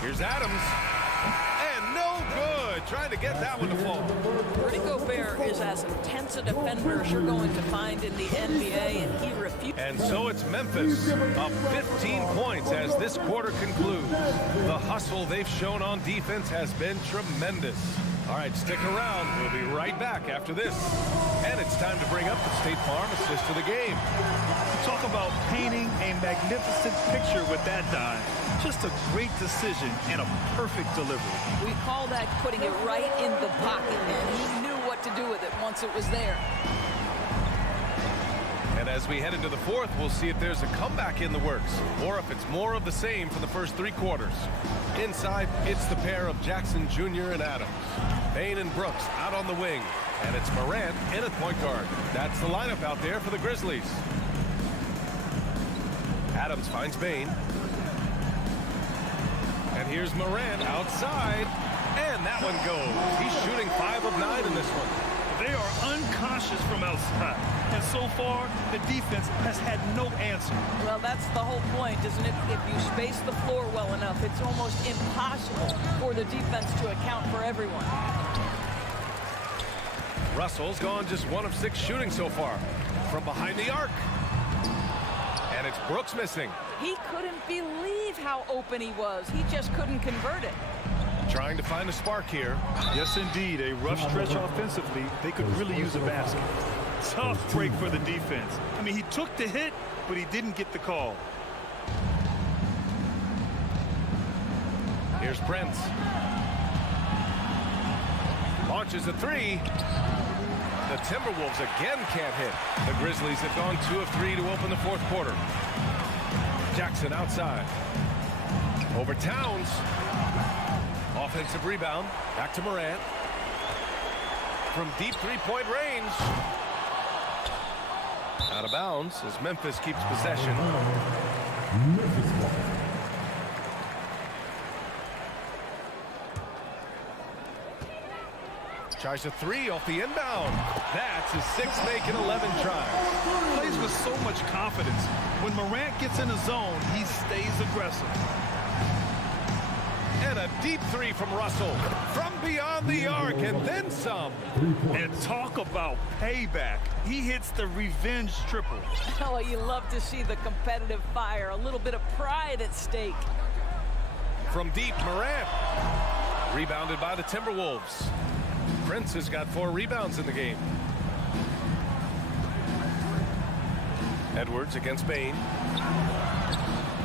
Here's Adams. And no good. Trying to get that one to fall. Rudy Gobert is as intense a defender as you're going to find in the NBA, and he refused. And so it's Memphis up 15 points as this quarter concludes. The hustle they've shown on defense has been tremendous. All right, stick around. We'll be right back after this. And it's time to bring up the State Farm assist of the game. Talk about painting a magnificent picture with that dime. Just a great decision and a perfect delivery. We call that putting it right in the pocket, and he knew what to do with it once it was there. And as we head into the fourth, we'll see if there's a comeback in the works or if it's more of the same for the first 3 quarters. Inside, it's the pair of Jackson Jr. and Adams. Bain and Brooks out on the wing. And it's Morant in at point guard. That's the lineup out there for the Grizzlies. Adams finds Bain. And here's Morant outside. And that one goes. He's shooting 5 of 9 in this one. They are unconscious from outside. And so far, the defense has had no answer. Well, that's the whole point, isn't it? If you space the floor well enough, it's almost impossible for the defense to account for everyone. Russell's gone just 1 of 6 shooting so far from behind the arc. And it's Brooks missing. He couldn't believe how open he was. He just couldn't convert it. Trying to find a spark here. Yes, indeed. A rough stretch offensively. They could really use a basket. Tough break for the defense. I mean, he took the hit, but he didn't get the call. Here's Prince. Launches a 3. The Timberwolves again can't hit. The Grizzlies have gone 2 of 3 to open the 4th quarter. Jackson outside. Over Towns. Offensive rebound. Back to Morant. From deep 3-point range. Out of bounds as Memphis keeps possession. Tries a 3 off the inbound. That's his 6th make in 11 tries. Plays with so much confidence. When Morant gets in the zone, he stays aggressive. And a deep 3 from Russell. From beyond the arc and then some. And talk about payback. He hits the revenge triple. Oh, you love to see the competitive fire. A little bit of pride at stake. From deep, Morant. Rebounded by the Timberwolves. Prince has got 4 rebounds in the game. Edwards against Bane.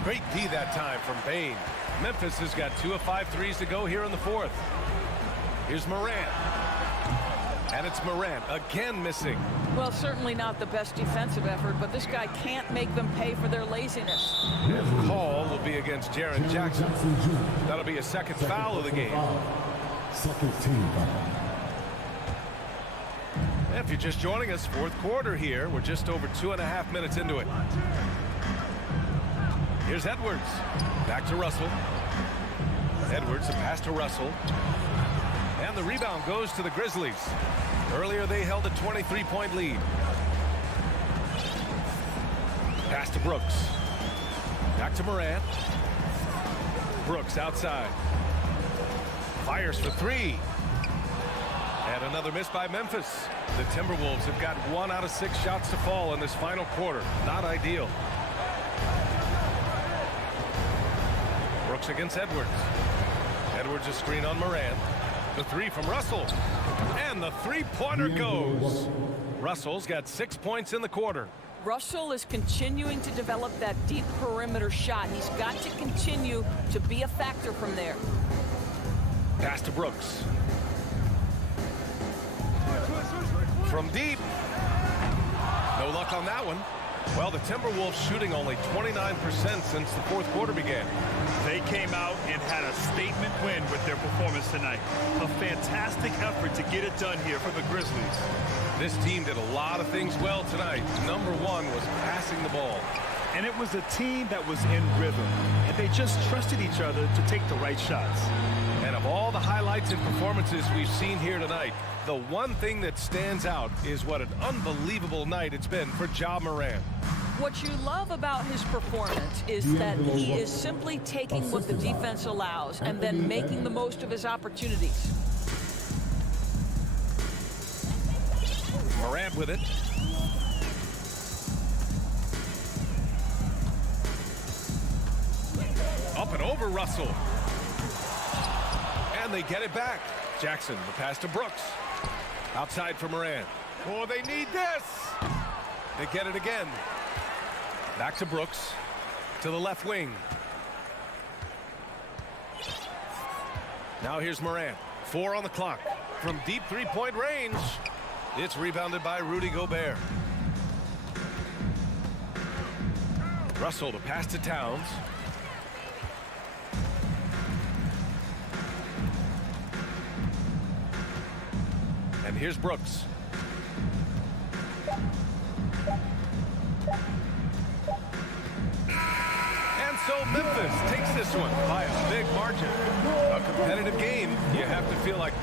Great D that time from Bane. Memphis has got 2 of 5 threes to go here in the 4th. Here's Morant. And it's Morant again missing. Well, certainly not the best defensive effort, but this guy can't make them pay for their laziness. And the call will be against Jaren Jackson. That'll be a 2nd foul of the game. Second team foul. If you're just joining us, 4th quarter here. We're just over 2.5 minutes into it. Here's Edwards. Back to Russell. Edwards, a pass to Russell. And the rebound goes to the Grizzlies. Earlier, they held a 23-point lead. Pass to Brooks. Back to Morant. Brooks outside. Fires for 3. And another miss by Memphis. The Timberwolves have got 1 out of 6 shots to fall in this final quarter. Not ideal. Brooks against Edwards. Edwards a screen on Morant. The 3 from Russell. And the 3-pointer goes. Russell's got 6 points in the quarter. Russell is continuing to develop that deep perimeter shot. He's got to continue to be a factor from there. Pass to Brooks. From deep. No luck on that one. Well, the Timberwolves shooting only 29% since the 4th quarter began. They came out and had a statement win with their performance tonight. A fantastic effort to get it done here for the Grizzlies. This team did a lot of things well tonight. Number 1 was passing the ball. And it was a team that was in rhythm. And they just trusted each other to take the right shots. And of all the highlights and performances we've seen here tonight, the one thing that stands out is what an unbelievable night it's been for Ja Morant. What you love about his performance is that he is simply taking what the defense allows and then making the most of his opportunities. Morant with it. Up and over Russell. And they get it back. Jackson, the pass to Brooks. Outside for Morant. Oh, they need this. They get it again. Back to Brooks. To the left wing. Now here's Morant. 4 on the clock. From deep 3-point range. It's rebounded by Rudy Gobert. Russell to pass to Towns. And here's Brooks. And so Memphis takes this one by a big margin. A competitive game. You have to feel like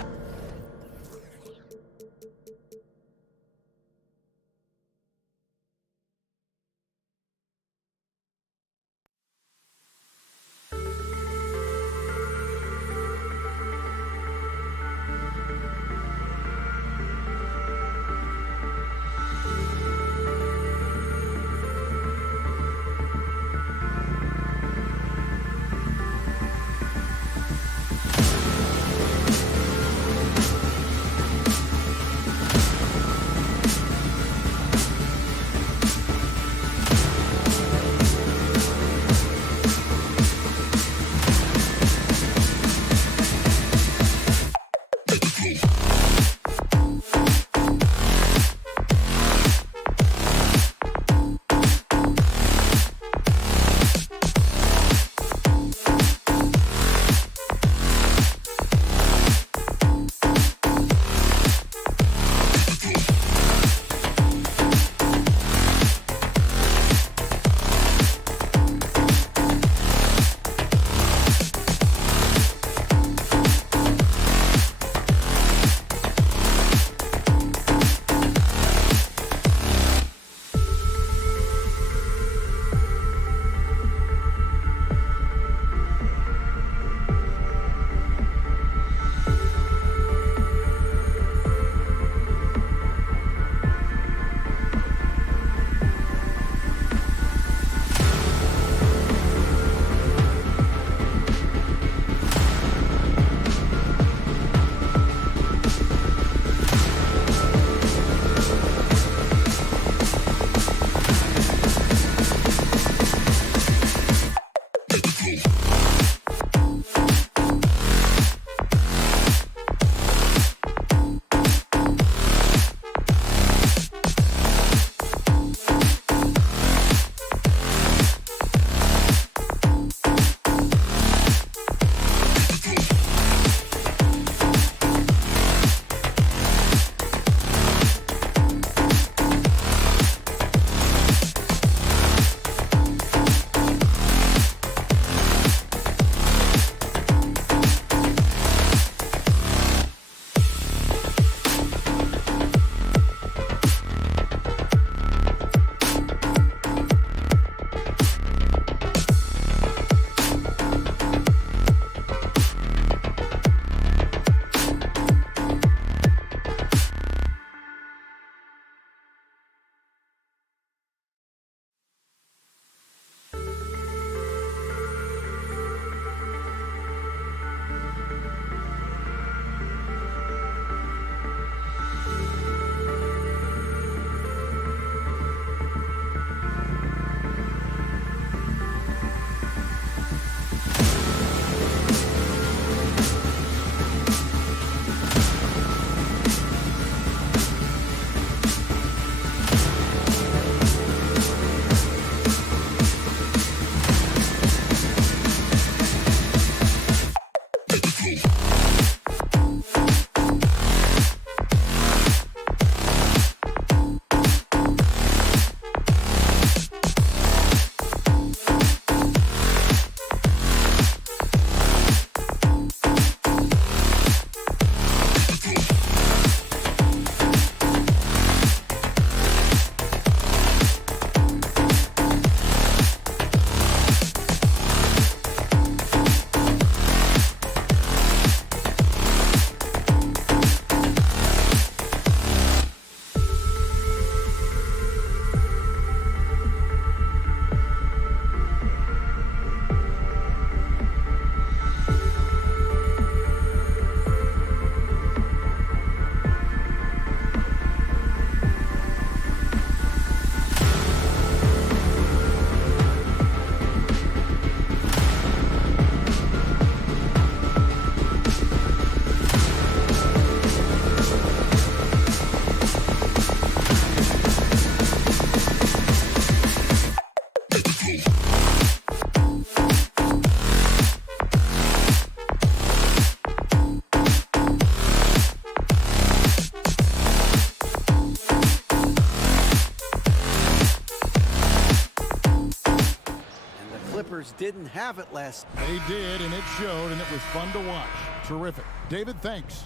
Didn't have it last. They did, and it showed, and it was fun to watch. Terrific. David, thanks.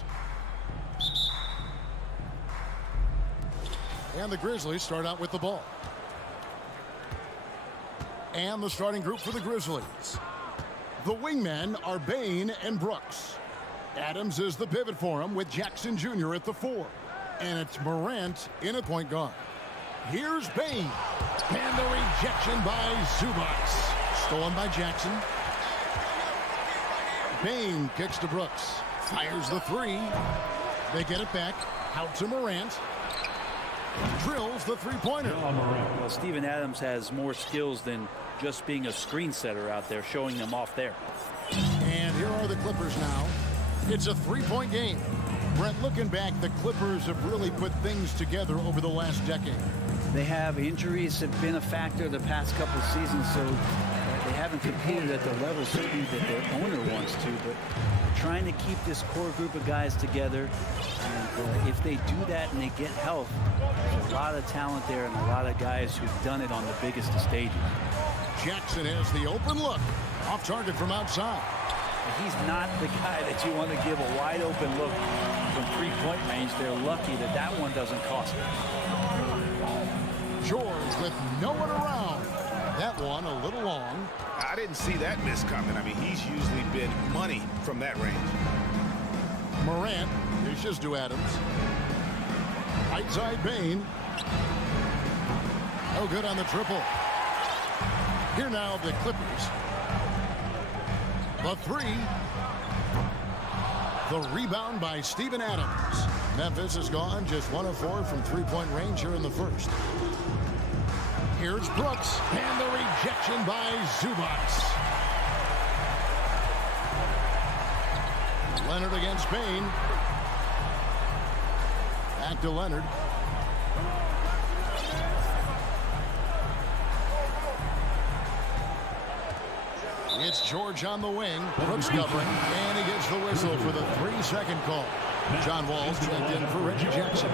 And the Grizzlies start out with the ball. And the starting group for the Grizzlies. The wingmen are Bain and Brooks. Adams is the pivot for him with Jackson Jr. at the 4. And it's Morant in at point guard. Here's Bain. And the rejection by Zubac. Stolen by Jackson. Bain kicks to Brooks. Fires the 3. They get it back. Out to Morant. Drills the 3-pointer. Well, Steven Adams has more skills than just being a screen setter out there, showing them off there. And here are the Clippers now. It's a 3-point game. Brett, looking back, the Clippers have really put things together over the last decade. They have injuries have been a factor the past couple of seasons, so they haven't competed at the level certainly that their owner wants to, but trying to keep this core group of guys together. And if they do that and they get health, there's a lot of talent there and a lot of guys who've done it on the biggest of stages. Jackson has the open look. Off target from outside. He's not the guy that you want to give a wide open look from three-point range. They're lucky that that one doesn't cost them. George with no one around. That one a little long. I didn't see that miss coming. I mean, he's usually been money from that range. Morant dishes to Adams. Right side Bain. No good on the triple. Here now the Clippers. The 3. The rebound by Steven Adams. Memphis has gone just 1 of 4 from three-point range here in the first. Here's Brooks, and the rejection by Zubac. Leonard against Bain. Back to Leonard. It's George on the wing. Brooks covering. And he gets the whistle for the 3-second call. John Wall's checked in for Reggie Jackson.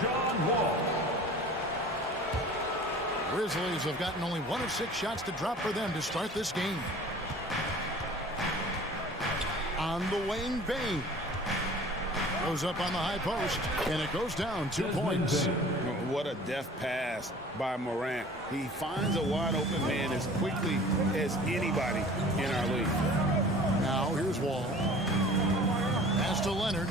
John Wall. Grizzlies have gotten only 1 of 6 shots to drop for them to start this game. On the wing, Bain. Goes up on the high post, and it goes down 2 points. What a deft pass by Morant. He finds a wide open man as quickly as anybody in our league. Now here's Wall. Pass to Leonard.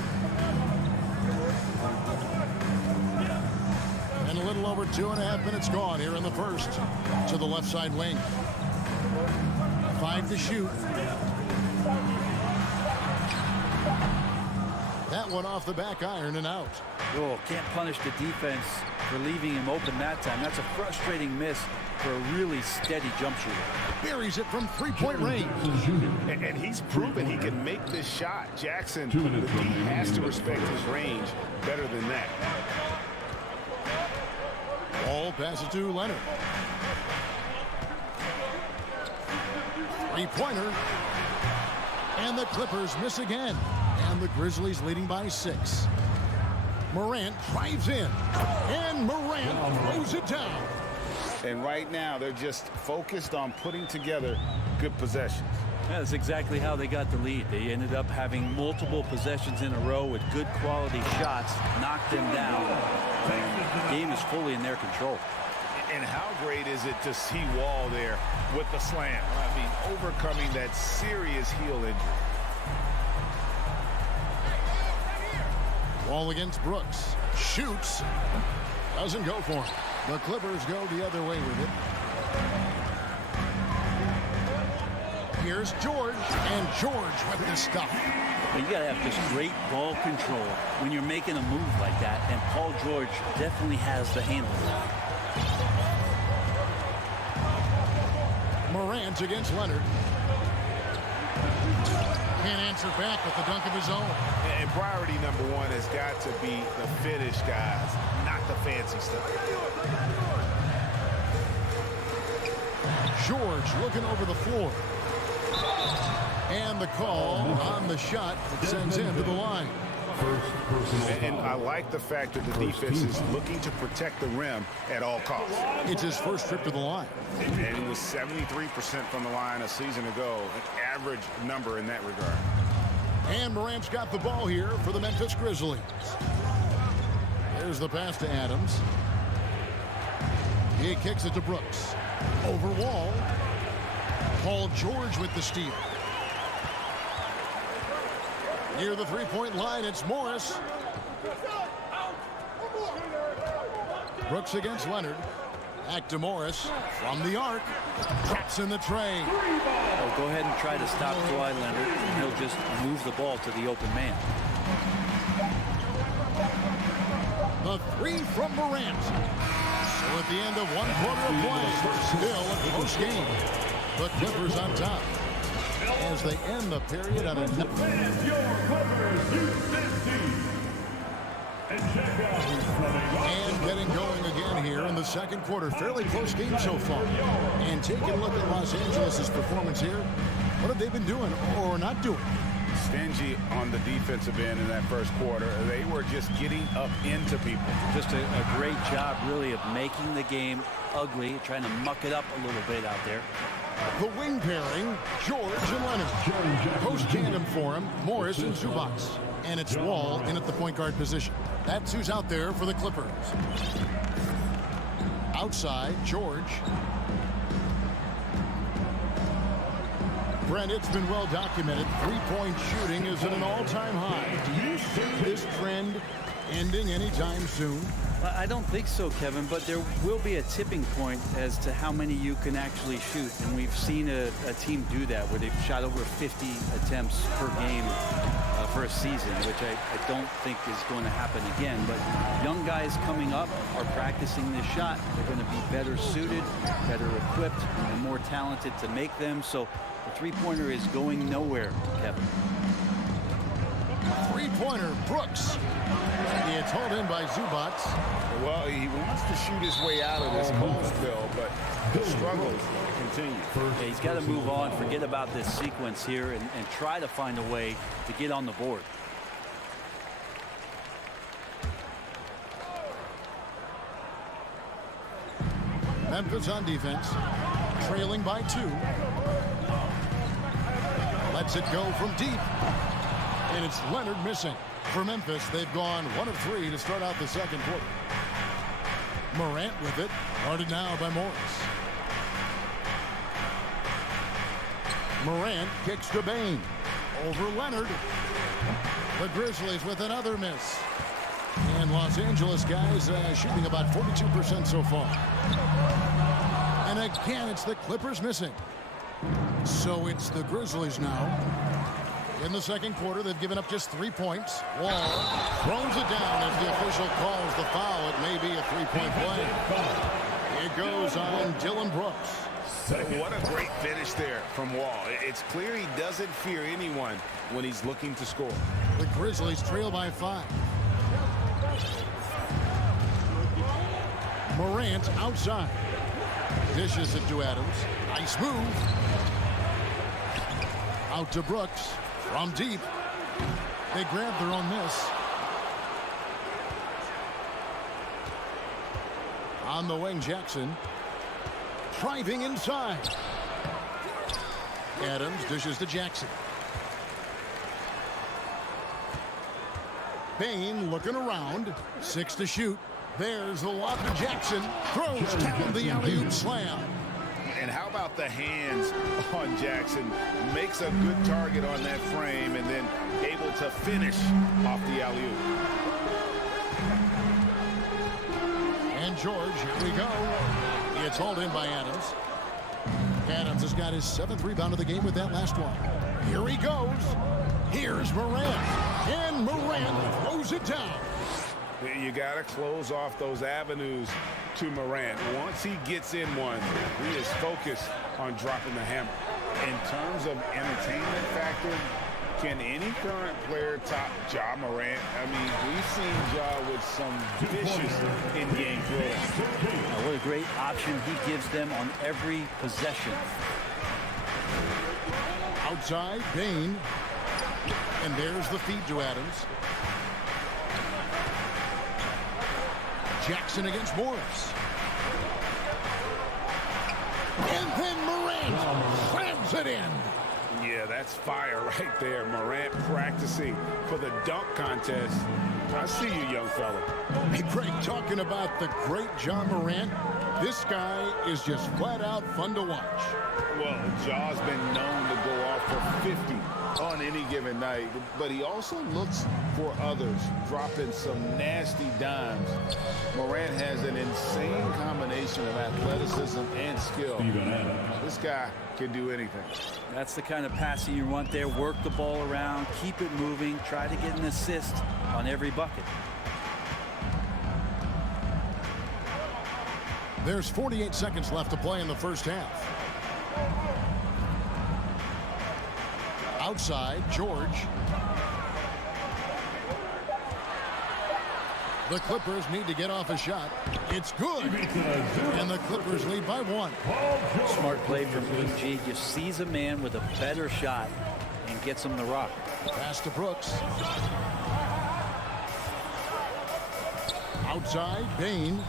And a little over 2.5 minutes gone here in the first. To the left side wing. 5 to shoot. That one off the back iron and out. Oh, can't punish the defense for leaving him open that time. That's a frustrating miss for a really steady jump shooter. Buries it from 3-point range. And he's proven he can make this shot. Jackson, he has to respect his range better than that. Ball passes to Leonard. 3-pointer. And the Clippers miss again. And the Grizzlies leading by 6. Morant drives in. And Morant throws it down. And right now, they're just focused on putting together good possessions. Yeah, that's exactly how they got the lead. They ended up having multiple possessions in a row with good quality shots, knocked them down. The game is fully in their control. And how great is it to see Wall there with the slam? I mean, overcoming that serious heel injury. Wall against Brooks. Shoots. Doesn't go for him. The Clippers go the other way with it. Here's George. And George with the stuff. But you got to have just great ball control when you're making a move like that. And Paul George definitely has the handle. Morant against Leonard. Can't answer back with the dunk of his own. And priority number 1 has got to be the finish, guys, not the fancy stuff. George looking over the floor. And the call on the shot that sends him to the line. And I like the fact that the defense is looking to protect the rim at all costs. It's his first trip to the line. And it was 73% from the line a season ago, an average number in that regard. And Morant's got the ball here for the Memphis Grizzlies. There's the pass to Adams. He kicks it to Brooks. Over Wall. Paul George with the steal. Near the 3-point line, it's Morris. Brooks against Leonard. Back to Morris from the arc. Drops in the tray. Oh, go ahead and try to stop Kawhi Leonard, and he'll just move the ball to the open man. The 3 from Morant. So at the end of 1 quarter of play, still a close game. The Clippers on top as they end the period on a... And getting going again here in the second quarter. Fairly close game so far. And taking a look at Los Angeles' performance here. What have they been doing or not doing? Stingy on the defensive end in that first quarter. They were just getting up into people. Just a great job, really, of making the game ugly, trying to muck it up a little bit out there. The wing pairing, George and Leonard. Post tandem for him, Morris and Zubac. And it's Wall in at the point guard position. That's who's out there for the Clippers. Outside, George. Brent, it's been well documented. 3-point shooting is at an all-time high. Do you see this trend ending anytime soon? I don't think so, Kevin, but there will be a tipping point as to how many you can actually shoot. And we've seen a team do that where they've shot over 50 attempts per game for a season, which I don't think is going to happen again. But young guys coming up are practicing this shot. They're going to be better suited, better equipped, and more talented to make them. So the three-pointer is going nowhere, Kevin. Three-pointer, Brooks. It's hauled in by Zubac. Well, he wants to shoot his way out of this cold spell, but the struggles continue. Yeah, he's got to move on, forget about this sequence here, and try to find a way to get on the board. Memphis on defense, trailing by 2. Lets it go from deep. And it's Leonard missing. For Memphis, they've gone 1 of 3 to start out the second quarter. Morant with it, guarded now by Morris. Morant kicks to Bain. Over Leonard. The Grizzlies with another miss. And Los Angeles guys shooting about 42% so far. And again, it's the Clippers missing. So it's the Grizzlies now. In the second quarter, they've given up just 3 points. Wall throws it down as the official calls the foul. It may be a 3-point play. It goes on Dylan Brooks. What a great finish there from Wall. It's clear he doesn't fear anyone when he's looking to score. The Grizzlies trail by 5. Morant outside. Dishes it to Adams. Nice move. Out to Brooks. From deep. They grab their own miss. On the wing, Jackson. Driving inside. Adams dishes to Jackson. Bain looking around. 6 to shoot. There's the lob to Jackson. Throws down the alley-oop slam. And how about the hands on Jackson? Makes a good target on that frame and then able to finish off the alley-oop. And George, here we go. It's hauled in by Adams. Adams has got his 7th rebound of the game with that last one. Here he goes. Here's Morant. And Morant throws it down. You got to close off those avenues to Morant. Once he gets in one, he is focused on dropping the hammer. In terms of entertainment factor, can any current player top Ja Morant? I mean, we've seen Ja with some vicious in-game throws. What a great option he gives them on every possession. Outside, Bain. And there's the feed to Adams. Jackson against Morris. And then Morant slams it in. Yeah, that's fire right there. Morant practicing for the dunk contest. I see you, young fella. Hey, Craig, talking about the great John Morant, this guy is just flat out fun to watch. Well, Ja's been known to go off for 50 on any given night, but he also looks for others, dropping some nasty dimes. Morant has an insane combination of athleticism and skill. This guy can do anything. That's the kind of passing you want there. Work the ball around, keep it moving, try to get an assist on every bucket. There's 48 seconds left to play in the first half. Outside, George. The Clippers need to get off a shot. It's good. And the Clippers lead by 1. Smart play from EG. Just sees a man with a better shot and gets him the rock. Pass to Brooks. Outside, Bain.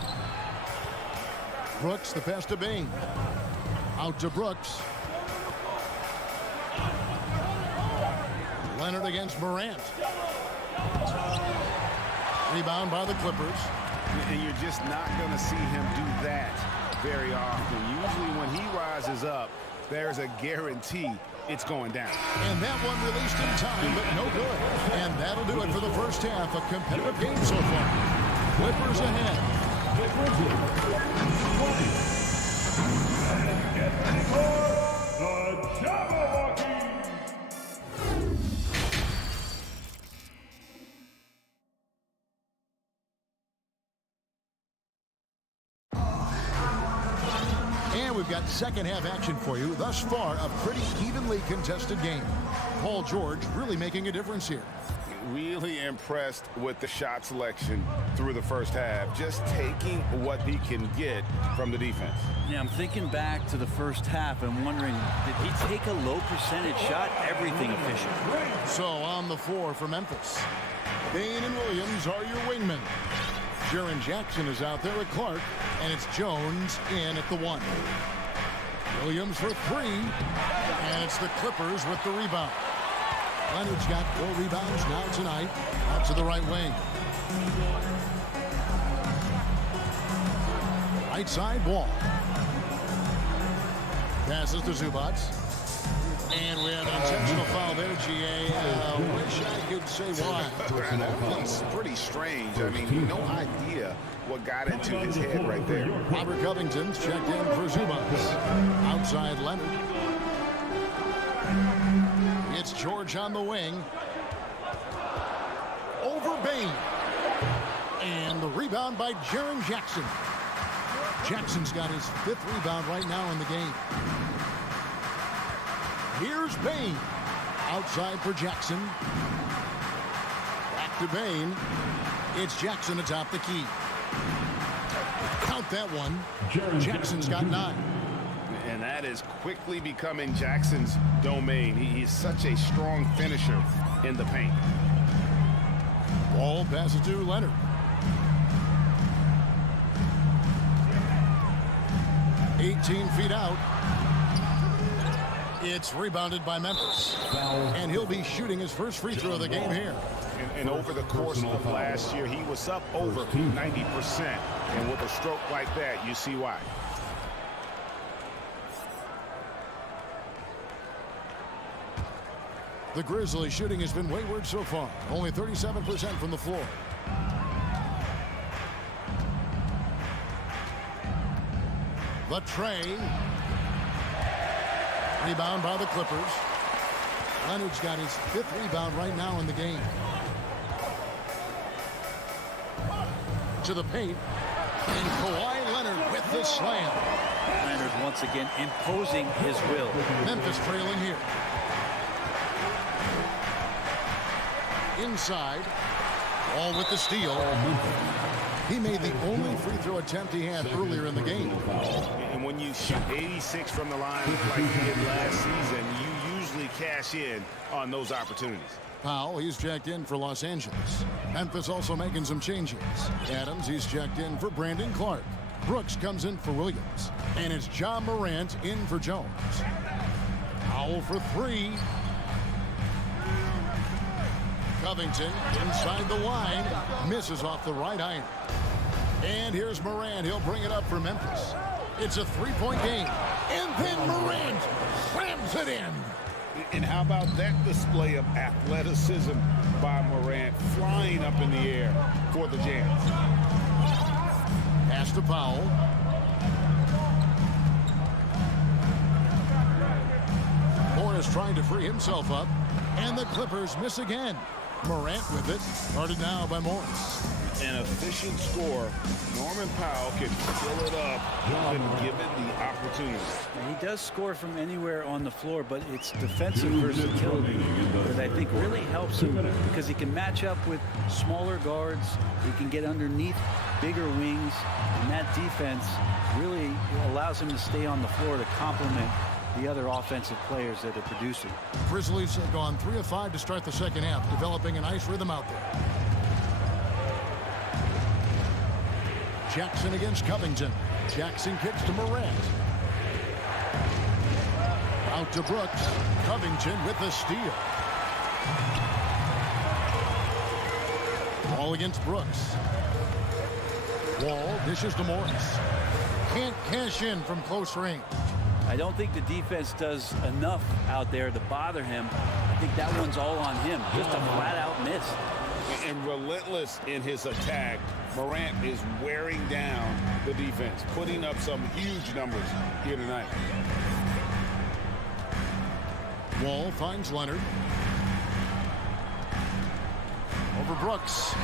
Brooks, the pass to Bain. Out to Brooks. Leonard against Morant. Rebound by the Clippers. And you're just not going to see him do that very often. Usually when he rises up, there's a guarantee it's going down. And that one released in time, but no good. And that'll do it for the first half. A competitive game so far. Clippers ahead. And we've got second half action for you. Thus far, a pretty evenly contested game. Paul George really making a difference here. Really impressed with the shot selection through the first half, just taking what he can get from the defense. Yeah, I'm thinking back to the first half and wondering, did he take a low percentage shot? Everything efficient. So on the floor for Memphis, Bain and Williams are your wingmen. Jaren Jackson is out there at Clark, and it's Jones in at the 1. Williams for 3, and it's the Clippers with the rebound. Leonard's got 4 rebounds now tonight, out to the right wing. Right side, Wall. Passes to Zubac. And we have an intentional foul there, GA. Wish I could say why. That's pretty strange. I mean, no idea what got into his head right there. Robert Covington's checked in for Zubac. Outside Leonard. It's George on the wing. Over Bain. And the rebound by Jaren Jackson. Jackson's got his 5th rebound right now in the game. Here's Bain. Outside for Jackson. Back to Bain. It's Jackson atop the key. Count that one. Jackson's got 9. And that is quickly becoming Jackson's domain. He's such a strong finisher in the paint. Ball passes to Leonard. $18 feet out. It's rebounded by Memphis. And he'll be shooting his first free throw of the game here. And over the course of last year, he was up over 90%. And with a stroke like that, you see why. The Grizzlies shooting has been wayward so far. Only 37% from the floor. The tray. Rebound by the Clippers. Leonard's got his 5th rebound right now in the game. To the paint. And Kawhi Leonard with the slam. Leonard once again imposing his will. Memphis trailing here. Inside. All with the steal. He made the only free throw attempt he had earlier in the game. And when you shoot 86 from the line like he did last season, you usually cash in on those opportunities. Powell, he's checked in for Los Angeles. Memphis also making some changes. Adams, he's checked in for Brandon Clark. Brooks comes in for Williams. And it's John Morant in for Jones. Powell for 3. Covington inside the line. Misses off the right iron. And here's Morant. He'll bring it up for Memphis. It's a 3-point game. And then Morant slams it in. And how about that display of athleticism by Morant, flying up in the air for the Jams. Pass to Powell. Morris trying to free himself up. And the Clippers miss again. Morant with it. Guarded now by Morris. An efficient score. Norman Powell can fill it up when given the opportunity. He does score from anywhere on the floor, but it's defensive versatility that I think really helps him because he can match up with smaller guards. He can get underneath bigger wings, and that defense really allows him to stay on the floor to complement the other offensive players that are producing. Grizzlies have gone 3 of 5 to start the second half, developing a nice rhythm out there. Jackson against Covington. Jackson kicks to Morant. Out to Brooks. Covington with the steal. Ball against Brooks. Wall dishes to Morris. Can't cash in from close range. I don't think the defense does enough out there to bother him. I think that one's all on him. Just a flat-out miss. And relentless in his attack, Morant is wearing down the defense, putting up some huge numbers here tonight. Wall finds Leonard. Over Brooks.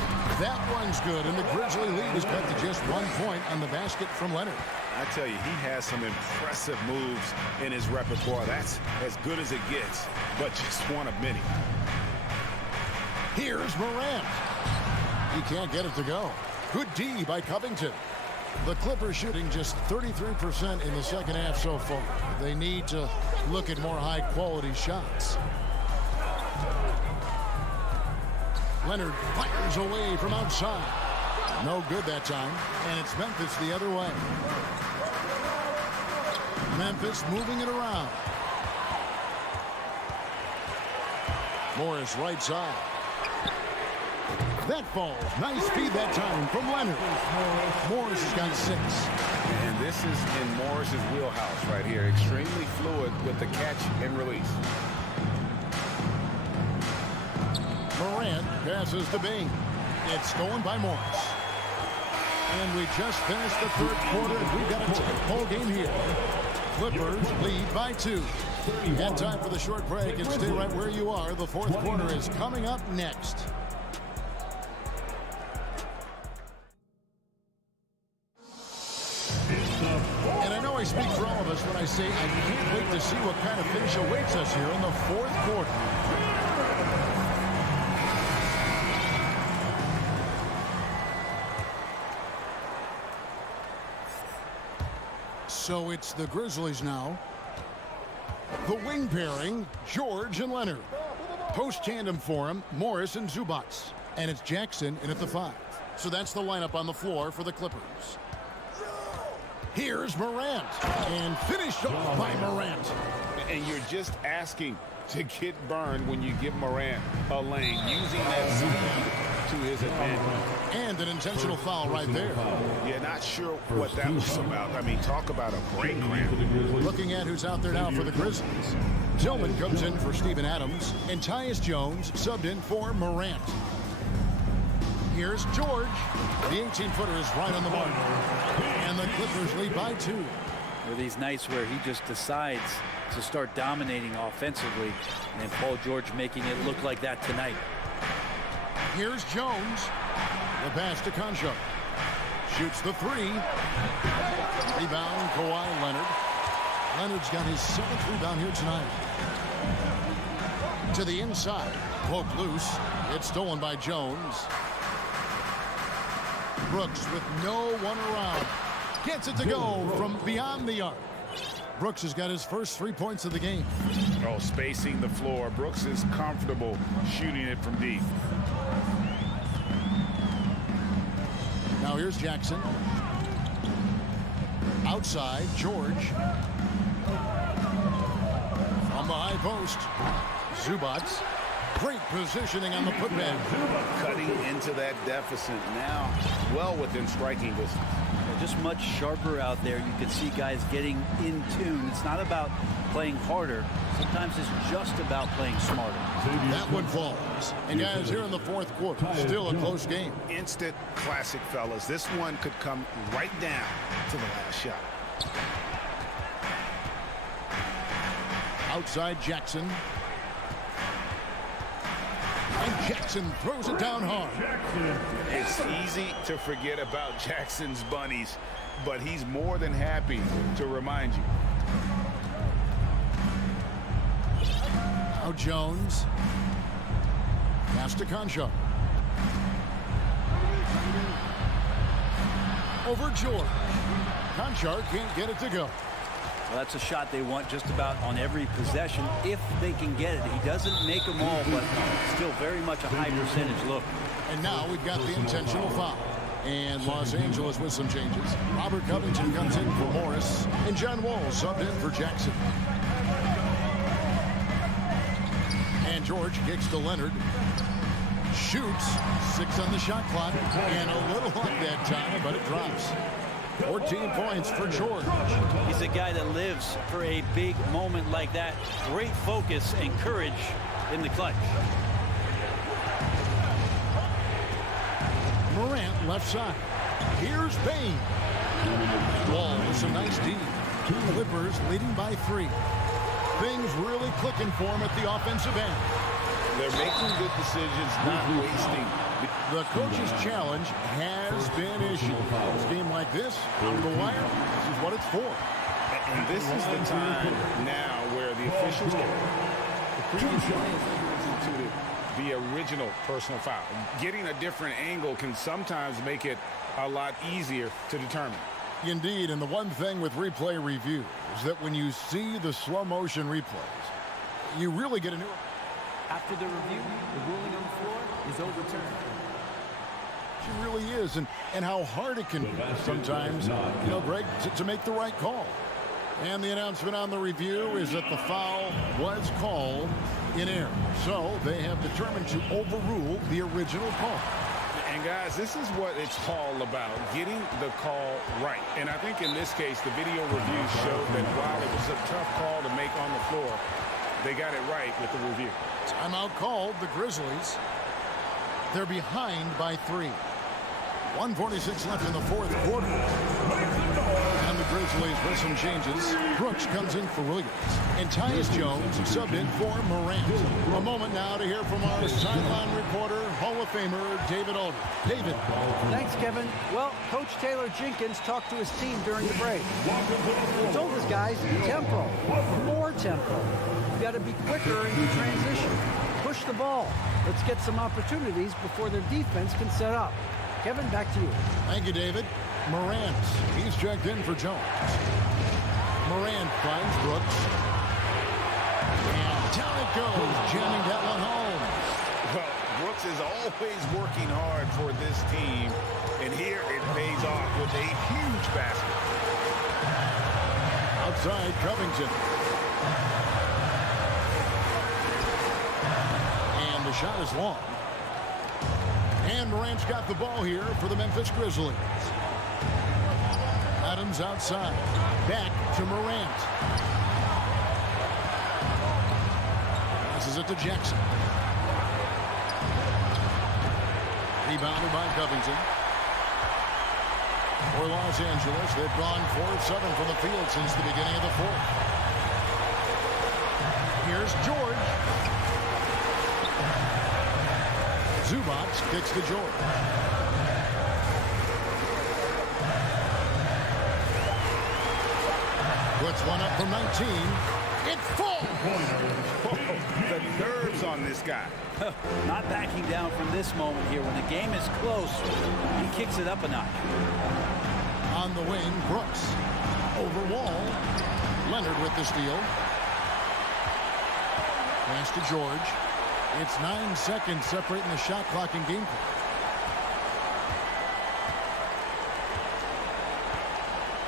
That one's good, and the Grizzly lead is cut to just 1 point on the basket from Leonard. I tell you, he has some impressive moves in his repertoire. That's as good as it gets, but just one of many. Here's Morant. He can't get it to go. Good D by Covington. The Clippers shooting just 33% in the second half so far. They need to look at more high-quality shots. Leonard fires away from outside. No good that time, and it's Memphis the other way. Memphis moving it around. Morris right side. That falls. Nice feed that time from Leonard. Morris has got 6. And this is in Morris's wheelhouse right here. Extremely fluid with the catch and release. Morant passes to Bain. It's stolen by Morris. And we just finished the third quarter, and we've got a tight ball game here. Clippers lead by 2. And time for the short break, and stay right where you are. The fourth quarter is coming up next. And I know I speak for all of us when I say I can't wait to see what kind of finish awaits us here in the fourth quarter. So it's the Grizzlies now. The wing pairing, George and Leonard. Post tandem for him, Morris and Zubac. And it's Jackson in at the 5. So that's the lineup on the floor for the Clippers. Here's Morant. And finished off by Morant. And you're just asking to get burned when you give Morant a lane, using that speed to his advantage. And an intentional foul right there. Yeah, not sure what that was about. I mean, talk about a break cramp. Looking at who's out there now for the Grizzlies. Tillman comes in for Steven Adams, and Tyus Jones subbed in for Morant. Here's George. The 18-footer is right on the mark. And the Clippers lead by 2. There are these nights where he just decides to start dominating offensively, and Paul George making it look like that tonight. Here's Jones. The pass to Concho. Shoots the 3. Rebound, Kawhi Leonard. Leonard's got his 7th rebound here tonight. To the inside. Poke loose. It's stolen by Jones. Brooks with no one around. Gets it to go from beyond the arc. Brooks has got his first 3 points of the game. Oh, spacing the floor. Brooks is comfortable shooting it from deep. Now here's Jackson. Outside, George. From the high post. Zubac. Great positioning on the putback. Cutting into that deficit now. Well within striking distance. Just much sharper out there. You can see guys getting in tune. It's not about playing harder. Sometimes it's just about playing smarter. That one falls. And guys, here in the fourth quarter, still a close game. Instant classic, fellas. This one could come right down to the last shot. Outside Jackson. And Jackson throws it down hard. It's easy to forget about Jackson's bunnies, but he's more than happy to remind you. Now Jones. Pass to Concho. Over George. Concho can't get it to go. Well, that's a shot they want just about on every possession if they can get it. He doesn't make them all, but still very much a high percentage look. And now we've got the intentional foul. And Los Angeles with some changes. Robert Covington comes in for Morris. And John Wall subbed in for Jackson. And George kicks to Leonard. Shoots. 6 on the shot clock. And a little luck that time, but it drops. 14 points for George. He's a guy that lives for a big moment like that. Great focus and courage in the clutch. Morant left side. Here's Bain. Wall with some nice D. Clippers leading by 3. Things really clicking for him at the offensive end. They're making good decisions, not wasting. The coach's challenge has been issued. A game like this, on the wire, this is what it's for. And this is the time now where the officials can. The previous play has instituted the original personal foul. Getting a different angle can sometimes make it a lot easier to determine. Indeed, and the one thing with replay review is that when you see the slow motion replays, you really get a new... After the review, the ruling on the floor is overturned. She really is, and how hard it can be sometimes, you know, Greg, to make the right call. And the announcement on the review is that the foul was called in error. So they have determined to overrule the original call. And guys, this is what it's all about, getting the call right. And I think in this case, the video review showed that while it was a tough call to make on the floor, they got it right with the review. Timeout called, the Grizzlies. They're behind by 3. 1:46 left in the fourth quarter. And the Grizzlies with some changes. Brooks comes in for Williams. And Tyus Jones subbed in for Morant. A moment now to hear from our sideline reporter, Hall of Famer David Aldridge. David. Thanks, Kevin. Well, Coach Taylor Jenkins talked to his team during the break. He told his guys, tempo, more tempo. You got to be quicker in your transition. Push the ball. Let's get some opportunities before their defense can set up. Kevin, back to you. Thank you, David. Morant, he's checked in for Jones. Morant finds Brooks. And down it goes, jamming that one home. Well, Brooks is always working hard for this team, and here it pays off with a huge basket. Outside, Covington. And the shot is long. And Morant's got the ball here for the Memphis Grizzlies. Adams outside. Back to Morant. Passes it to Jackson. Rebounded by Covington. For Los Angeles, they've gone 4 of 7 from the field since the beginning of the fourth. Here's George. Zubac kicks to George. Puts one up from 19. It falls! The nerves on this guy. Not backing down from this moment here. When the game is close, he kicks it up a notch. On the wing, Brooks. Over Wall. Leonard with the steal. Pass to George. It's 9 seconds separating the shot clock and game clock.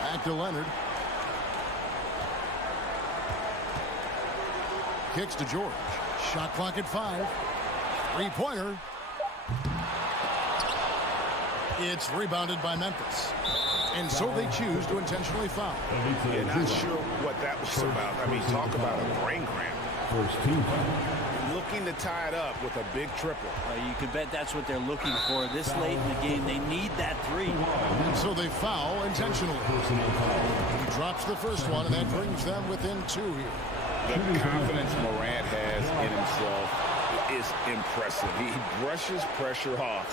Back to Leonard. Kicks to George. Shot clock at 5. Three-pointer. It's rebounded by Memphis. And so they choose to intentionally foul. Yeah, not sure what that was about. I mean, talk about a brain cramp. First team. Looking to tie it up with a big triple. You can bet that's what they're looking for. This late in the game, they need that 3. And so they foul intentionally. He drops the first one, and that brings them within 2 here. The confidence Morant has in himself is impressive. He brushes pressure off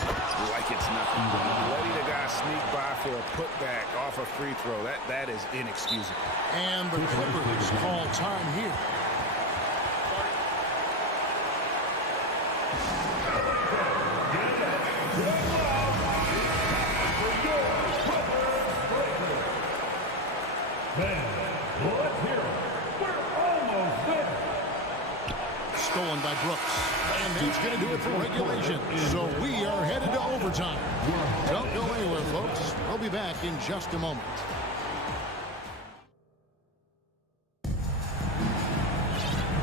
like it's nothing. Letting a guy sneak by for a putback off a free throw, that is inexcusable. And the Clippers call time here. Stolen by Brooks. And that's going to do it for regulation. So we are headed to overtime. Don't go anywhere, folks. We'll be back in just a moment.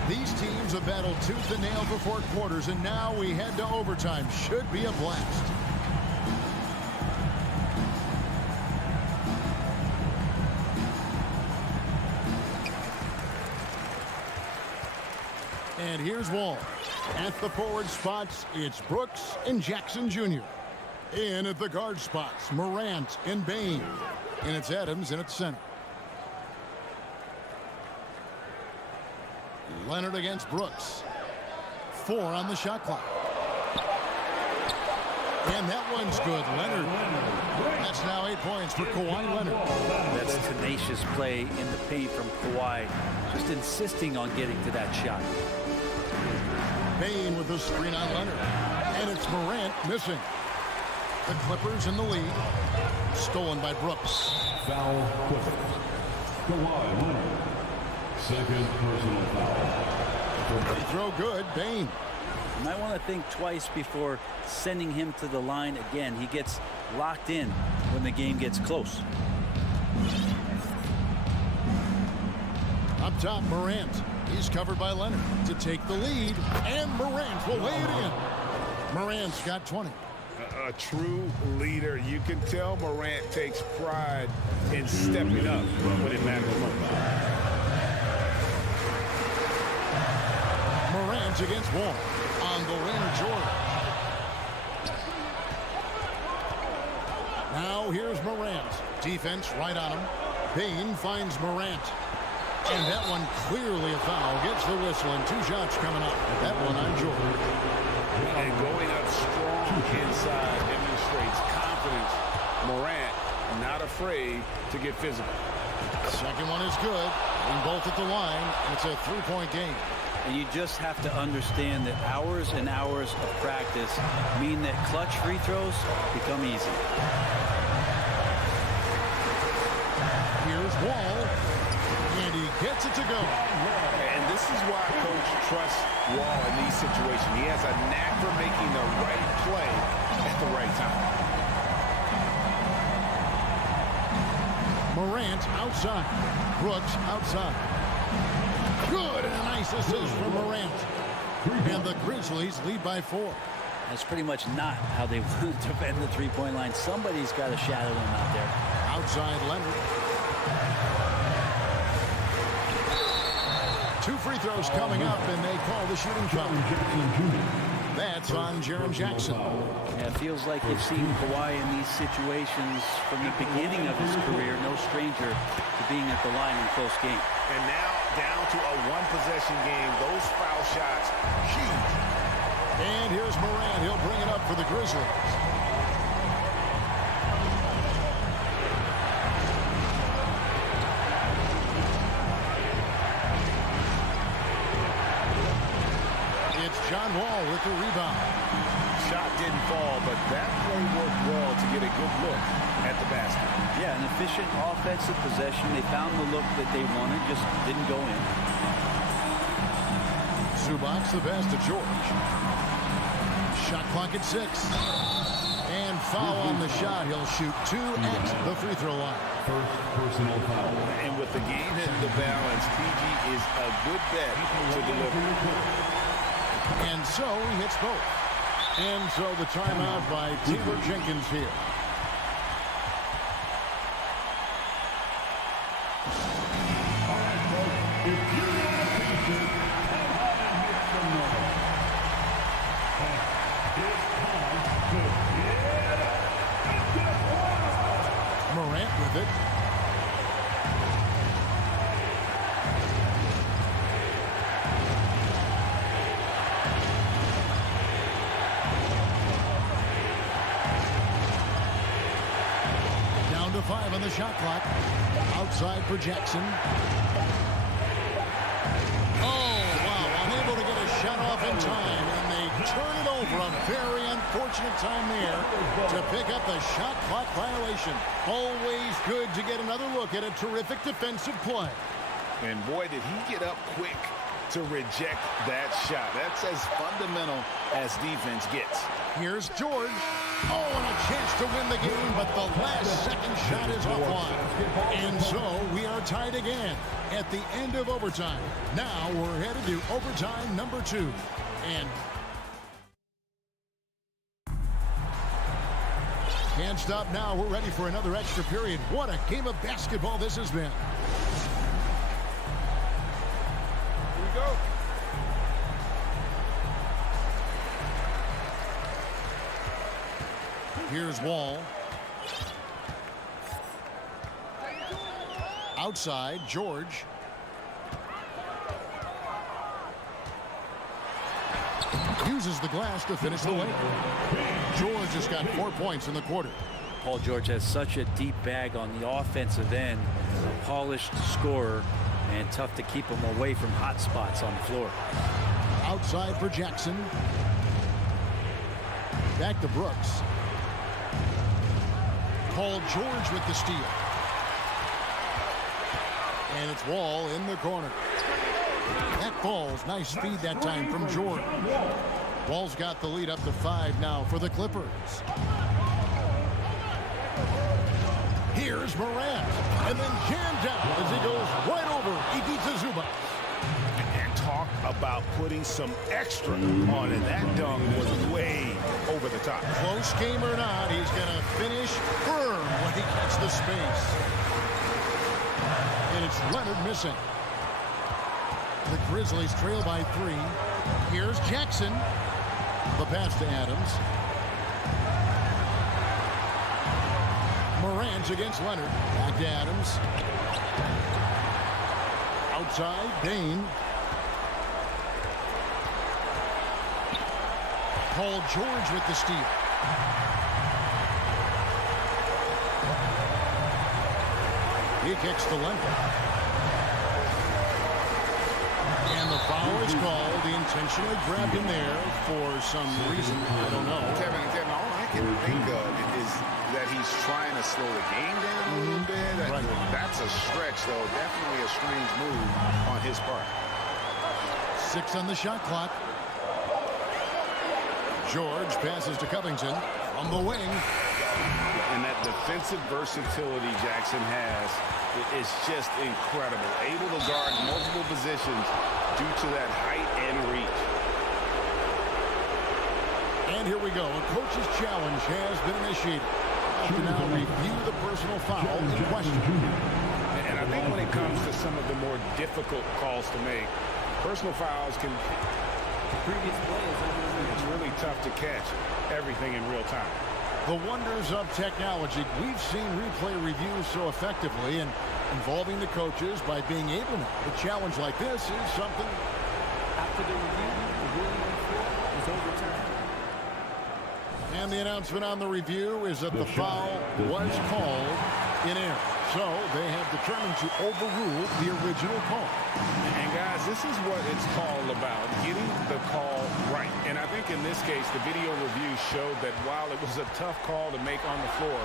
These teams have battled tooth and nail for 4 quarters, and now we head to overtime. Should be a blast. And here's Wall. At the forward spots, it's Brooks and Jackson Jr. In at the guard spots, Morant and Bain. And it's Adams in at center. Leonard against Brooks. 4 on the shot clock. And that one's good. Leonard. That's now 8 points for Kawhi Leonard. That's tenacious play in the paint from Kawhi. Just insisting on getting to that shot. Bane with the screen on Leonard. And it's Morant missing. The Clippers in the lead. Stolen by Brooks. Foul Clippers. Kawhi Leonard. Second personal foul. Free throw good. Bane. You might want to think twice before sending him to the line again. He gets locked in when the game gets close. Up top, Morant. He's covered by Leonard to take the lead, and Morant will lay it in. Morant's got 20. A true leader. You can tell Morant takes pride in stepping up when it matters most. Morant against Wall. On the rim, George. Now here's Morant. Defense right on him. Bane finds Morant. And that one clearly a foul. Gets the whistle and 2 shots coming up. That one on George. And going up strong inside demonstrates confidence. Morant not afraid to get physical. Second one is good. And both at the line. And it's a 3-point game. And you just have to understand that hours and hours of practice mean that clutch free throws become easy. Here's Wall. And he gets it to go. And this is why Coach trusts Wall in these situations. He has a knack for making the right play at the right time. Morant outside. Brooks outside. Good, and a nice assist from Morant. And the Grizzlies lead by 4. That's pretty much not how they want to defend the three-point line. Somebody's got to shadow him out there. Outside Leonard. 2 free throws coming up, and they call the shooting foul. That's on Jaren Jackson. Yeah, it feels like you've seen Kawhi in these situations from the beginning of his career. No stranger to being at the line in close game. And now down to a 1-possession game. Those foul shots, huge. And here's Morant. He'll bring it up for the Grizzlies. It's John Wall with the rebound. Shot didn't fall, but that play worked well to get a good look at the basket. Yeah, an efficient offensive possession. They found the look that they wanted, just didn't go in. Zubac the pass to George. Shot clock at 6. And foul on the shot. He'll shoot 2 at the free throw line. First personal foul. And with the game in the balance, PG is a good bet to deliver. And so he hits both. And so the timeout by Taylor Jenkins here. Morant with it. Down to 5 on the shot clock. Outside for Jackson. Oh, wow. Unable to get a shot off in time. And they turn it over. A very unfortunate time there to pick up a shot clock violation. Always good to get another look at a terrific defensive play. And boy, did he get up quick to reject that shot. That's as fundamental as defense gets. Here's George. Oh, and a chance to win the game, but the last second shot is offline. And so we are tied again at the end of overtime. Now we're headed to overtime number 2. And can't stop now. We're ready for another extra period. What a game of basketball this has been. Here we go. Here's Wall. Outside, George. Uses the glass to finish the layup. George has got 4 points in the quarter. Paul George has such a deep bag on the offensive end, a polished scorer, and tough to keep him away from hot spots on the floor. Outside for Jackson. Back to Brooks. Paul George with the steal. And it's Wall in the corner. That falls. Nice feed that time from George. Wall's got the lead up to 5 now for the Clippers. Here's Morant. And then jammed down as he goes right over Ivica Zubac. And talk about putting some extra on it. That dunk was way over the top. Close game or not, he's going to finish firm when he gets the space. And it's Leonard missing. The Grizzlies trail by 3. Here's Jackson. The pass to Adams. Morant against Leonard. Back to Adams. Outside, Dane. Paul George with the steal. He kicks to Leonard. And the foul is called. He intentionally grabbed him there for some reason. I don't know. Kevin, all I can think of is that he's trying to slow the game down a little bit. Right. That's a stretch, though. Definitely a strange move on his part. 6 on the shot clock. George passes to Covington on the wing. And that defensive versatility Jackson has is just incredible. Able to guard multiple positions due to that height and reach. And here we go. A coach's challenge has been initiated. To now review the personal foul in question. And I think when it comes to some of the more difficult calls to make, personal fouls can... Previous play is over. It's really tough to catch everything in real time. The wonders of technology. We've seen replay reviews so effectively and involving the coaches by being able to. A challenge like this is something. After the review, the ruling on the floor is overturned. And the announcement on the review is that the foul was called in error. So they have determined to overrule the original call. And guys, this is what it's all about, getting the call right. And I think in this case, the video review showed that while it was a tough call to make on the floor,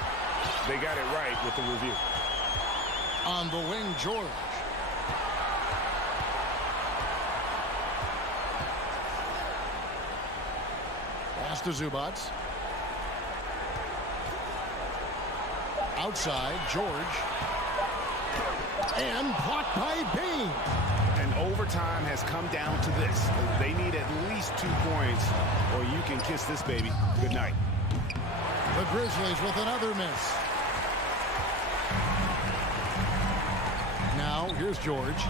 they got it right with the review. On the wing, George. Pass to Zubac. Outside, George. And blocked by Bain. And overtime has come down to this. They need at least 2 points, or you can kiss this baby good night. The Grizzlies with another miss. Now, here's George.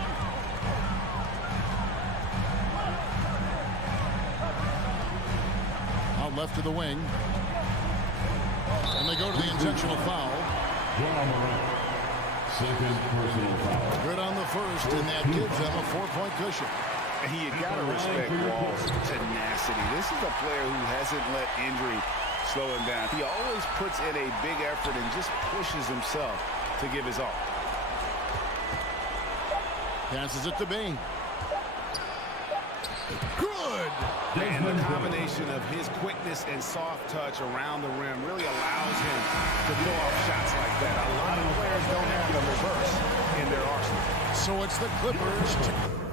Out left to the wing. And they go to the intentional foul. Second personal foul. Good on the first, and that gives them a 4-point cushion. And you got to respect Wall's tenacity. This is a player who hasn't let injury slow him down. He always puts in a big effort and just pushes himself to give his all. Passes it to Bain. Good! And the combination of his quickness and soft touch around the rim really allows him to throw off shots like that. A lot of players don't have the reverse in their arsenal. So it's the Clippers.